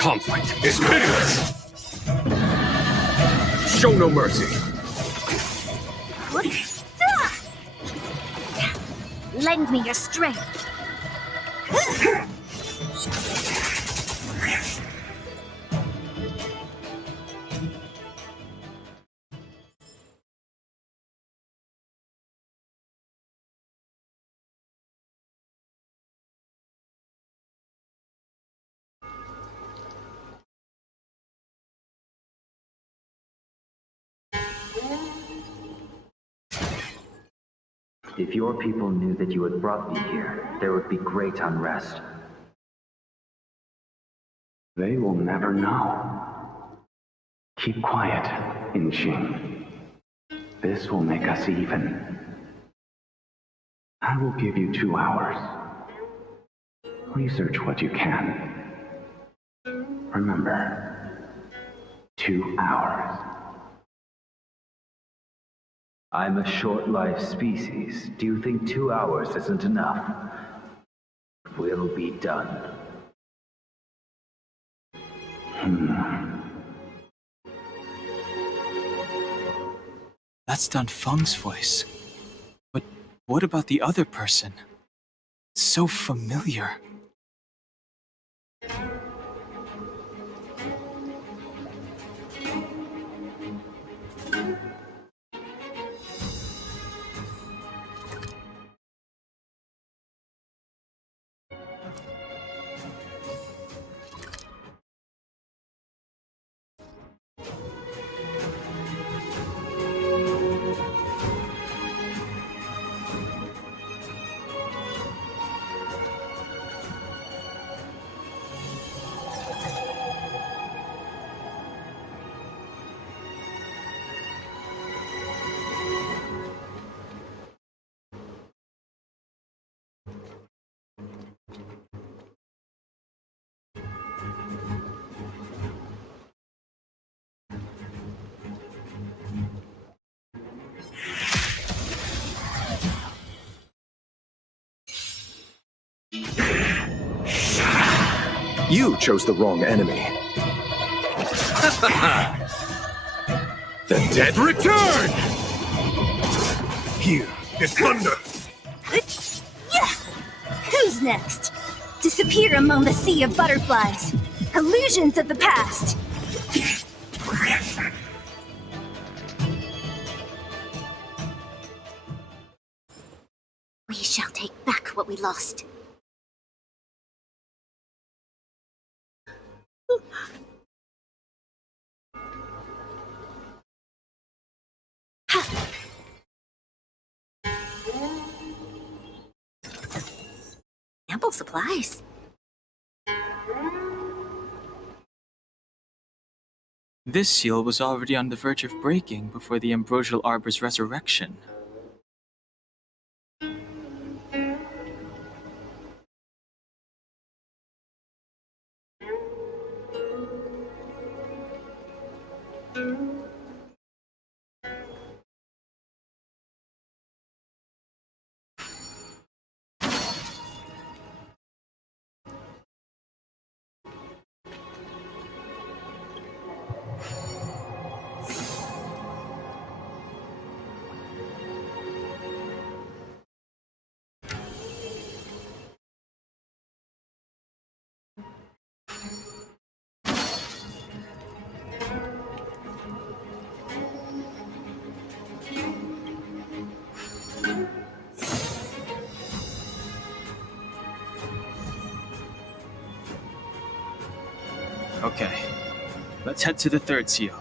Conflict is pitiless! Show no mercy! Lend me your strength. If your people knew that you had brought me here, there would be great unrest. They will never know. Keep quiet, Inching. This will make us even. I will give you 2 hours. Research what you can. Remember, 2 hours. I'm a short-life species. Do you think 2 hours isn't enough? We'll be done. That's Dun Feng's voice. But what about the other person? It's so familiar. You chose the wrong enemy. The dead return! Here is thunder! Who's next? Disappear among the sea of butterflies. Illusions of the past. We shall take back what we lost. Ample supplies. This seal was already on the verge of breaking before the Ambrosial Arbor's resurrection. Okay, let's head to the third seal.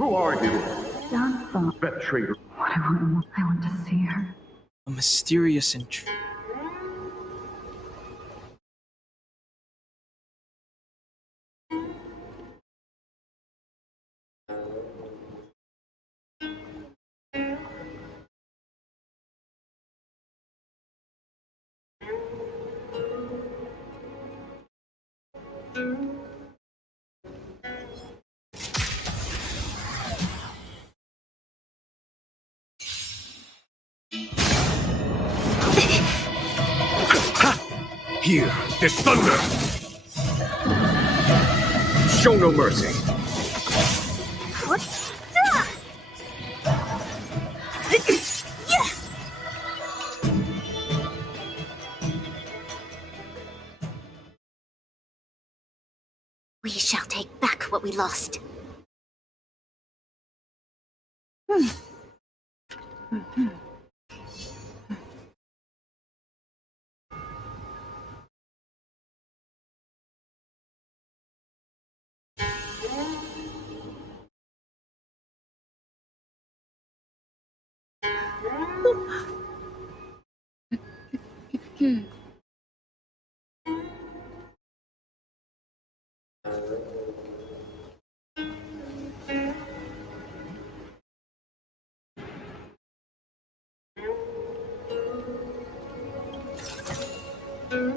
Who are you? Johnson. That traitor. What do I want? I want to see her. A mysterious intruder. Here, this thunder! Show no mercy. We shall take back what we lost.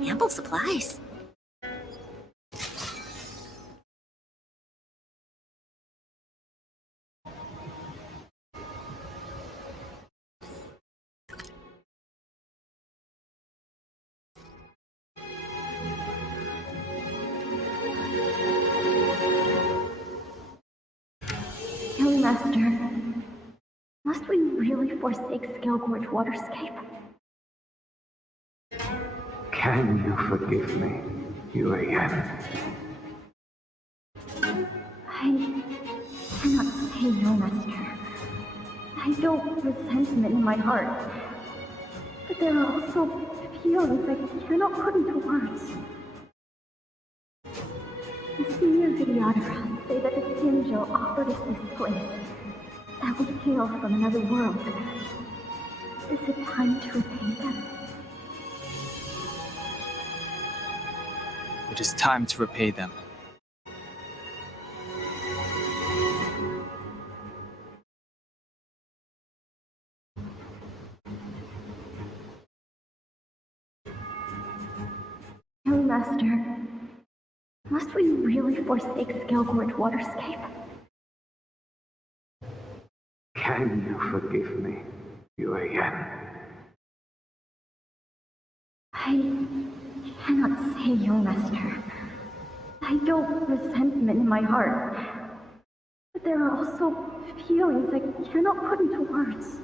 Ample supplies. Young Master, must we really forsake Scalegorge Waterscape? Can you forgive me, Yuan? I cannot say no, Master. I don't resentment in my heart, but there are also feelings I cannot put into words. The senior videographers say that the Xianzhou offered us this place, that we hail from another world. Is it time to repay them? It is time to repay them. Young Master, must we really forsake Scalegorge Waterscape? Can you forgive me, Yuan? I cannot say, Young Master. I don't resentment in my heart, but there are also feelings I cannot put into words.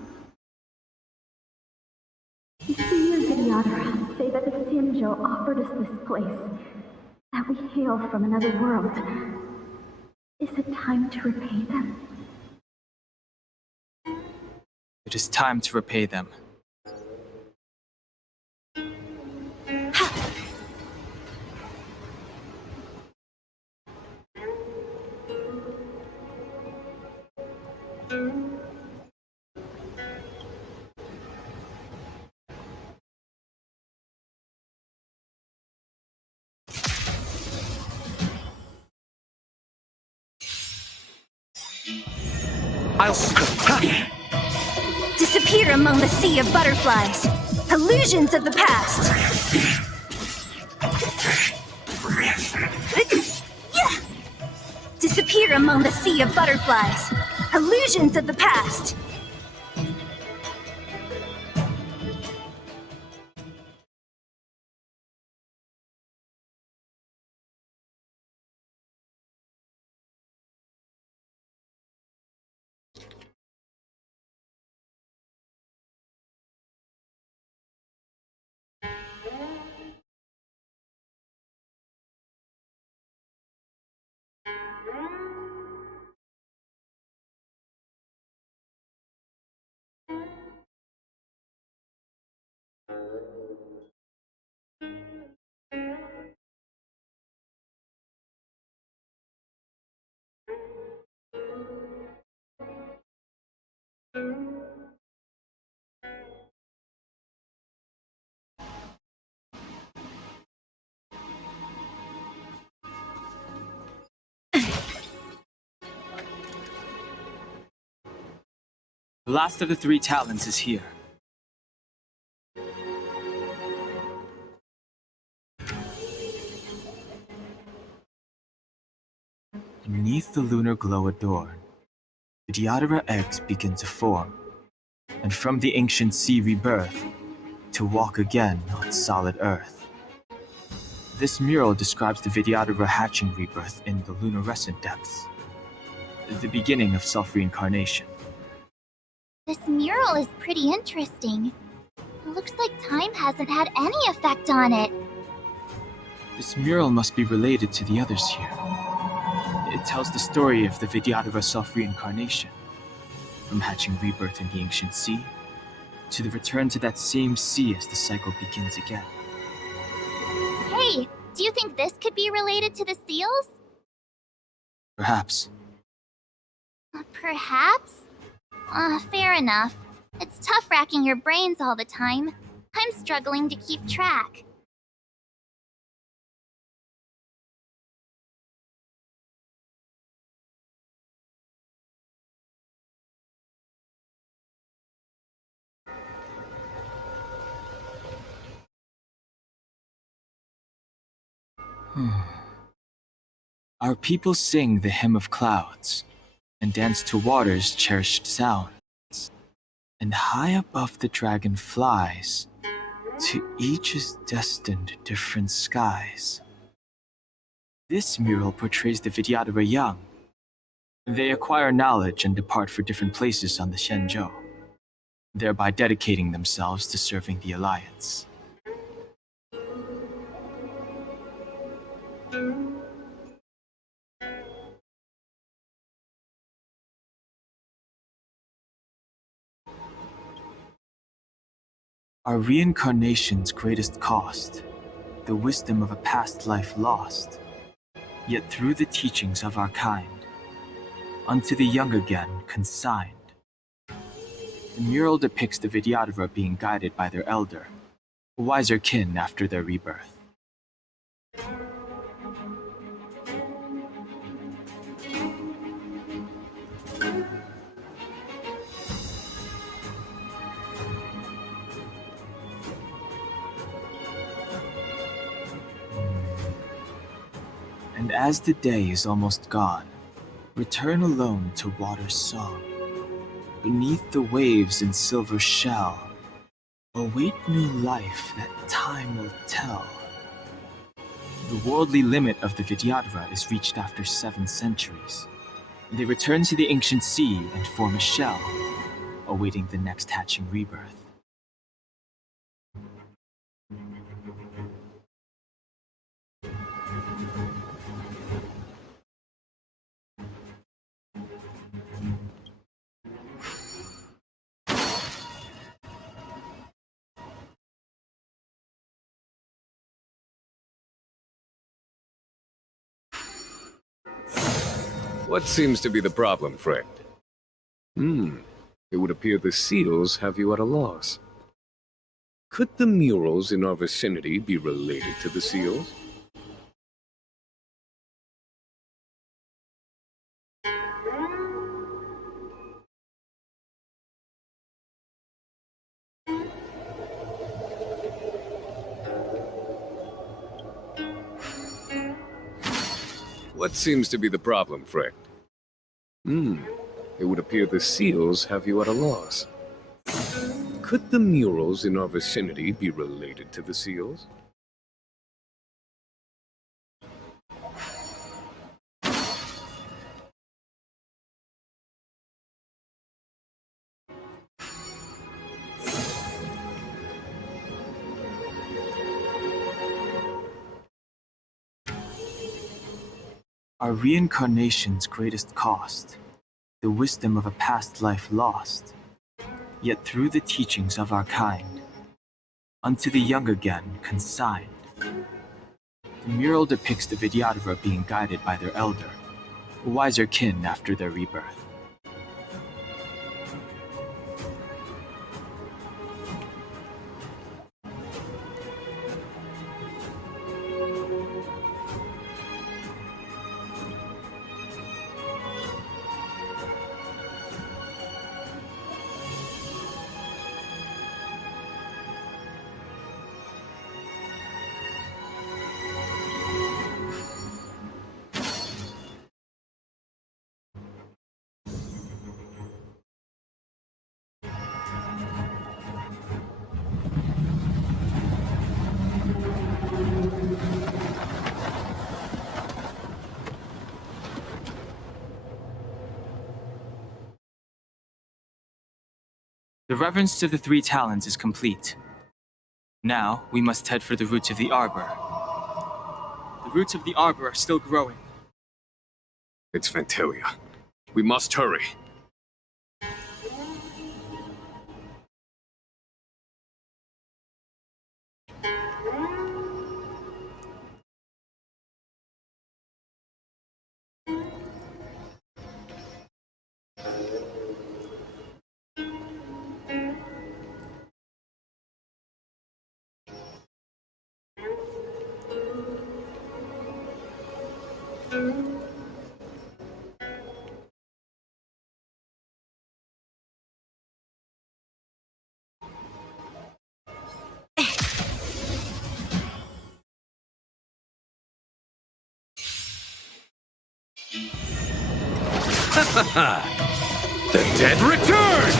The senior videographers say that the Xianzhou offered us this place, that we hail from another world. Is it time to repay them? It is time to repay them. Disappear among the sea of butterflies. Illusions of the past. Disappear among the sea of butterflies. Illusions of the past. The last of the three talons is here. Beneath the lunar glow adorned, the Diodora eggs begin to form, and from the ancient sea rebirth, to walk again on solid earth. This mural describes the Vidyadhara hatching rebirth in the lunarescent depths, the beginning of self-reincarnation. This mural is pretty interesting. It looks like time hasn't had any effect on it. This mural must be related to the others here. It tells the story of the Vidyadhara self-reincarnation, from hatching rebirth in the ancient sea, to the return to that same sea as the cycle begins again. Hey, do you think this could be related to the seals? Perhaps. Perhaps? Fair enough. It's tough racking your brains all the time. I'm struggling to keep track. Our people sing the hymn of clouds, and dance to water's cherished sounds. And high above the dragon flies, to each is destined different skies. This mural portrays the Vidyadhara young. They acquire knowledge and depart for different places on the Xianzhou, thereby dedicating themselves to serving the Alliance. Our reincarnation's greatest cost, the wisdom of a past life lost, yet through the teachings of our kind, unto the young again consigned. The mural depicts the Vidyadhara being guided by their elder, wiser kin after their rebirth. And as the day is almost gone, return alone to water's song. Beneath the waves in silver shell, await new life that time will tell. The worldly limit of the Vidyadhara is reached after 7 centuries. They return to the ancient sea and form a shell, awaiting the next hatching rebirth. What seems to be the problem, friend? It would appear the seals have you at a loss. Could the murals in our vicinity be related to the seals? What seems to be the problem, friend? It would appear the seals have you at a loss. Could the murals in our vicinity be related to the seals? Our reincarnation's greatest cost, the wisdom of a past life lost, yet through the teachings of our kind, unto the young again consigned. The mural depicts the Vidyadhara being guided by their elder, wiser kin after their rebirth. The reverence to the three talons is complete. Now, we must head for the roots of the arbor. The roots of the arbor are still growing. It's Fantalia. We must hurry. The dead return!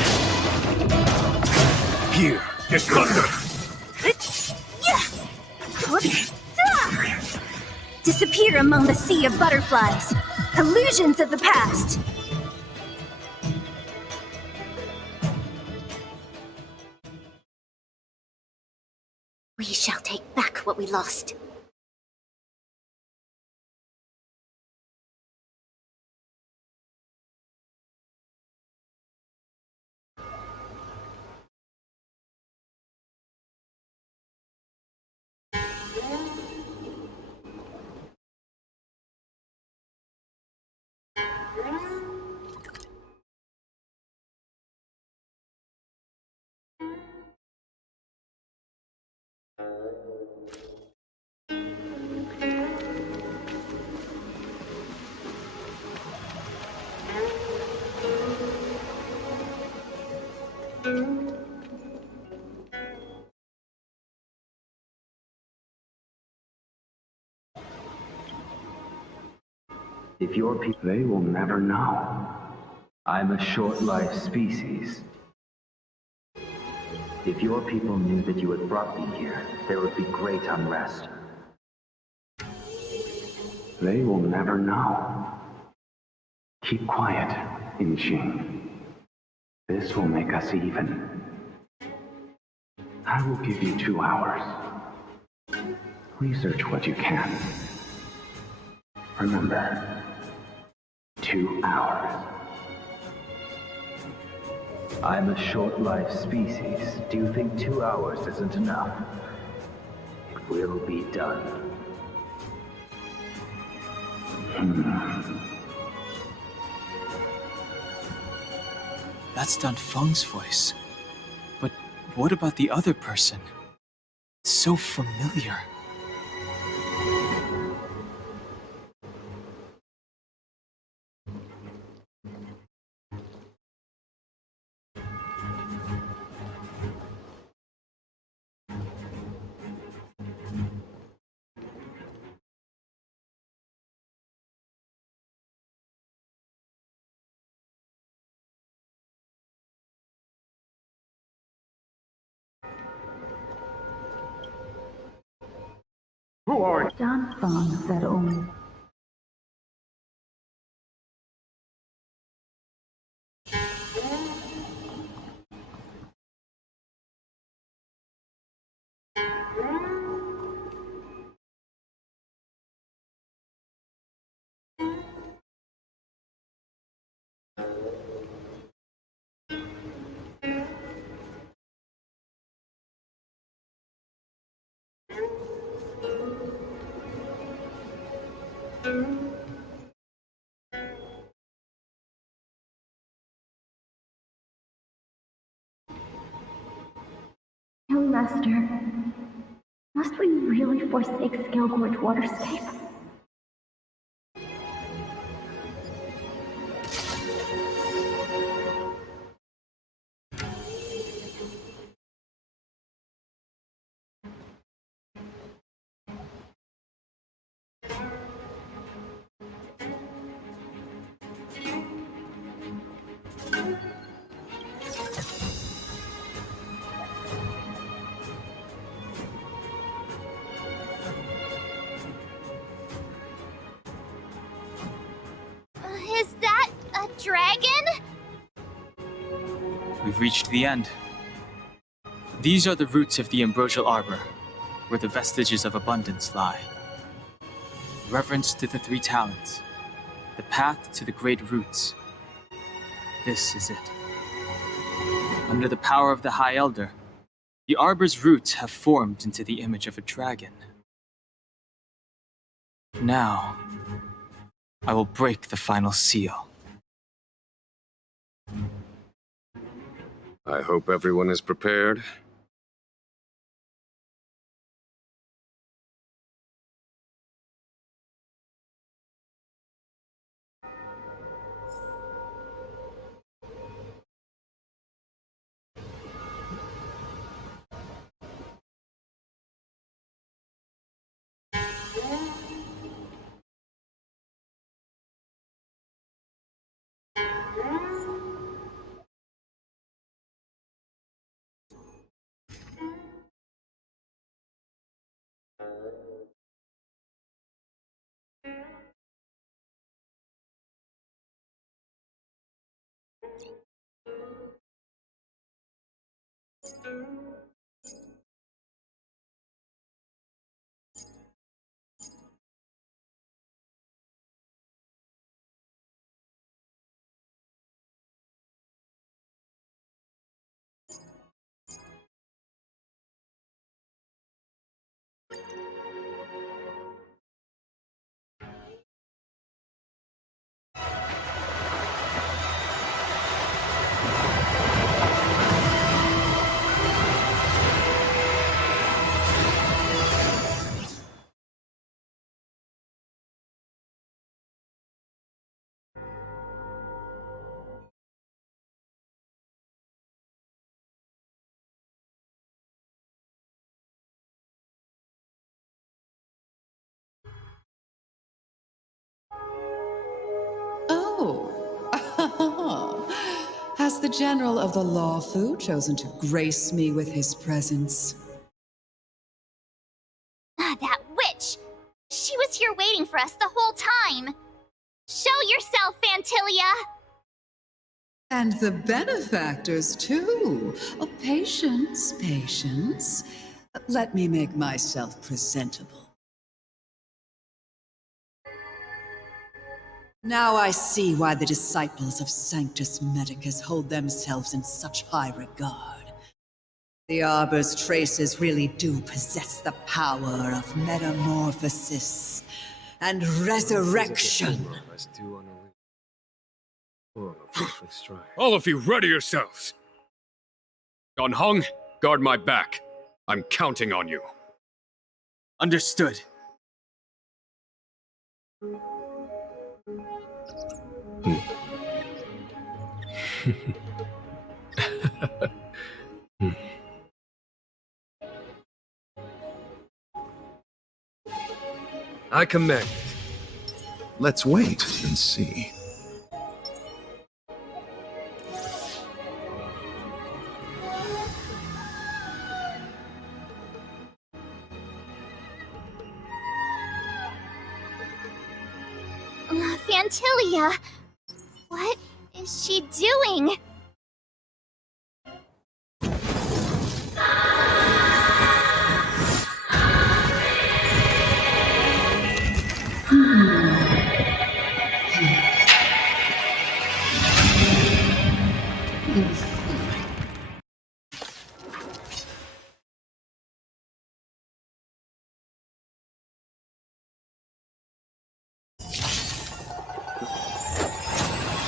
Here is thunder! Disappear among the sea of butterflies. Illusions of the past. We shall take back what we lost. If your people, they will never know. I'm a short-lived species. If your people knew that you had brought me here, there would be great unrest. They will never know. Keep quiet, Inxing. This will make us even. I will give you 2 hours. Research what you can. Remember, 2 hours. I'm a short-lived species. Do you think 2 hours isn't enough? It will be done. That's Dan Feng's voice. But what about the other person? It's so familiar. Who are you? Dan Feng said only. Young Master, must we really forsake Scale-Gorge Waterscape? Is that a dragon? We've have reached the end. These are the roots of the ambrosial arbor, where the vestiges of abundance lie. Reverence to the three talents, the path to the great roots. This is it. Under the power of the High Elder, the arbor's roots have formed into the image of a dragon. Now, I will break the final seal. I hope everyone is prepared. Oh, has the General of the Lawfu chosen to grace me with his presence? Ah, that witch! She was here waiting for us the whole time! Show yourself, Fantilia! And the benefactors, too. Oh, patience, patience. Let me make myself presentable. Now I see why the disciples of Sanctus Medicus hold themselves in such high regard. The Arbor's traces really do possess the power of metamorphosis and resurrection. All of you, ready yourselves! Don Hong, guard my back. I'm counting on you. Understood. I command. Let's wait and see. Fantilia! What is she doing?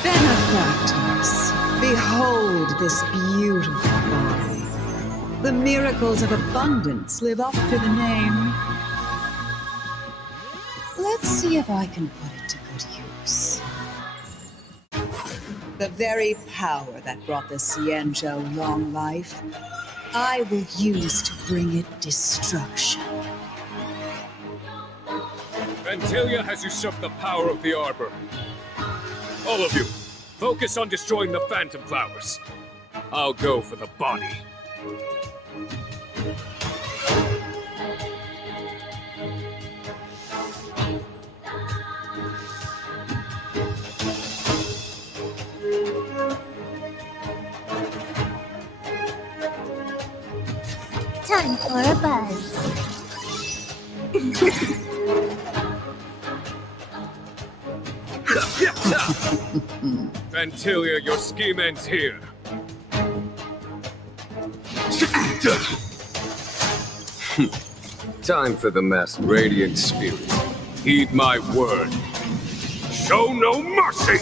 Benefactors, behold this beautiful body. The miracles of abundance live up to the name. Let's see if I can put it to good use. The very power that brought the Xianzhou long life, I will use to bring it destruction. Fantilia has usurped the power of the Arbor. All of you, focus on destroying the Phantom Flowers. I'll go for the body. Time for a buzz. Fantilia, your scheme ends here. Time for the masked radiant spirit. Heed my word. Show no mercy!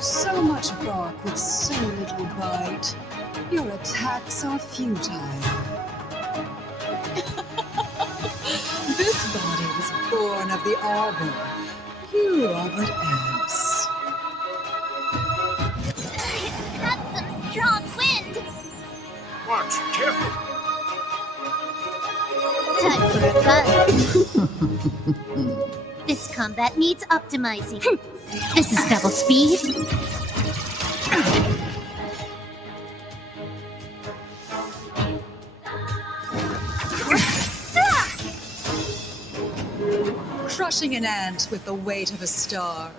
So much bark with so little bite. Your attacks are futile. This body was born of the arbor. You are but ants. That's some strong wind! Watch, careful! Time for a buzz. This combat needs optimizing. This is double speed. Crushing an ant with the weight of a star.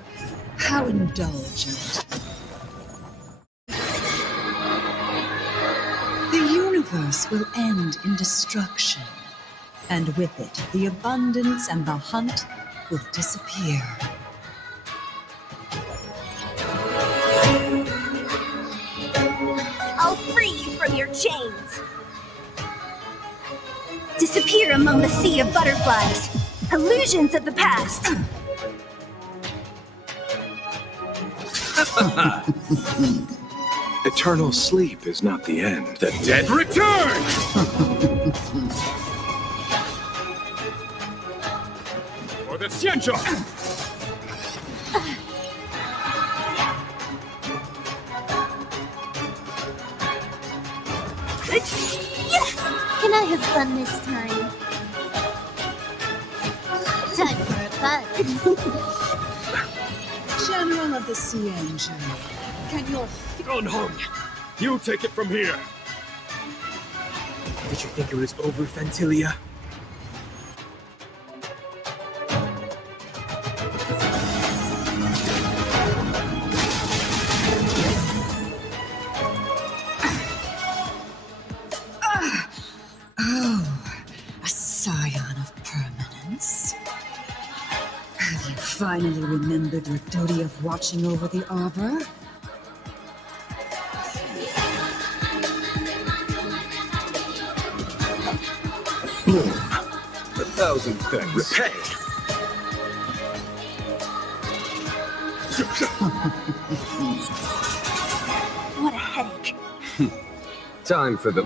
How indulgent. The universe will end in destruction. And with it, the abundance and the hunt will disappear. I'll free you from your chains. Disappear among the sea of butterflies. Illusions of the past. Eternal sleep is not the end. The dead return! For the Xianzhou! Can I have fun this time? Time for a buzz. General of the Xianzhou, can your... Gone home. You take it from here. Did you think it was over, Fantilia? A scion of permanence. Have you finally remembered your duty of watching over the arbor? Bloom. 1,000 thanks. Repay! What a headache. Time for the...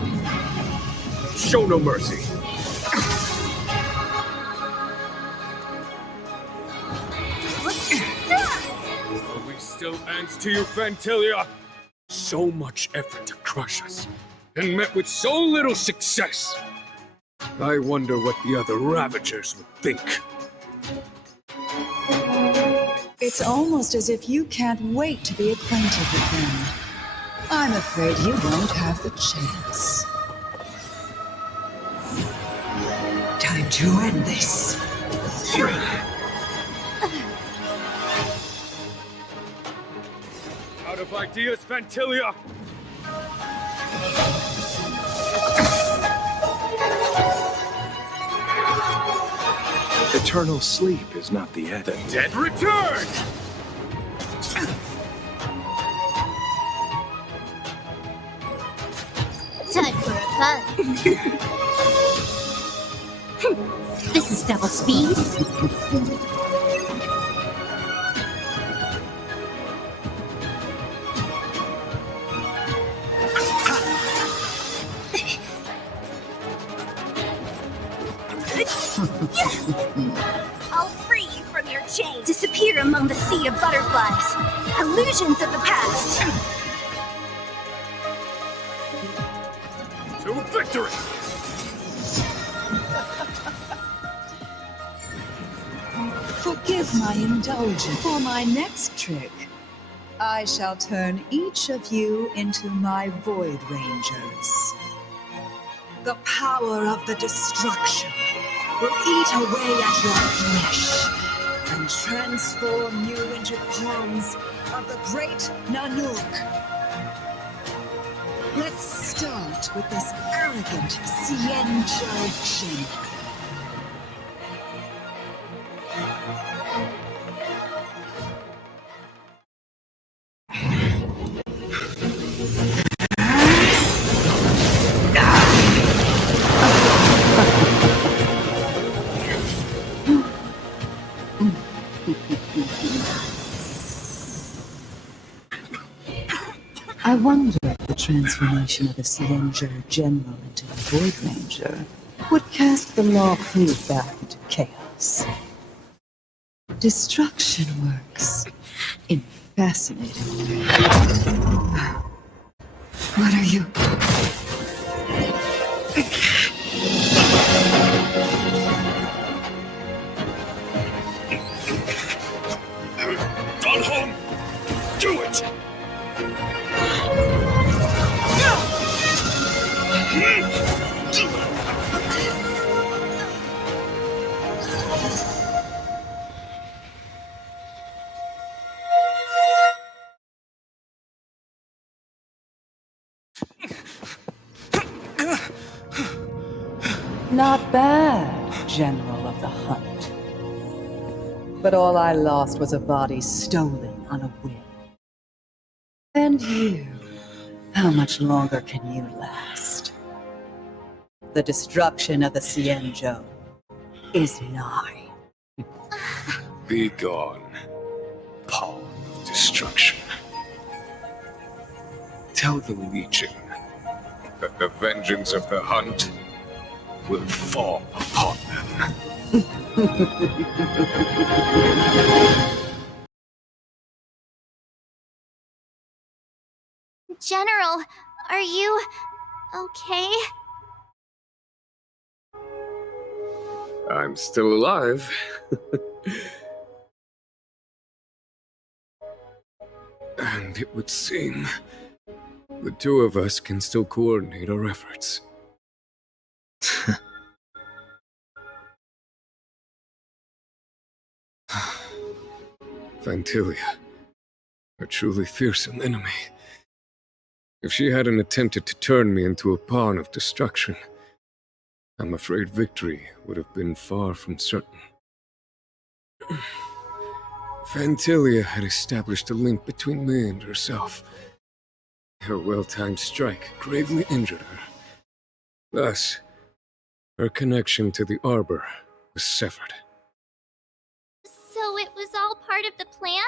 Show no mercy! Are we still ants to you, Fantilia? So much effort to crush us, and met with so little success. I wonder what the other Ravagers would think. It's almost as if you can't wait to be acquainted with them. I'm afraid you won't have the chance. Time to end this. Out of ideas, Fantilia? Eternal sleep is not the end. The dead return! Time for a buzz. This is double speed. I'll free you from your chains. Disappear among the sea of butterflies. Illusions of the past. To victory! Forgive my indulgence. For my next trick, I shall turn each of you into my Void Rangers. The power of the destruction will eat away at your flesh and transform you into pawns of the great Nanook. Let's start with this arrogant Xianzhou general. I wonder if the transformation of the Xianzhou general into a Void Ranger would cast the Law Fu back into chaos. Destruction works in fascinating ways. What are you? Gone home! Do it! Not bad, General of the Hunt. But all I lost was a body stolen on a whim. And you, how much longer can you last? The destruction of the Xianzhou is nigh. Be gone, pawn of destruction. Tell the Legion that the vengeance of the Hunt will fall upon them. General, are you okay? I'm still alive. And it would seem the two of us can still coordinate our efforts. Vantilia, a truly fearsome enemy. If she hadn't attempted to turn me into a pawn of destruction, I'm afraid victory would have been far from certain. Vantilia had established a link between me and herself. Her well-timed strike gravely injured her. Thus, her connection to the Arbor was severed. So it was all part of the plan?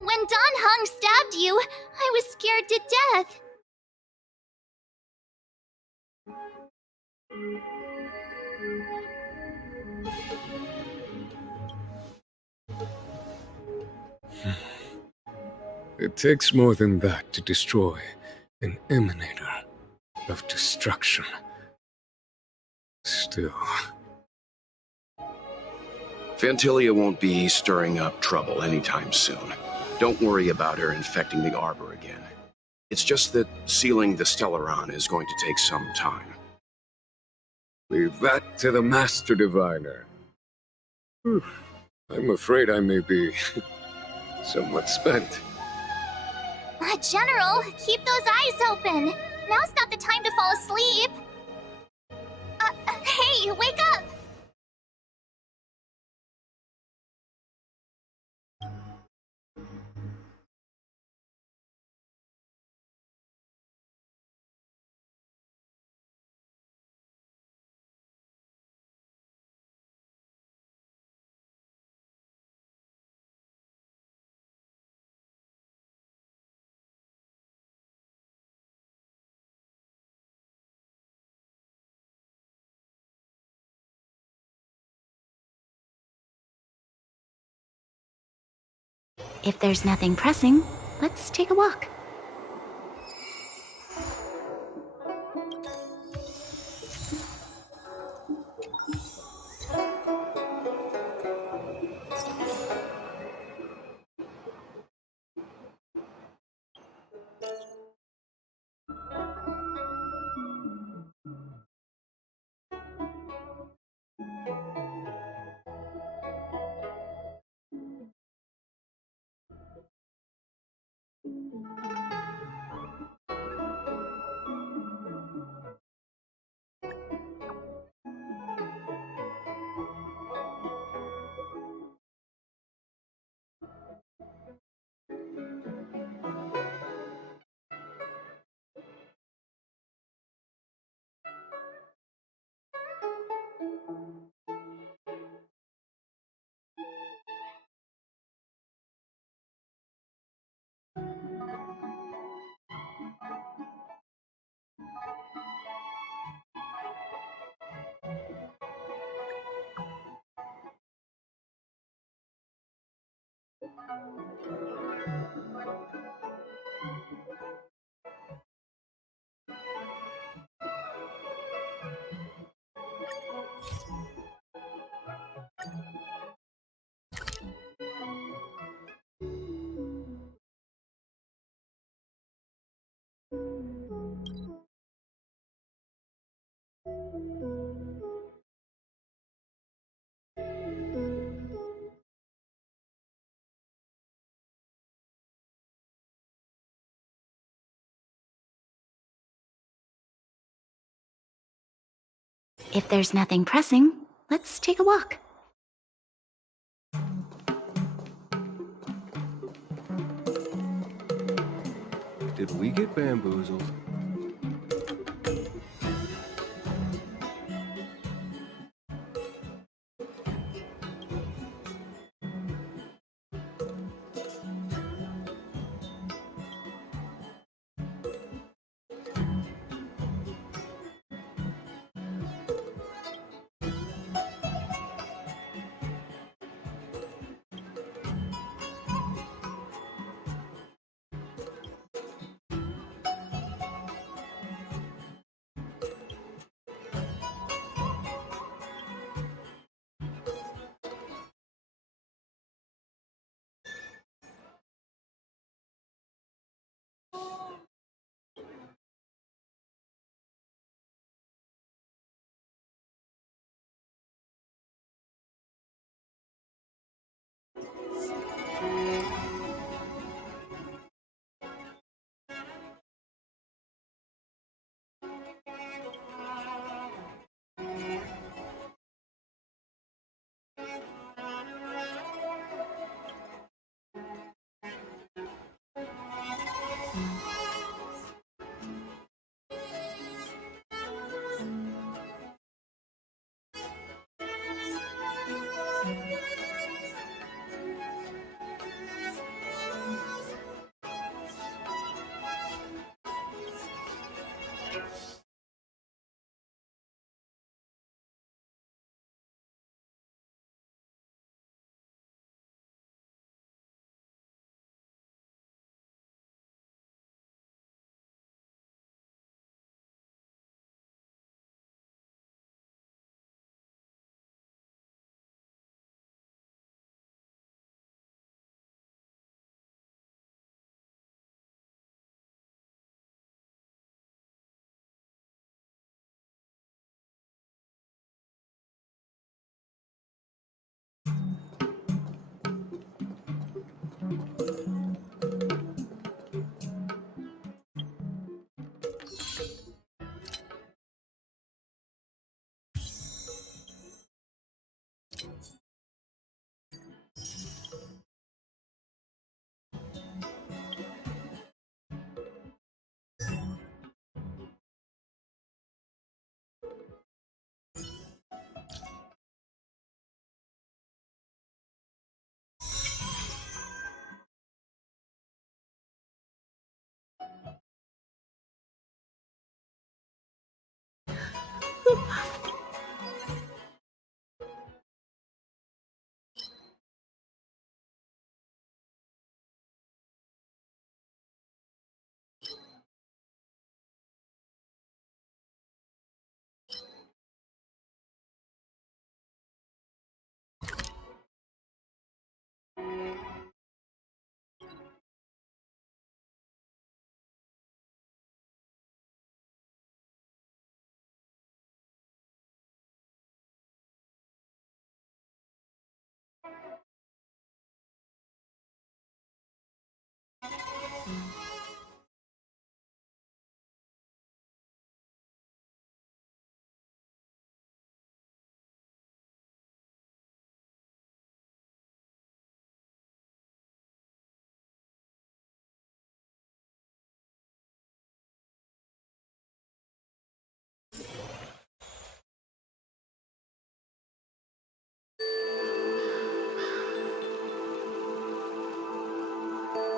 When Don Hung stabbed you, I was scared to death. It takes more than that to destroy an emanator of destruction. Still... Vantilia won't be stirring up trouble anytime soon. Don't worry about her infecting the Arbor again. It's just that sealing the Stellaron is going to take some time. Leave that to the Master Diviner. I'm afraid I may be somewhat spent. General, keep those eyes open. Now's not the time to fall asleep. Hey, wake up! If there's nothing pressing, let's take a walk. If there's nothing pressing, let's take a walk. Did we get bamboozled?